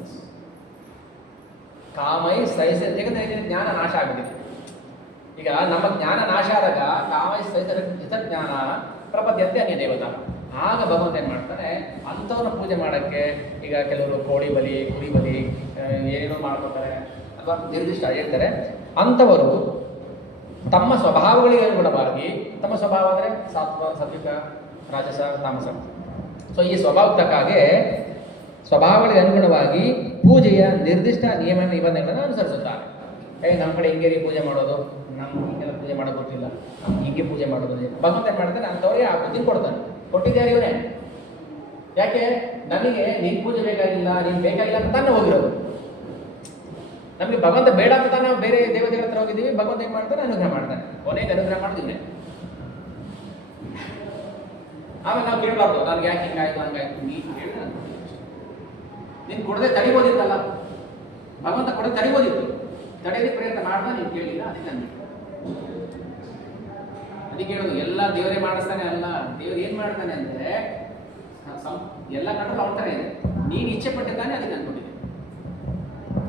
ಕಾಮೈ ಸಹಿಸ ಜಗತ್ತಿನ ಜ್ಞಾನ ನಾಶ ಆಗಿದೆ. ಈಗ ನಮ್ಮ ಜ್ಞಾನ ನಾಶ ಆದಾಗ ಕಾಮೈ ಸಹಿತ ಜ್ಞಾನ ಪ್ರಪದ್ಯಂತೆ ಅನ್ಯ ದೇವತಾ. ಆಗ ಭಗವಂತ ಏನು ಮಾಡ್ತಾನೆ, ಅಂಥವ್ರನ್ನ ಪೂಜೆ ಮಾಡೋಕ್ಕೆ ಈಗ ಕೆಲವರು ಕೋಳಿ ಬಲಿ, ಕುರಿ ಬಲಿ ಏನೇನೋ ಮಾಡ್ಕೊತಾರೆ ಅಥವಾ ನಿರ್ದಿಷ್ಟ ಹೇಳ್ತಾರೆ. ಅಂಥವರು ತಮ್ಮ ಸ್ವಭಾವಗಳಿಗೆ ಅನುಗುಣವಾಗಿ, ತಮ್ಮ ಸ್ವಭಾವ ಅಂದರೆ ಸಾತ್ವ, ಸಾತ್ವಿಕ, ರಾಜಸ, ತಾಮಸ. ಸೊ ಈ ಸ್ವಭಾವಕ್ಕಾಗಿ ಸ್ವಭಾವಗಳಿಗೆ ಅನುಗುಣವಾಗಿ ಪೂಜೆಯ ನಿರ್ದಿಷ್ಟ ನಿಯಮ ನಿಬಂಧನೆಗಳನ್ನು ಅನುಸರಿಸುತ್ತಾರೆ. ನಮ್ಮ ಕಡೆ ಹಿಂಗೆ ಪೂಜೆ ಮಾಡೋದು, ನಮ್ಗೆ ಹಿಂಗೆಲ್ಲ ಪೂಜೆ ಮಾಡೋದು ಗೊತ್ತಿಲ್ಲ, ಹಿಂಗೆ ಪೂಜೆ ಮಾಡೋದು. ಭಗವಂತ ಏನು ಮಾಡ್ತಾನೆ, ಅಂಥವ್ರಿಗೆ ಆ ಬುದ್ಧಿ ಕೊಡ್ತಾನೆ. ಕೊಟ್ಟಿದ್ದಾರೆ ಇವನೇ. ಯಾಕೆ ನನಗೆ ನೀನು ಪೂಜೆ ಬೇಕಾಗಿಲ್ಲ, ನೀನು ಬೇಕಾಗಿಲ್ಲ ಅಂತ ತಾನೇ ಹೋಗಿರೋದು. ನಮಗೆ ಭಗವಂತ ಬೇಡ ಅಂತ ನಾವು ಬೇರೆ ದೇವತೆಗಳ ಹತ್ರ ಹೋಗಿದ್ದೀವಿ. ಭಗವಂತ ಏನು ಮಾಡ್ತಾನೆ, ಅನುಗ್ರಹ ಮಾಡ್ತಾನೆ. ಕೊನೆಗೆ ಅನುಗ್ರಹ ಮಾಡಿದ್ದೀವಿ. ಆಮೇಲೆ ನಾವು ಕೇಳಬಾರ್ದು, ನನಗೆ ಯಾಕೆ ಹಿಂಗಾಯ್ತು ಹಂಗಾಯ್ತು. ನೀನು ಕೊಡದೆ ತಡಿಬೋದಿತ್ತಲ್ಲ, ಭಗವಂತ ಕೊಡದೆ ತಡಿಬೋದಿತ್ತು. ತಡೆಯೋದಕ್ಕೆ ಪ್ರಯತ್ನ ಮಾಡ್ದ, ನೀನು ಕೇಳಿಲ್ಲ, ಅದಕ್ಕೆ ನಾನು ಅದಕ್ಕೆ ಹೇಳೋದು ಎಲ್ಲ ದೇವರೇ ಮಾಡಿಸ್ತಾನೆ ಅಲ್ಲ. ದೇವರು ಏನು ಮಾಡ್ತಾನೆ ಅಂದರೆ ಎಲ್ಲ ಕಂಟ್ರೋಲ್ ಅವತಾನೆ ಇದೆ. ನೀನು ಇಚ್ಛೆ ಪಟ್ಟೆ ತಾನೆ ಅದಕ್ಕೆ ಅನ್ಕೊಂಡಿದ್ದೆ.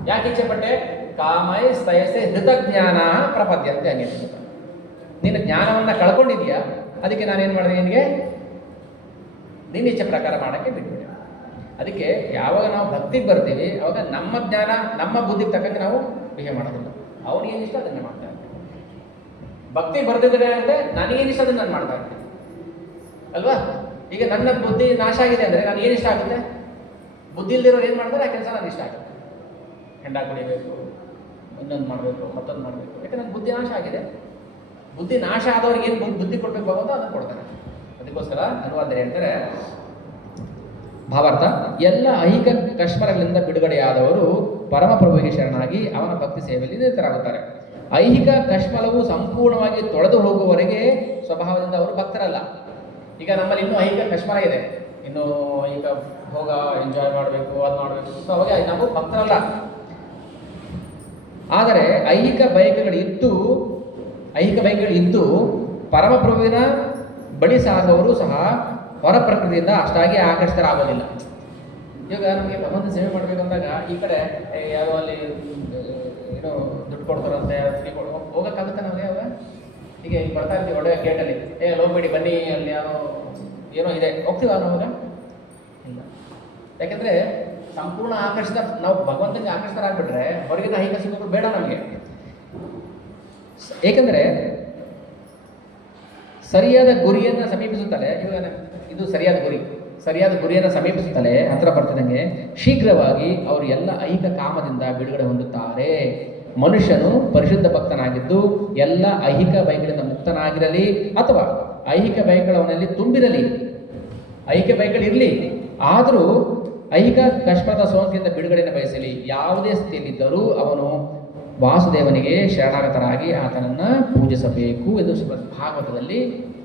ಯಾಕೆ ಇಚ್ಛೆ ಪಟ್ಟೆ? ಕಾಮೈ ಸ್ತಯಸೆ ಹೃತಜ್ಞಾನ ಪ್ರಪದ್ಯಂತೆ ಹಂಗೆ ನೀನು ಜ್ಞಾನವನ್ನು ಕಳ್ಕೊಂಡಿದೀಯಾ, ಅದಕ್ಕೆ ನಾನೇನು ಮಾಡಿದೆ, ನಿನಗೆ ನಿನ್ನ ಇಚ್ಛೆ ಪ್ರಕಾರ ಮಾಡೋಕ್ಕೆ ಬಿಟ್ಬಿಟ್ಟೆ. ಅದಕ್ಕೆ ಯಾವಾಗ ನಾವು ಭಕ್ತಿಗೆ ಬರ್ತೀವಿ ಅವಾಗ ನಮ್ಮ ಜ್ಞಾನ ನಮ್ಮ ಬುದ್ಧಿಗೆ ತಕ್ಕಂಗೆ ನಾವು ಬಿಹೇವ್ ಮಾಡೋದಿಲ್ಲ. ಅವನಿಗೇನು ಇಷ್ಟ ಅದನ್ನು ಮಾಡ್ತಾ ಇರ್ತೀವಿ. ಭಕ್ತಿ ಬರ್ತಿದ್ರೆ ಅಂದರೆ ನನಗೇನು ಇಷ್ಟ ಅದನ್ನು ನಾನು ಮಾಡ್ತಾ ಇರ್ತೀನಿ ಅಲ್ವಾ. ಈಗ ನನ್ನ ಬುದ್ಧಿ ನಾಶ ಆಗಿದೆ ಅಂದರೆ ನಾನು ಏನು ಇಷ್ಟ ಆಗುತ್ತೆ, ಬುದ್ಧಿ ಇಲ್ದಿರೋರು ಏನು ಮಾಡ್ತಾರೆ ಆ ಕೆಲಸ ನನಗೆ ಇಷ್ಟ ಆಗುತ್ತೆ. ಹೆಂಡ ಕುಡಿಬೇಕು, ಇನ್ನೊಂದು ಮಾಡಬೇಕು, ಮತ್ತೊಂದು ಮಾಡಬೇಕು, ಯಾಕೆ ನನ್ನ ಬುದ್ಧಿ ನಾಶ ಆಗಿದೆ. ಬುದ್ಧಿ ನಾಶ ಆದವ್ರಿಗೆ ಏನು ಬುದ್ಧಿ ಕೊಡಬೇಕು ಅಂತ ಅದನ್ನು ಕೊಡ್ತಾನೆ. ಅದಕ್ಕೋಸ್ಕರ ಅನುವಾದ ಹೇಳ್ತಾರೆ ಭಾವಾರ್ಥ, ಎಲ್ಲ ಐಹಿಕ ಕಶ್ಮರಗಳಿಂದ ಬಿಡುಗಡೆಯಾದವರು ಪರಮಪ್ರಭುವಿಗೆ ಶರಣಾಗಿ ಅವನ ಭಕ್ತಿ ಸೇವೆಯಲ್ಲಿ ನಿರತರಾಗುತ್ತಾರೆ. ಐಹಿಕ ಕಶ್ಮಲವು ಸಂಪೂರ್ಣವಾಗಿ ತೊಳೆದು ಹೋಗುವವರೆಗೆ ಸ್ವಭಾವದಿಂದ ಅವರು ಭಕ್ತರಲ್ಲ. ಈಗ ನಮ್ಮಲ್ಲಿ ಇನ್ನೂ ಐಹಿಕ ಕಶ್ಮಲ ಇದೆ, ಇನ್ನು ಐಹಿಕ ಭೋಗ ಎಂಜಾಯ್ ಮಾಡಬೇಕು, ಅದು ಮಾಡಬೇಕು, ಸೊ ಅವಾಗ ನಾವು ಭಕ್ತರಲ್ಲ. ಆದರೆ ಐಹಿಕ ಬಯಕೆಗಳಿದ್ದು ಪರಮಪ್ರಭುವಿನ ಬಳಿ ಸಾಗುವವರು ಸಹ ಹೊರ ಪ್ರಕೃತಿಯಿಂದ ಅಷ್ಟಾಗಿ ಆಕರ್ಷಿತರಾಗೋದಿಲ್ಲ. ಇವಾಗ ನಮಗೆ ಭಗವಂತ ಸೇವೆ ಮಾಡಬೇಕಂದಾಗ ಈ ಕಡೆ ಯಾವ ಅಲ್ಲಿ ಏನೋ ದುಡ್ಡು ಕೊಡ್ತಾರಂತೆ, ಹೋಗೋಕ್ಕಾಗುತ್ತೆ ನಮಗೆ. ಅವಾಗ ಈಗ ಇಲ್ಲಿ ಬರ್ತಾ ಇರ್ತೀವಿ ಒಳ್ಳೆಯ ಗೇಟಲ್ಲಿ, ಹೋಗ್ಬೇಡಿ ಬನ್ನಿ ಅಲ್ಲಿ ಏನೋ ಇದೆ, ಹೋಗ್ತೀವ ಅವಾಗ ಇಲ್ಲ. ಯಾಕೆಂದರೆ ಸಂಪೂರ್ಣ ನಾವು ಭಗವಂತನಿಗೆ ಆಕರ್ಷಿತರಾಗ್ಬಿಟ್ರೆ ಹೊರಗಿನ ಐಹಿಕ ಸುಖಗಳು ಬೇಡ ನಮಗೆ. ಏಕೆಂದರೆ ಸರಿಯಾದ ಗುರಿಯನ್ನು ಸಮೀಪಿಸುತ್ತಲೇ, ಇವಾಗ ಇದು ಸರಿಯಾದ ಗುರಿಯನ್ನು ಸಮೀಪಿಸುತ್ತಲೇ ಹತ್ತಿರ ಬರ್ತಿದಂಗೆ ಶೀಘ್ರವಾಗಿ ಅವರು ಎಲ್ಲ ಐಹಿಕ ಕಾಮದಿಂದ ಬಿಡುಗಡೆ ಹೊಂದುತ್ತಾರೆ. ಮನುಷ್ಯನು ಪರಿಶುದ್ಧ ಭಕ್ತನಾಗಿದ್ದು ಎಲ್ಲ ಐಹಿಕ ಬಯಕೆಗಳಿಂದ ಮುಕ್ತನಾಗಿರಲಿ ಅಥವಾ ಐಹಿಕ ಬಯಕೆಗಳು ಅವನಲ್ಲಿ ತುಂಬಿರಲಿ, ಐಹಿಕ ಬಯಕೆಗಳಿರಲಿ, ಆದರೂ ಐಹಿಕ ಕಶ್ಮದ ಸೋಂಕಿನಿಂದ ಬಿಡುಗಡೆಯನ್ನು ಬಯಸಲಿ. ಯಾವುದೇ ಸ್ಥಿತಿಯಲ್ಲಿದ್ದರೂ ಅವನು ವಾಸುದೇವನಿಗೆ ಶರಣಾಗತರಾಗಿ ಆತನನ್ನು ಪೂಜಿಸಬೇಕು ಎಂದು ಭಾಗವತದಲ್ಲಿ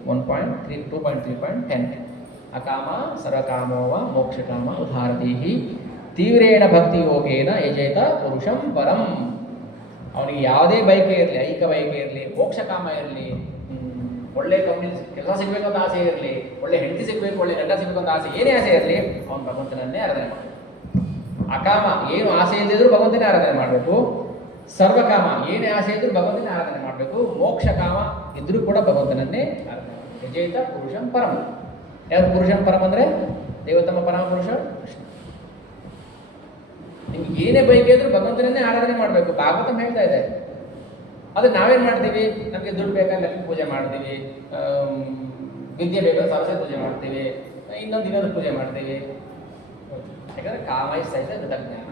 2.3.10 ಅಕಾಮ ಸರ್ವಕಾಮೋವ ಮೋಕ್ಷಕಾಮ ಉದಾರದೇಹಿ ತೀವ್ರೇಣ ಭಕ್ತಿ ಯೋಗೇನ ಯಜೇತ ಪುರುಷಂ ಪರಂ. ಅವನಿಗೆ ಯಾವುದೇ ಬಯಕೆ ಇರಲಿ, ಐಹಿಕ ಬಯಕೆ ಇರಲಿ, ಮೋಕ್ಷಕಾಮ ಇರಲಿ, ಒಳ್ಳೆ ಕಂಪ್ನಿ ಕೆಲಸ ಸಿಗಬೇಕು ಅಂತ ಆಸೆ ಇರಲಿ, ಒಳ್ಳೆ ಹೆಂಡತಿ ಸಿಗಬೇಕು, ಒಳ್ಳೆ ಗಂಡ ಸಿಗಬೇಕು ಅಂತ ಆಸೆ, ಏನೇ ಆಸೆ ಇರಲಿ, ಅವನು ಭಗವಂತನನ್ನೇ ಆರಾಧನೆ ಮಾಡಬೇಕು. ಅಕಾಮ ಏನು ಆಸೆ ಇಲ್ಲದಿದ್ರೂ ಭಗವಂತನೇ ಆರಾಧನೆ ಮಾಡಬೇಕು. ಸರ್ವಕಾಮ ಏನೇ ಆಸೆ ಇದ್ರೂ ಭಗವಂತನೇ ಆರಾಧನೆ ಮಾಡಬೇಕು. ಮೋಕ್ಷಕಾಮ ಇದ್ರೂ ಕೂಡ ಭಗವಂತನನ್ನೇ ಆರಾಧನೆ ಮಾಡಬೇಕು. ಯಜೇತ ಪುರುಷಂ ಪರಂ. ಯಾರು ಪುರುಷಂ ಪರಂ ಅಂದರೆ ದೇವತಮ ಪರಮ ಪುರುಷ ಕೃಷ್ಣ. ನಿಮ್ಗೆ ಏನೇ ಬೈಕೆ ಇದ್ರೂ ಭಗವಂತನನ್ನೇ ಆರಾಧನೆ ಮಾಡಬೇಕು. ಭಾಗವತ ಹೇಳ್ತಾ ಇದೆ. ಆದರೆ ನಾವೇನು ಮಾಡ್ತೀವಿ, ನಮಗೆ ದುಡ್ಡು ಬೇಕಾದ್ರೆ ಲಕ್ಷ್ಮೀ ಪೂಜೆ ಮಾಡ್ತೀವಿ, ವಿದ್ಯೆ ಬೇಕಾದ್ರೆ ಸರಸ್ವತಿ ಪೂಜೆ ಮಾಡ್ತೀವಿ, ಇನ್ನೊಂದು ಪೂಜೆ ಮಾಡ್ತೀವಿ. ಯಾಕಂದರೆ ಕಾಮ ಸಹಿತ ಜ್ಞಾನ.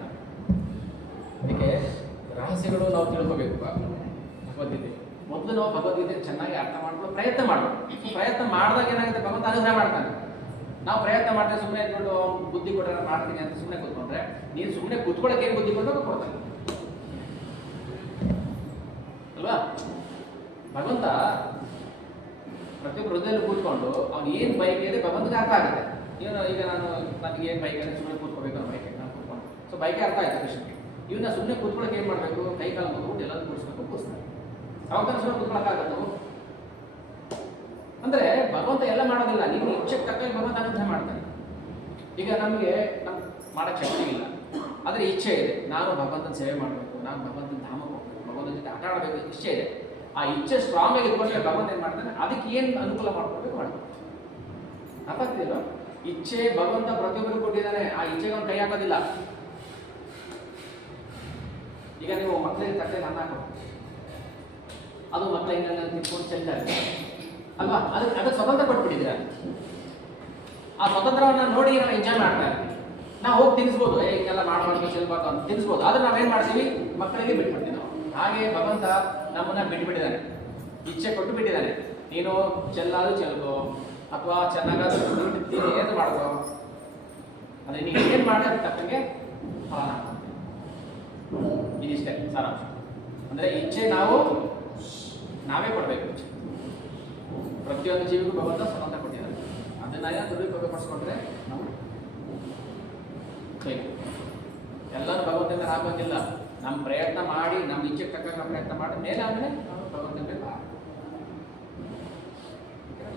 ಅದಕ್ಕೆ ರಹಸ್ಯಗಳು ನಾವು ತಿಳ್ಕೋಬೇಕು. ಭಗವದ್ಗೀತೆ ಮೊದಲು ನಾವು ಭಗವದ್ಗೀತೆ ಚೆನ್ನಾಗಿ ಅರ್ಥ ಮಾಡ್ಕೊಂಡು ಪ್ರಯತ್ನ ಮಾಡಬೇಕು. ಪ್ರಯತ್ನ ಮಾಡಿದಾಗ ಏನಾಗುತ್ತೆ, ಭಗವಂತ ಅನುಗ್ರಹ ಮಾಡ್ತಾನೆ. ನಾವು ಪ್ರಯತ್ನ ಮಾಡ್ತೇವೆ ಸುಮ್ಮನೆ ಇಟ್ಕೊಂಡು ಬುದ್ಧಿ ಕೊಟ್ಟರೆ ಮಾಡ್ತೀನಿ ಅಂತ ಸುಮ್ಮನೆ ಕೂತ್ಕೊಂಡ್ರೆ, ನೀನು ಸುಮ್ಮನೆ ಕೂತ್ಕೊಳ್ಳೋಕೆ ಏನು ಬುದ್ಧಿ ಕೊಡಬೇಕು ಕೊಡ್ತಾನೆ ಅಲ್ವಾ. ಭಗವಂತ ಪ್ರತಿಯೊಬ್ಬರು ಹೃದಯದಲ್ಲಿ ಕೂತ್ಕೊಂಡು ಅವ್ನು ಏನು ಬೈಕ್ ಇದೆ ಭಗವಂತನಿಗೆ ಅರ್ಥ ಆಗುತ್ತೆ. ಈಗ ನನಗೆ ಏನು ಬೈಕ್ ಇದೆ, ಸುಮ್ಮನೆ ಕೂತ್ಕೋಬೇಕು ಅನ್ನೋ ಬೈಕ್ ನಾನು ಕೂತ್ಕೊಂಡು, ಸೊ ಬೈಕೆ ಅರ್ಥ ಆಯ್ತು ಕೃಷ್ಣಕ್ಕೆ. ಇವನ್ನ ಸುಮ್ಮನೆ ಕೂತ್ಕೊಳ್ಳೋಕೆ ಏನು ಮಾಡಬೇಕು, ಕೈ ಕಾಲು ಮುಗಿದ್ಬಿಟ್ಟು ಎಲ್ಲರೂ ಕೂಡಿಸ್ಬೇಕು, ಕೂರಿಸ್ತಾರೆ. ಅವಾಗ ಸುಮ್ಮನೆ ಕೂತ್ಕೊಳ್ಳೋಕ್ಕಾಗತ್ತೆ ನಾವು. ಅಂದರೆ ಭಗವಂತ ಎಲ್ಲ ಮಾಡೋದಿಲ್ಲ, ನಿಮ್ಮ ಇಚ್ಛೆಗೆ ತಕ್ಕಂಗೆ ಭಗವಂತ ಅನುಗ್ರಹ ಮಾಡ್ತಾನೆ. ಈಗ ನಮಗೆ ಮಾಡೋಕ್ಕೆ ಶಕ್ತಿ ಇಲ್ಲ, ಆದರೆ ಇಚ್ಛೆ ಇದೆ, ನಾನು ಭಗವಂತನ ಸೇವೆ ಮಾಡಬೇಕು, ನಾನು ಭಗವಂತನ ಧಾಮಕ್ಕೆ ಹೋಗ್ಬೇಕು, ಭಗವಂತನ ಜೊತೆ ಆಟ ಆಡಬೇಕು, ಇಚ್ಛೆ ಇದೆ. ಆ ಇಚ್ಛೆ ಸ್ಟ್ರಾಂಗ್ ಆಗಿ ಇಟ್ಕೊಂಡ್ರೆ ಭಗವಂತ ಏನು ಮಾಡ್ತಾನೆ, ಅದಕ್ಕೆ ಏನು ಅನುಕೂಲ ಮಾಡ್ಕೊಳ್ಬೇಕು ಮಾಡ್ತಾನೆ. ಅರ್ಥ ಆಗ್ತಿಲ್ಲ. ಇಚ್ಛೆ ಭಗವಂತ ಪ್ರತಿಯೊಬ್ಬರು ಕೊಟ್ಟಿದ್ದಾನೆ, ಆ ಇಚ್ಛೆಗೆ ಅವ್ನು ಕೈ ಹಾಕೋದಿಲ್ಲ. ಈಗ ನೀವು ಮಕ್ಕಳಿಗೆ ತಟ್ಟೆ ಅನ್ನ ಹಾಕೋ, ಅದು ಮಕ್ಕಳ ಹಿಂಗೆಲ್ಲ ತಿಳ್ಕೊಂಡು ಚೆಲ್ತಾರೆ ಅಲ್ವಾ. ಅದಕ್ಕೆ ಸ್ವತಂತ್ರ ಕೊಟ್ಬಿಟ್ಟಿದ್ದೀರ. ಆ ಸ್ವತಂತ್ರವನ್ನು ನೋಡಿ ನಾವು ಎಂಜಾಯ್ ಮಾಡ್ತಾ ಇರ್ತೀವಿ. ನಾವು ಹೋಗಿ ತಿನ್ನಿಸ್ಬೋದು, ಹಿಂಗೆಲ್ಲ ಮಾಡಬಾರ್ದು ಚೆಲ್ಬಾರ್ದು ಅಂತ ತಿನ್ನಿಸ್ಬೋದು. ಆದರೆ ನಾವೇನು ಮಾಡ್ತೀವಿ, ಮಕ್ಕಳಿಗೆ ಬಿಟ್ಬಿಡ್ತೀವಿ ನಾವು. ಹಾಗೆ ಭಗವಂತ ನಮ್ಮನ್ನು ಬಿಟ್ಬಿಟ್ಟಿದ್ದಾನೆ, ಇಚ್ಛೆ ಕೊಟ್ಟು ಬಿಟ್ಟಿದ್ದಾನೆ. ನೀನು ಚೆಲ್ಲಾದ್ರೂ ಚೆಲ್ಕೋ, ಅಥವಾ ಚೆನ್ನಾಗಾದ್ರೂ ನೀನು ಏನು ಮಾಡ್ಕೋ, ಅದೇ ನೀವು ಏನು ಮಾಡೋದು ತಕ್ಕಂಗೆ ಫಲ. ಇದಿಷ್ಟೇ ಸಾರಾಂಶ. ಅಂದರೆ ಇಚ್ಛೆ ನಾವೇ ಕೊಡಬೇಕು. ಪ್ರತಿಯೊಂದು ಜೀವಿಗೂ ಭಗವಂತ ಸ್ವತಂತ್ರ ಕೊಟ್ಟಿದ್ದಾರೆ. ಅದನ್ನ ದುರುಪಯೋಗಪಡಿಸ್ಕೊಂಡ್ರೆ ನಾವು ಎಲ್ಲರೂ ಭಗವಂತನ ಆಗೋದಿಲ್ಲ. ನಮ್ಮ ಪ್ರಯತ್ನ ಮಾಡಿ, ನಮ್ಮ ಇಚ್ಛೆಗೆ ತಕ್ಕಂಗೆ ನಾವು ಪ್ರಯತ್ನ ಮಾಡಿ ಮೇಲೆ ಆಮೇಲೆ ನಾವು ಭಗವಂತನ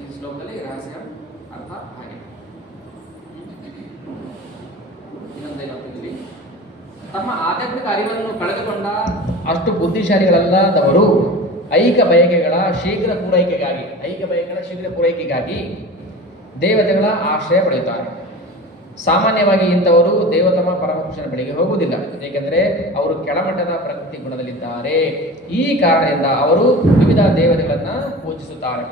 ಈ ಶ್ಲೋಕದಲ್ಲಿ ರಹಸ್ಯ ಅರ್ಥ ಹಾಗೆ. ಇನ್ನೊಂದೇನಾಗ್ತಿದ್ವಿ, ತಮ್ಮ ಆಧ್ಯಾತ್ಮಿಕ ಅರಿವನ್ನು ಕಳೆದುಕೊಂಡ ಅಷ್ಟು ಬುದ್ಧಿಶಾಲಿಗಳಲ್ಲದವರು ಐಹಿಕ ಬಯಕೆಗಳ ಶೀಘ್ರ ಪೂರೈಕೆಗಾಗಿ ದೇವತೆಗಳ ಆಶ್ರಯ ಪಡೆಯುತ್ತಾರೆ. ಸಾಮಾನ್ಯವಾಗಿ ಇಂಥವರು ದೇವತಮ ಪರಮಪುರುಷನ ಬಳಿಗೆ ಹೋಗುವುದಿಲ್ಲ, ಏಕೆಂದರೆ ಅವರು ಕೆಳಮಟ್ಟದ ಪ್ರಕೃತಿ ಗುಣದಲ್ಲಿದ್ದಾರೆ. ಈ ಕಾರಣದಿಂದ ಅವರು ವಿವಿಧ ದೇವತೆಗಳನ್ನು ಪೂಜಿಸುತ್ತಾರೆ.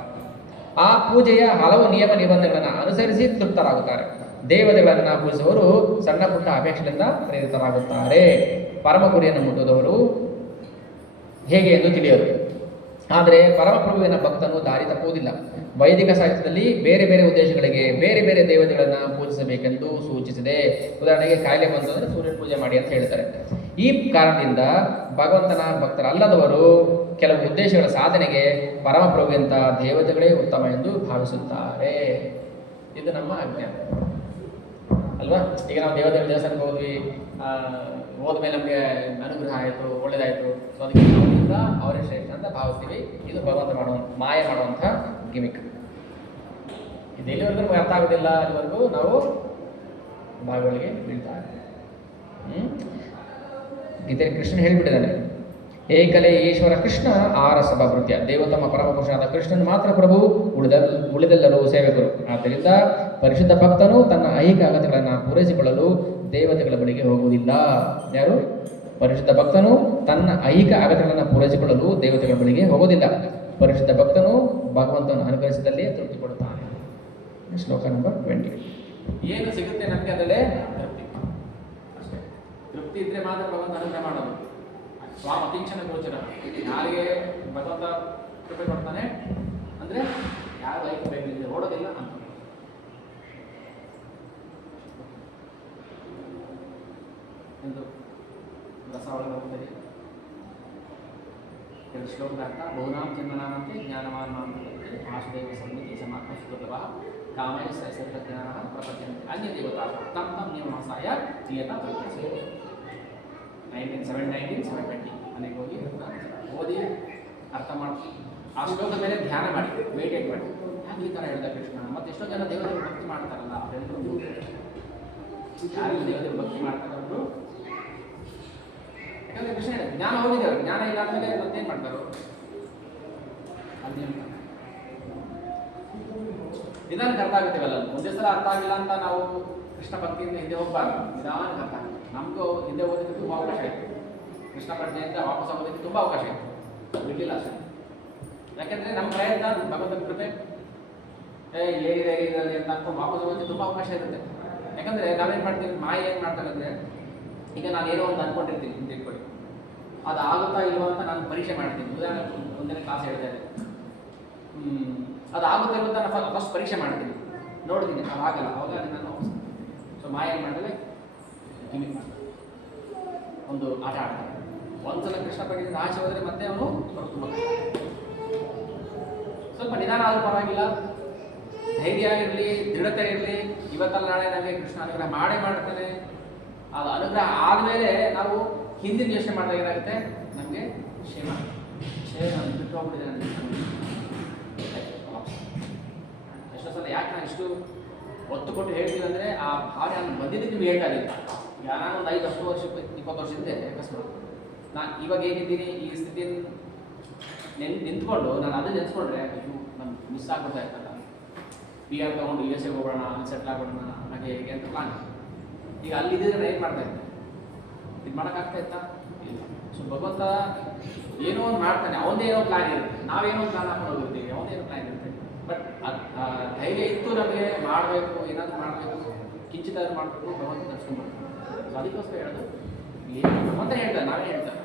ಆ ಪೂಜೆಯ ಹಲವು ನಿಯಮ ನಿಬಂಧನೆಗಳನ್ನು ಅನುಸರಿಸಿ ತೃಪ್ತರಾಗುತ್ತಾರೆ. ದೇವತೆಗಳನ್ನು ಪೂಜಿಸುವವರು ಸಣ್ಣ ಪುಟ್ಟ ಅಪೇಕ್ಷೆಗಳಿಂದ ಪ್ರೇರಿತರಾಗುತ್ತಾರೆ. ಪರಮ ಗುರಿಯನ್ನು ಮುಟ್ಟುವುದವರು ಹೇಗೆ ಎಂದು ತಿಳಿಯರು. ಆದರೆ ಪರಮಪ್ರಭುವಿನ ಭಕ್ತನು ದಾರಿ ತಪ್ಪುವುದಿಲ್ಲ. ವೈದಿಕ ಸಾಹಿತ್ಯದಲ್ಲಿ ಬೇರೆ ಬೇರೆ ಉದ್ದೇಶಗಳಿಗೆ ಬೇರೆ ಬೇರೆ ದೇವತೆಗಳನ್ನು ಪೂಜಿಸಬೇಕೆಂದು ಸೂಚಿಸಿದೆ. ಉದಾಹರಣೆಗೆ ಕಾಯಿಲೆ ಬಂತು ಅಂದರೆ ಸೂರ್ಯನ ಪೂಜೆ ಮಾಡಿ ಅಂತ ಹೇಳ್ತಾರೆ. ಈ ಕಾರಣದಿಂದ ಭಗವಂತನ ಭಕ್ತರಲ್ಲದವರು ಕೆಲವು ಉದ್ದೇಶಗಳ ಸಾಧನೆಗೆ ಪರಮಪ್ರಭುವಿಂತ ದೇವತೆಗಳೇ ಉತ್ತಮ ಎಂದು ಭಾವಿಸುತ್ತಾರೆ. ಇದು ನಮ್ಮ ಅಜ್ಞಾನ ಅಲ್ವಾ. ಈಗ ನಾವು ದೇವತೆಗಳ ದೇವಸ್ಥಾನಕ್ಕೆ ಹೋದ್ವಿ, ಹೋದ್ಮೇಲೆ ನಮಗೆ ಅನುಗ್ರಹ ಆಯಿತು, ಒಳ್ಳೇದಾಯಿತು, ಸೊ ಅದಕ್ಕೆ ನಾವಿಂದ ಅವರೇ ಶ್ರೇಷ್ಠ ಅಂತ ಭಾವಿಸ್ತೀವಿ. ಇದು ಭಗವಂತ ಮಾಯ ಮಾಡುವಂಥ ಗಿಮಿಕ್. ಇದು ಎಲ್ಲಿವರೆಗೂ ಅರ್ಥ ಆಗೋದಿಲ್ಲ, ಅಲ್ಲಿವರೆಗೂ ನಾವು ಭಾಗಗಳಿಗೆ ಬೀಳ್ತಾ ಗೀತೆಯಲ್ಲಿ ಕೃಷ್ಣ ಹೇಳಿಬಿಟ್ಟಿದ್ದಾನೆ, ಏಕಲೇ ಈಶ್ವರ ಕೃಷ್ಣ ಆರಸಭ ಭೃತ್ಯ. ದೇವತಮ ಪರಮಪುರುಷನಾದ ಕೃಷ್ಣನ್ ಮಾತ್ರ ಪ್ರಭು, ಉಳಿದೆಲ್ಲರೂ ಸೇವಕರು. ಆದ್ದರಿಂದ ಪರಿಶುದ್ಧ ಭಕ್ತನು ತನ್ನ ಐಹಿಕ ಅಗತ್ಯಗಳನ್ನು ಪೂರೈಸಿಕೊಳ್ಳಲು ದೇವತೆಗಳ ಬಳಿಗೆ ಹೋಗುವುದಿಲ್ಲ. ಯಾರು? ಪರಿಶುದ್ಧ ಭಕ್ತನು ತನ್ನ ಐಹಿಕ ಅಗತ್ಯಗಳನ್ನು ಪೂರೈಸಿಕೊಳ್ಳಲು ದೇವತೆಗಳ ಬಳಿಗೆ ಹೋಗುವುದಿಲ್ಲ. ಪರಿಶುದ್ಧ ಭಕ್ತನು ಭಗವಂತನ ಅನುಗ್ರಹಿಸಿದಲ್ಲಿ ತೃಪ್ತಿ ಕೊಡುತ್ತಾನೆ. ಶ್ಲೋಕ ನಂಬರ್ 20. ಏನು ಸಿಗುತ್ತೆ ನಮಗೆ ಅದರಲ್ಲೇ ತೃಪ್ತಿ ಅಷ್ಟೇ. ತೃಪ್ತಿ ಇದ್ರೆ ಮಾತ್ರ ಭಗವಂತ ಅನುಗ್ರಹ ಮಾಡೋದು. ಸ್ವಾಮ ಅತಿಕ್ಷಣ ಗೋಚರ. ಯಾರಿಗೆ ಭಗವಂತ ಕೃಪೆ ಕೊಡ್ತಾನೆ ಅಂದರೆ ಯಾರು ಲೈಫ್ ಬೇಕಿದೆ ಓಡೋದಿಲ್ಲ ಅಂತ. ಎಂದು ರಸವಳಗ ಹೋಗ್ತದೆ ಎರಡು ಶ್ಲೋಕದ ಅರ್ಥ. ಬಹುನಾಂ ಜನ್ಮನಾಮಂತೆ ಜ್ಞಾನವಾನ್ ಮಾಂತೆ ವಾಸುದೇವ ಸನ್ನಿಧಿ ಸಮಾತ್ಮ ಸುಲಭ ಕಾಮಯ ಸಹಿತ ಜ್ಞಾನ ಪ್ರಪಂಚಂತೆ ಅನ್ಯ ದೇವತಾ ತಮ್ಮ ತಮ್ಮ ನಿಯಮಾಸಾಯ ನಿಯತ ಪ್ರಕಟಿಸಿ 719-720 ಮನೆಗೆ ಹೋಗಿ ಓದಿ ಅರ್ಥ ಮಾಡಿ ಆ ಶ್ಲೋಕದ ಮೇಲೆ ಧ್ಯಾನ ಮಾಡಿ, ಮೆಡಿಟೇಟ್ ಮಾಡಿ. ಯಾಕೆ ಈ ಥರ ಹೇಳ್ದ ಕೃಷ್ಣ? ಮತ್ತೆ ಎಷ್ಟೋ ಜನ ದೇವತೆಗಳು ಭಕ್ತಿ ಮಾಡ್ತಾರಲ್ಲ, ಅವರೆಲ್ಲರೂ ಯಾರು ದೇವತೆಗಳು ಭಕ್ತಿ ಮಾಡ್ತಾರವರು? ಯಾಕಂದ್ರೆ ಕೃಷ್ಣ ಜ್ಞಾನ ಹೋಗಿದ್ದಾರೆ, ಜ್ಞಾನ ಇಲ್ಲ ಅಂದಮೇಲೆ ಮತ್ತೇನು ಮಾಡ್ತಾರೋ ಅದೇನು ನಿಧಾನಕ್ಕೆ ಅರ್ಥ ಆಗುತ್ತೇವಲ್ಲ. ಒಂದೇ ಸಲ ಅರ್ಥ ಆಗಿಲ್ಲ ಅಂತ ನಾವು ಕೃಷ್ಣ ಭಕ್ತಿಯಿಂದ ಹಿಂದೆ ಹೋಗಬಾರ್ದು. ನಿಧಾನಕ್ಕೆ ಅರ್ಥ ಆಗುತ್ತೆ. ನಮಗೂ ಹಿಂದೆ ಓದೋದಕ್ಕೆ ತುಂಬ ಅವಕಾಶ ಇತ್ತು. ಕೃಷ್ಣ ಪ್ರಜ್ಞೆಯಿಂದ ವಾಪಸ್ ಆಗೋದಕ್ಕೆ ತುಂಬ ಅವಕಾಶ ಇತ್ತು, ಬಿಡಲಿಲ್ಲ ಅಷ್ಟೇ. ಯಾಕೆಂದರೆ ನಮ್ಮ ಪ್ರಯತ್ನ ಭಗವಂತನ ಕೃಪೆ ಏರಿದೆ ಅಂತ ಅನ್ಕೊಂಡು ವಾಪಸ್ ಹೋಗೋದಕ್ಕೆ ತುಂಬ ಅವಕಾಶ ಇರುತ್ತೆ. ಯಾಕಂದರೆ ನಾವೇನು ಮಾಡ್ತೀವಿ, ಮಾಯ ಏನು ಮಾಡ್ತಾರೆ ಅಂದರೆ, ಈಗ ನಾನು ಏನೋ ಒಂದು ಅಂದ್ಕೊಂಡಿರ್ತೀನಿ ಅಂತ ತಿಳ್ಕೊಳ್ಳಿ, ಅದು ಆಗುತ್ತಾ ಇಲ್ವೋ ಅಂತ ನಾನು ಪರೀಕ್ಷೆ ಮಾಡ್ತೀನಿ. ಉದಾಹರಣೆ ಒಂದನೇ ಕ್ಲಾಸ್ ಹೇಳ್ತಾ ಇದೆ, ಅದು ಆಗುತ್ತೆ ಇಲ್ವ ಅಂತ ನಾನು ಫಸ್ಟ್ ಪರೀಕ್ಷೆ ಮಾಡ್ತೀನಿ, ನೋಡ್ತೀನಿ ಅದು ಆಗಲ್ಲ, ಅವಾಗ ನಾನು ಸೊ ಮಾಯ ಏನು ಮಾಡಿದ್ರೆ ಗಿಮಿಕ್ ಮಾಡ್ತಾರೆ, ಒಂದು ಆಟ ಆಡ್ತಾರೆ. ಒಂದ್ಸಲ ಕೃಷ್ಣ ಪಡೆಯಿಂದ ಆಚೆ ಹೋದರೆ ಮತ್ತೆ ಅವನು ತುಂಬ ಸ್ವಲ್ಪ ನಿಧಾನ ಆದರೂ ಪರವಾಗಿಲ್ಲ, ಧೈರ್ಯ ಇರಲಿ, ದೃಢತೆ ಇರಲಿ. ಇವತ್ತಲ್ಲ ನಾಳೆ ನನಗೆ ಕೃಷ್ಣ ಅನುಗ್ರಹ ಮಾಡೇ ಮಾಡ್ತಾನೆ. ಅದು ಅನುಗ್ರಹ ಆದಮೇಲೆ ನಾವು ಹಿಂದಿನ ಯೋಚನೆ ಮಾಡಿದಾಗ ಏನಾಗುತ್ತೆ, ನಮಗೆ ಕ್ಷೇಮ ನಾನು ಬಿಟ್ಟು ಹೋಗ್ಬಿಟ್ಟಿದೆ. ಎಷ್ಟೋ ಸಲ ಯಾಕೆ ನಾನು ಇಷ್ಟು ಒತ್ತು ಕೊಟ್ಟು ಹೇಳ್ತೀವಿ ಅಂದರೆ, ಆ ಭಾವನೆ ನಾನು ಬಂದಿದ್ದಕ್ಕೆ ನಿಮ್ಗೆ ಹೇಳ್ತಾಯಿಲ್ಲ. ನಾನು ಒಂದು 5-10 ವರ್ಷ 20 ವರ್ಷ ಹಿಂದೆ ಅಕಸ್ಮಾತ್ ನಾನು ಇವಾಗ ಹೇಗಿದ್ದೀನಿ ಈ ಸ್ಥಿತಿಯನ್ನು ನಿಂತ್ಕೊಂಡು ನಾನು ಅದನ್ನು ನೆನೆಸ್ಕೊಂಡ್ರೆ ನಾನು ಮಿಸ್ ಆಗ್ಬಿಡ್ತಾ ಇರ್ತಲ್ಲ. PR ತೊಗೊಂಡು USA ಹೋಗೋಣ, ಅಲ್ಲಿ ಸೆಟ್ಲ್ ಆಗೋಣ, ಹಾಗೆ ಹೇಗೆ ಅಂತ ಪ್ಲಾನ್. ಈಗ ಅಲ್ಲಿದ್ದರೆ ನಾನು ಏನು ಮಾಡ್ತಾ ಇದ್ದೆ, ಇದು ಮಾಡೋಕ್ಕಾಗ್ತಾ ಇತ್ತಾ? ಇಲ್ಲ. ಸೊ ಭಗವಂತ ಏನೋ ಒಂದು ಮಾಡ್ತಾನೆ, ಅವನದೇನೋ ಪ್ಲಾನ್ ಇರುತ್ತೆ, ನಾವೇನೋ ಪ್ಲಾನ್ ಹಾಕೊಂಡು ಹೋಗಿರ್ತೀವಿ, ಅವನದೇನೋ ಪ್ಲಾನ್ ಇರುತ್ತೆ. ಬಟ್ ಧೈರ್ಯ ಇತ್ತು ನಮಗೆ ಮಾಡಬೇಕು, ಏನಾದರೂ ಮಾಡಬೇಕು, ಕಿಂಚಿತಾದ್ರೂ ಮಾಡಬೇಕು, ಭಗವಂತ ನಡ್ಸ್ಕೊಂಡ್ಬರ್ಬೇಕು. ಸೊ ಅದಕ್ಕೋಸ್ಕರ ಹೇಳೋದು, ಏನು ಭಗವಂತ ಹೇಳ್ತಾರೆ, ನಾವೇ ಹೇಳ್ತಾರೆ.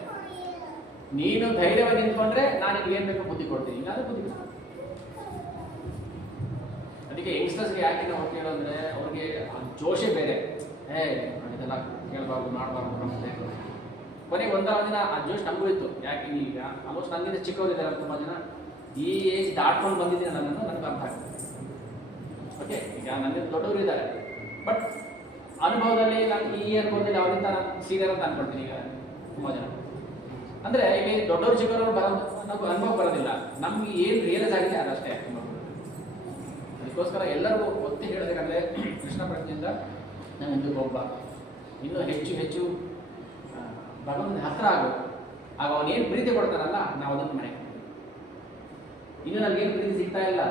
ನೀನು ಧೈರ್ಯವಾಗಿ ನಿಂತ್ಕೊಂಡ್ರೆ ನಾನು ಏನು ಬೇಕೋ ಬುದ್ಧಿ ಕೊಡ್ತೀನಿ, ಇಲ್ಲಾಂದ್ರೆ ಬುದ್ಧಿ ಕೊಡ್ತೀನಿ. ಅದಕ್ಕೆ ಯಂಗ್ಸ್ಟರ್ಸ್ಗೆ ಯಾಕೆ ನಾವು ಕೇಳೋದ್ರೆ, ಅವ್ರಿಗೆ ಜೋಶೇ ಬೇರೆ. ಇದೆಲ್ಲ ಕೇಳಬಾರ್ದು, ಮಾಡಬಾರ್ದು ನಮ್ಮದೇ. ಕೊನೆಗೆ ಒಂದರ ದಿನ ಆ ಜೋಶ್ ನಮಗೂ ಇತ್ತು. ಯಾಕೆ ಈಗ ಆಲ್ಮೋಸ್ಟ್ ನನಗಿಂತ ಚಿಕ್ಕವರಿದ್ದಾರೆ ತುಂಬ ಜನ. ಈ ಏಜ್ ದಾಟ್ಕೊಂಡು ಬಂದಿದ್ದೀನಿ ನನ್ನನ್ನು, ನನಗೆ ಅರ್ಥ ಆಗ್ತದೆ. ಓಕೆ, ಈಗ ನನಗೆ ದೊಡ್ಡವರು ಇದ್ದಾರೆ, ಬಟ್ ಅನುಭವದಲ್ಲಿ ನಾನು ಈ ಅನುಭವದಲ್ಲಿ ಅವರಿಂದ ನಾನು ಸೀನಿಯರ್ ಅಂತ ಅನ್ಕೊಳ್ತೀನಿ. ಈಗ ತುಂಬ ಜನ ಅಂದರೆ ಇಲ್ಲಿ ದೊಡ್ಡವರು ಚಿಕ್ಕವರು ಬರೋದು ನಾವು ಅನುಭವ ಬರೋದಿಲ್ಲ, ನಮ್ಗೆ ಏನು ರಿಯಲೈಸ್ ಆಗಿದೆ ಅದಷ್ಟೇ. ಅದಕ್ಕೋಸ್ಕರ ಎಲ್ಲರಿಗೂ ಒತ್ತಿ ಹೇಳಬೇಕಂದ್ರೆ, ಕೃಷ್ಣ ಪ್ರಜ್ಞೆಯಿಂದ ನಾವು ಹಿಂದಕ್ಕೆ ಹೋಗ್ಬಾರ್ದು, ಇನ್ನೂ ಹೆಚ್ಚು ಹೆಚ್ಚು ಭಗವಂತನ ಹತ್ರ ಆಗಬೇಕು. ಆಗ ಅವನೇನು ಪ್ರೀತಿ ಕೊಡ್ತಾನಲ್ಲ, ನಾವು ಅದನ್ನು ಮನೆ ಇನ್ನು ನನಗೇನು ಪ್ರೀತಿ ಸಿಗ್ತಾ ಇಲ್ಲ,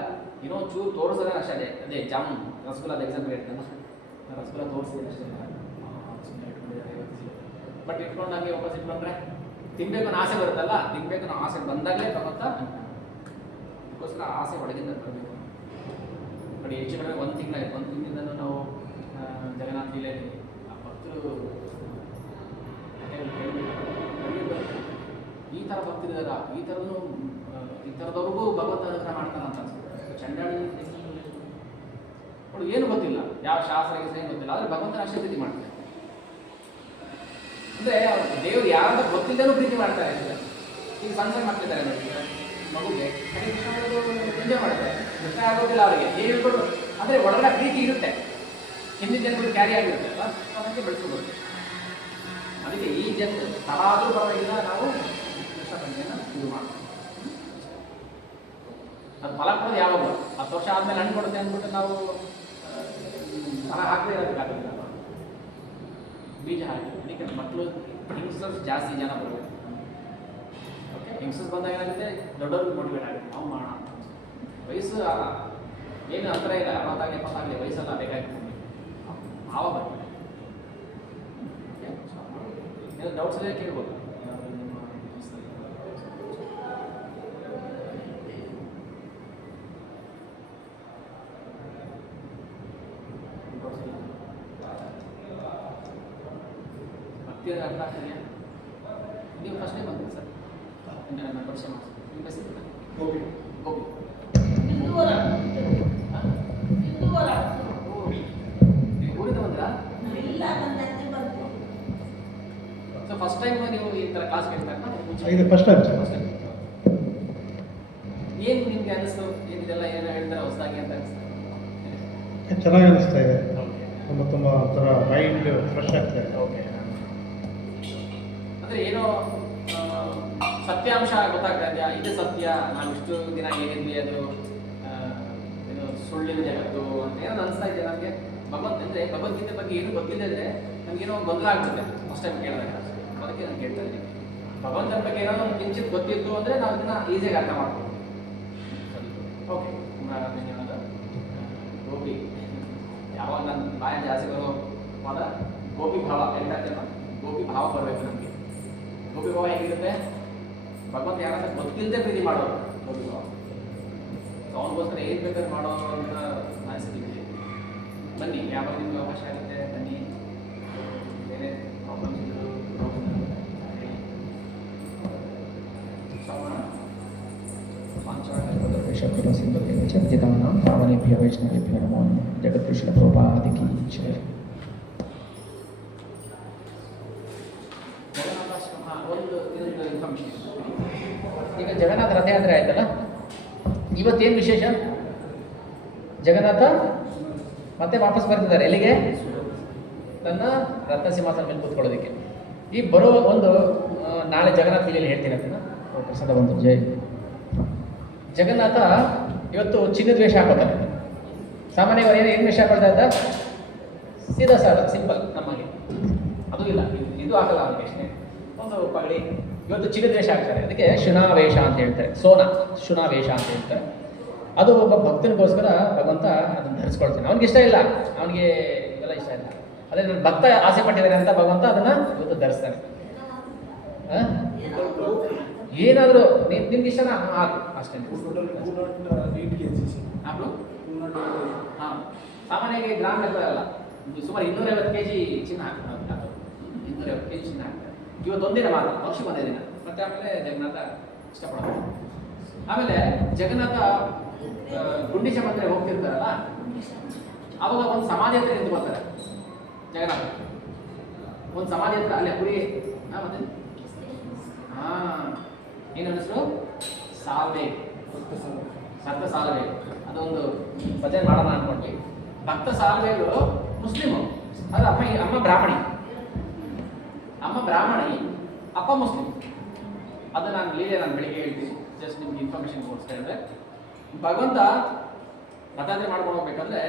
ಏನೋ ಚೂರು ತೋರಿಸೋದೇ ಅಷ್ಟೇ. ಅದೇ ಜಾಮೂನ್ ರಸಗುಲ್ಲದ ಎಕ್ಸಾಂಪಲ್ ಹೇಳ್ತಾನೆ, ರಸಗುಲ್ಲ ತೋರಿಸಿದೆ ಅಷ್ಟೇ, ಬಟ್ ಇಟ್ಕೊಂಡು ಹಂಗೆ ವಾಪಸ್ ಇಟ್ಕೊಂಡ್ರೆ ತಿನ್ಬೇಕು ಅನ್ನೋ ಆಸೆ ಬರುತ್ತಲ್ಲ, ತಿನ್ಬೇಕು ಅನ್ನೋ ಆಸೆ ಬಂದಾಗಲೇ ತಗೋತಾ, ಅದಕ್ಕೋಸ್ಕರ ಆಸೆ ಒಳಗಿಂದ ಬರಬೇಕು. ಬಟ್ ಹೆಚ್ಚು ಕಡಿಮೆ ಒಂದು ತಿಂಗಳಾಯ್ತು, ಒಂದು ತಿಂಗಳಿಂದ ನಾವು ಜಗನ್ನಾಥ ಲೀಲೆಯಲ್ಲಿ ಆ ಭಕ್ತರು ಈ ಥರ ಭಕ್ತರಿದಾರ, ಈ ಥರದವ್ರಿಗೂ ಭಗವಂತ ಅನುಗ್ರಹ ಮಾಡ್ತಾನೆ ಅಂತ ಅನ್ಸುತ್ತೆ. ಚಂಡಾಳಿ ಅವಳು ಏನು ಗೊತ್ತಿಲ್ಲ, ಯಾವ ಶಾಸ್ತ್ರ ಏನು ಗೊತ್ತಿಲ್ಲ, ಆದರೆ ಭಗವಂತನ ಅಷ್ಟೇ ಪ್ರೀತಿ ಮಾಡ್ತಾರೆ. ಅಂದರೆ ದೇವರು ಯಾರಂತ ಗೊತ್ತಿದ್ದನೂ ಪ್ರೀತಿ ಮಾಡ್ತಾರೆ. ಈಗ ಸಣ್ಣ ಮಾಡ್ತಿದ್ದಾರೆ ನೋಡಿ, ಮಗುಗೆ ಎಂಜಾಯ್ ಮಾಡ್ತಾರೆ, ಕೃಷ್ಣ ಆಗೋದಿಲ್ಲ ಅವರಿಗೆ, ಏನು ಹೇಳ್ಕೊಟ್ರು ಅಂದರೆ ಒಳಗಡೆ ಪ್ರೀತಿ ಇರುತ್ತೆ, ಹಿಂದಿನ ಜನಗಳು ಕ್ಯಾರಿ ಆಗಿರುತ್ತೆ ಅಲ್ಲ, ಅದಕ್ಕೆ ಬೆಳೆಸ್ಕೋಬೋದು. ಅದಕ್ಕೆ ಈ ಜನ ತಲಾದರೂ ಪರವಾಗಿಲ್ಲ, ನಾವು ಕೃಷ್ಣ ತಂದೆಯನ್ನು ಇದು ಮಾಡ್ತೀವಿ. ಅದು ಫಲ ಕೊಡೋದು ಯಾವಾಗ 10 ವರ್ಷ ಆದಮೇಲೆ ಹಣ್ಣು ಕೊಡುತ್ತೆ ಅಂದ್ಬಿಟ್ಟು ನಾವು ಫಲ ಹಾಕದೇ ಇರೋದಕ್ಕಾಗಲ್ಲ, ಬೀಜ ಹಾಕಿ. ಅದಕ್ಕೆ ಮಕ್ಕಳು ಯಂಗ್ಸ್ಟರ್ಸ್ ಜಾಸ್ತಿ ಜನ ಬರಬೇಕು. ಓಕೆ, ಯಂಗ್ಸ್ಟರ್ಸ್ ಬಂದಾಗ ಏನಾಗುತ್ತೆ, ದೊಡ್ಡವ್ರಿಗೆ ಮೋಟಿವೇಟ್ ಆಗುತ್ತೆ, ನಾವು ಮಾಡೋಣ ಅಂತ. ವಯಸ್ಸು ಏನು ಅಂತರ ಇಲ್ಲ, 60 70 ವಯಸ್ಸೆಲ್ಲ ಬೇಕಾಗಿತ್ತು, ಆವಾಗ ಬರ್ತಾರೆ. ಏನೋ ಡೌಟ್ಸ್ ಎಲ್ಲ ಕೇಳ್ಬೋದು. ಭಕ್ತಿಯ ಅರ್ಥ ಆಗ್ತಿದೆಯಾ? ನೀವು ಫಸ್ಟೇ ಬಂದ್ರಿ ಸರ್, ನನ್ನ ಪರಿಚಯ ಮಾಡಿಸಿ. ನಿಮ್ಮ ಹೆಸರು ಗೋಪಿ. ಗೋಪಿ ಊರಿಂದ ಬಂದ್ರಾ? ಸೊ ಫಸ್ಟ್ ಟೈಮ್ ನೀವು ಈ ಥರ ಕ್ಲಾಸ್ ಕೇಳ್ತಾ? ಇದು ಫಸ್ಟ್ ಟೈಮ್. ಏನು ನಿಮಗೆ ಅನಿಸ್ತು, ಏನಿದೆಲ್ಲ ಏನೋ ಹೇಳ್ತಾರೆ ಹೊಸದಾಗಿ ಅಂತ ಅನಿಸ್ತು? ಚೆನ್ನಾಗಿ ಅನಿಸ್ತಾ ಇದೆ, ಓಕೆ, ತುಂಬ ಒಂಥರ ಮೈಂಡ್ ಫ್ರೆಶ್ ಆಗ್ತಾ ಇದೆ. ಓಕೆ, ಅಂದರೆ ಏನೋ ಸತ್ಯಾಂಶ ಗೊತ್ತಾಗ್ತಾ ಇದೆಯಾ? ಇದು ಸತ್ಯ, ನಾವು ಇಷ್ಟು ದಿನ ಏನಿದ್ವಿ ಅದು ಏನು ಸುಳ್ಳಿನ ಜಗತ್ತು ಅಂತ ಏನೋ ಅನಿಸ್ತಾ ಇದೆಯಾ ನಮಗೆ? ಭಗವಂತ ಅಂದರೆ ಭಗವದ್ಗೀತೆ ಬಗ್ಗೆ ಏನು ಗೊತ್ತಿಲ್ಲದ್ರೆ ನಮಗೇನೋ ಗೊಂದಲ ಆಗ್ಬಿಡುತ್ತೆ ಫಸ್ಟ್ ಟೈಮ್ ಕೇಳಿದಾಗ. ಅದಕ್ಕೆ ನಾನು ಕೇಳ್ತಾ ಇದ್ದೀನಿ, ಭಗವಂತನ ಬಗ್ಗೆ ಏನೋ ನಮ್ಗೆ ಕಿಂಚಿತ್ ಗೊತ್ತಿತ್ತು ಅಂದರೆ ನಾವು ಅದನ್ನ ಈಸಿಯಾಗಿ ಅರ್ಥ ಮಾಡ್ಬೋದು. ಓಕೆ, ಧನ್ಯವಾದ. ಗೋಪಿ, ಯಾವಾಗ ನನ್ನ ಬಾಯ ಜಾಸ್ತಿ ಬರೋ ಪದ ಗೋಪಿ ಭಾವ, ಹೇಳ್ತಾ ಗೋಪಿ ಭಾವ ಬರಬೇಕು ನಮಗೆ. ಗೋಪಿ ಭಾವ ಹೇಗಿರುತ್ತೆ? ಭಗವಂತ ಯಾರಂತ ಗೊತ್ತಿಲ್ಲದೆ ಪ್ರೀತಿ ಮಾಡೋದು ಗೋಪಿ ಭಾವ. ಸೊ ಅವನಿಗೋಸ್ಕರ ಏನು ಬೇಕಾದ್ರೆ ಮಾಡೋದು ಅಂತ ಅನಿಸ್ತಿದೆ. ಬನ್ನಿ, ಯಾವಾಗ ನಿಮ್ಗೆ ಅವಕಾಶ ಆಗುತ್ತೆ ಬನ್ನಿ. ಬೇರೆ ಪ್ರಾಬ್ಲಮ್ಸ್ ಇದ್ರು जगन्नाथ पावनेभ्यो वैष्णवेभ्यो नमो नमः। जगद्गुरुश्रील प्रभुपाद की जय। ಒಂದು ಇನ್ಫಾರ್ಮೇಷನ್, ಈಗ ಜಗನ್ನಾಥ ರಥಯಾತ್ರೆ ಆಯ್ತಲ್ಲ, ಇವತ್ತೇನು ವಿಶೇಷ? ಜಗನ್ನಾಥ ಮತ್ತೆ ವಾಪಸ್ ಬರ್ತಿದ್ದಾರೆ ಎಲ್ಲಿಗೆ? ತನ್ನ ರತ್ನ ಸಿಂಹಾಸನ ಮೇಲೆ ಕೂತ್ಕೊಳ್ಳೋದಕ್ಕೆ. ಈ ಬರೋ ಒಂದು ನಾಳೆ ಜಗನ್ನಾಥ ಲೀಲೆಯಲ್ಲಿ ಹೇಳ್ತೀನಿ ಅದನ್ನು. ಪ್ರಸಾದ ಬಂತು. ಜೈ ಜಗನ್ನಾಥ ಇವತ್ತು ಚಿನ್ನದ ವೇಷ ಹಾಕೋತಾನೆ. ಸಾಮಾನ್ಯವಾಗಿ ಏನು ವೇಷ ಹಾಕೊಳ್ತಾ ಇದ್ದ? ಸೀದಾ ಸಾಲ ಸಿಂಪಲ್ ನಮಗೆ, ಅದು ಇಲ್ಲ, ಇದು ಹಾಕಲ್ಲ ಅವನಿಗೆ ಅಷ್ಟೇ, ಒಂದು ಪಗಡಿ. ಇವತ್ತು ಚಿನ್ನದ ವೇಷ ಹಾಕ್ತಾರೆ, ಅದಕ್ಕೆ ಶುನಾವೇಷ ಅಂತ ಹೇಳ್ತಾರೆ. ಶುನಾವೇಷ ಅಂತ ಹೇಳ್ತಾರೆ. ಅದು ಒಬ್ಬ ಭಕ್ತನಿಗೋಸ್ಕರ ಭಗವಂತ ಅದನ್ನು ಧರಿಸ್ಕೊಳ್ತಾನೆ. ಅವ್ನಿಗೆ ಇಷ್ಟ ಇಲ್ಲ, ಅವನಿಗೆ ಇವೆಲ್ಲ ಇಷ್ಟ ಇಲ್ಲ, ಅದೇ ನನ್ನ ಭಕ್ತ ಆಸೆ ಪಟ್ಟಿದ್ದಾನೆ ಅಂತ ಭಗವಂತ ಅದನ್ನು ಇವತ್ತು ಧರಿಸ್ತಾನೆ. ಏನಾದರೂ ನಿಮ್ಗೆ ಇಷ್ಟನಾ ಹಾಕು ಅಷ್ಟೇ. ಹಾಂ, ಸಾಮಾನ್ಯವಾಗಿ ಗ್ರಾಮ್ ಲೆಕ್ಕ ಅಲ್ಲ, ಸುಮಾರು 250 kg ಚಿನ್ನ ಹಾಕ್ತಾರೆ. 250 kg ಚಿನ್ನ ಹಾಕ್ತಾರೆ. ಇವತ್ತು ಒಂದಿನ ಮಾತ್ರ, ವರ್ಷ ಒಂದೇ ದಿನ. ಮತ್ತೆ ಆಮೇಲೆ ಜಗನ್ನಾಥ ಇಷ್ಟಪಡೋದು. ಆಮೇಲೆ ಜಗನ್ನಾಥ ಗುಂಡಿಚ ಮಂತ್ರೆ ಹೋಗ್ತಿರ್ತಾರಲ್ಲ, ಅವಾಗ ಒಂದು ಸಮಾಧಿ ಹತ್ರ ನಿಂತ್ಕೊಳ್ತಾರೆ ಜಗನ್ನಾಥ. ಒಂದು ಸಮಾಧಿ ಹತ್ರ ಅಲ್ಲೇ ಕುರಿ. ಮತ್ತೆ ಏನು ಹೆಸರು? ಸಾಲ್ವೆ, ಸತ್ತ ಸಾಲ್ವೆ. ಅದೊಂದು ಭಜನೆ ಮಾಡೋಣ ಅನ್ಕೊಂಡ್ವಿ. ಭಕ್ತ ಸಾಲ್ವೆಗಳು ಮುಸ್ಲಿಮು, ಅದು ಅಮ್ಮ ಬ್ರಾಹ್ಮಣಿ, ಅಪ್ಪ ಮುಸ್ಲಿಂ. ಅದು ನಾನು ಬೆಳಿಗ್ಗೆ ಹೇಳ್ತೀನಿ, ಜಸ್ಟ್ ನಿಮ್ಗೆ ಇನ್ಫಾರ್ಮೇಶನ್ ಕೊಡ್ತಾ ಇದ್ದೆ. ಭಗವಂತ ರಥಯಾತ್ರೆ ಮಾಡ್ಕೊಂಡು ಹೋಗ್ಬೇಕಂದ್ರೆ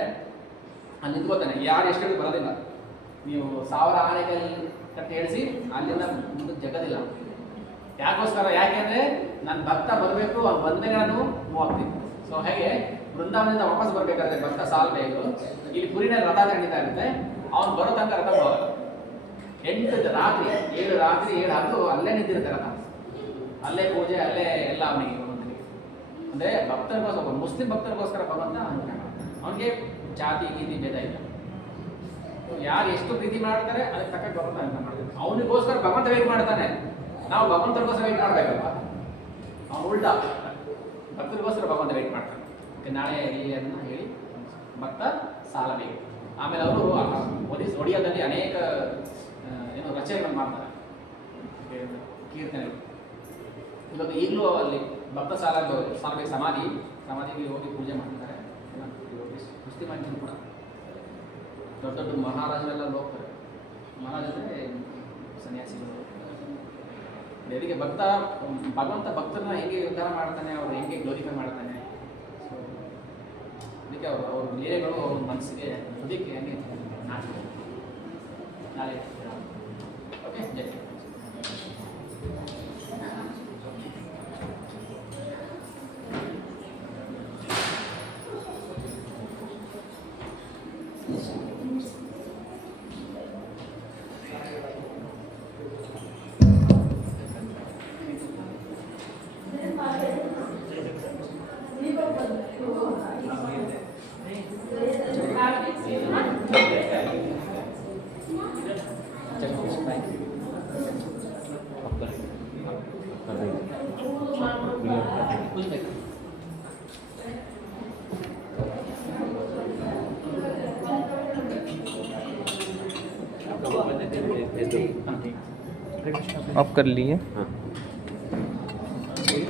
ಅಲ್ಲಿ ನಿಂತ್ಕೋತಾನೆ. ಯಾರು ಎಷ್ಟು ಬರೋದಿಲ್ಲ, ನೀವು 1000 ಆನೆಗಳು ಕಟ್ಟಿ ಹೇಳಿಸಿ ಅಲ್ಲಿಂದ ಮುಂದೆ ಜಗದಿಲ್ಲ. ಯಾಕೋಸ್ಕರ? ಯಾಕೆಂದ್ರೆ ನನ್ನ ಭಕ್ತ ಬರಬೇಕು, ಅವ್ನು ಬಂದ್ಮೇಲೆ ನಾನು ಮೂವ್ ಆಗ್ತೀನಿ. ಸೊ ಹಾಗೆ ಬೃಂದಾವನದಿಂದ ವಾಪಸ್ ಬರ್ಬೇಕಾದ್ರೆ ಭಕ್ತ ಸಾಲ್ಬೇಕು, ಇಲ್ಲಿ ಕುರಿನಲ್ಲಿ ರಥ ನಡೀತಾ ಇರುತ್ತೆ, ಅವ್ನು ಬರೋ ತನಕ ರಥ ಹೋಗಲ್ಲ. 7 ರಾತ್ರಿ 7 ಹತ್ತು ಅಲ್ಲೇ ನಿಂತಿರುತ್ತೆ ರಥ, ಅಲ್ಲೇ ಪೂಜೆ, ಅಲ್ಲೇ ಎಲ್ಲ ಅವನಿಗೆ ಭಗವಂತನಿಗೆ. ಅಂದರೆ ಭಕ್ತರಿಗೋಸ್ಕರ, ಮುಸ್ಲಿಂ ಭಕ್ತರಿಗೋಸ್ಕರ ಭಗವಂತ ಅವನಿಗೆ ಜಾತಿ ಗೀತಿ ಭೇದ ಇಲ್ಲ. ಯಾರು ಎಷ್ಟು ಪ್ರೀತಿ ಮಾಡ್ತಾರೆ ಅದಕ್ಕೆ ತಕ್ಕ ಭಗವಂತ ಅಂತ ಮಾಡ್ತಾರೆ. ಅವನಿಗೋಸ್ಕರ ಭಗವಂತ ವೇಟ್ ಮಾಡ್ತಾನೆ, ನಾವು ಭಗವಂತರಿಗೋಸ್ಕರ ವೇಟ್ ಮಾಡಬೇಕಲ್ವ? ಅವನು ಉಲ್ಟಾ, ಭಕ್ತರಿಗೋಸ್ಕರ ಭಗವಂತ ವೇಟ್ ಮಾಡ್ತಾನೆ. ನಾಳೆ ಇಲ್ಲಿ ಅದನ್ನ ಹೇಳಿ ಭಕ್ತ ಸಾಲಬೇಕು. ಆಮೇಲೆ ಅವರು ಒಡಿಯಾದಲ್ಲಿ ಅನೇಕ ಏನು ರಚನೆಗಳನ್ನು ಮಾಡ್ತಾರೆ, ಕೀರ್ತನೆಗಳು. ಇವಾಗ ಈಗಲೂ ಅಲ್ಲಿ ಭಕ್ತ ಸಾಲಬೇಕು ಸಮಾಧಿಗೆ ಹೋಗಿ ಪೂಜೆ ಮಾಡ್ತಾರೆ. ಕುಸ್ತಿ ಮಾಡಿದ್ರು ಕೂಡ ದೊಡ್ಡ ದೊಡ್ಡ ಮಹಾರಾಜರೆಲ್ಲ ಹೋಗ್ತಾರೆ. ಮಹಾರಾಜರೇ ಸನ್ಯಾಸಿಗಳು. ದೇವರಿಗೆ ಭಗವಂತ ಭಕ್ತರನ್ನ ಹೇಗೆ ಉದ್ಧಾರ ಮಾಡ್ತಾನೆ, ಅವ್ರು ಹೇಗೆ ಗ್ಲೋರಿಫೈ ಮಾಡ್ತಾನೆ. ಸೊ ಅದಕ್ಕೆ ಅವ್ರ ಲೀಲೆಗಳು ಅವ್ರ ಮನಸ್ಸಿಗೆ ಹೃದಯಕ್ಕೆ ಹಂಗೆ ನಾಳೆ ಓಕೆ. ಜೈ आप कर लिए।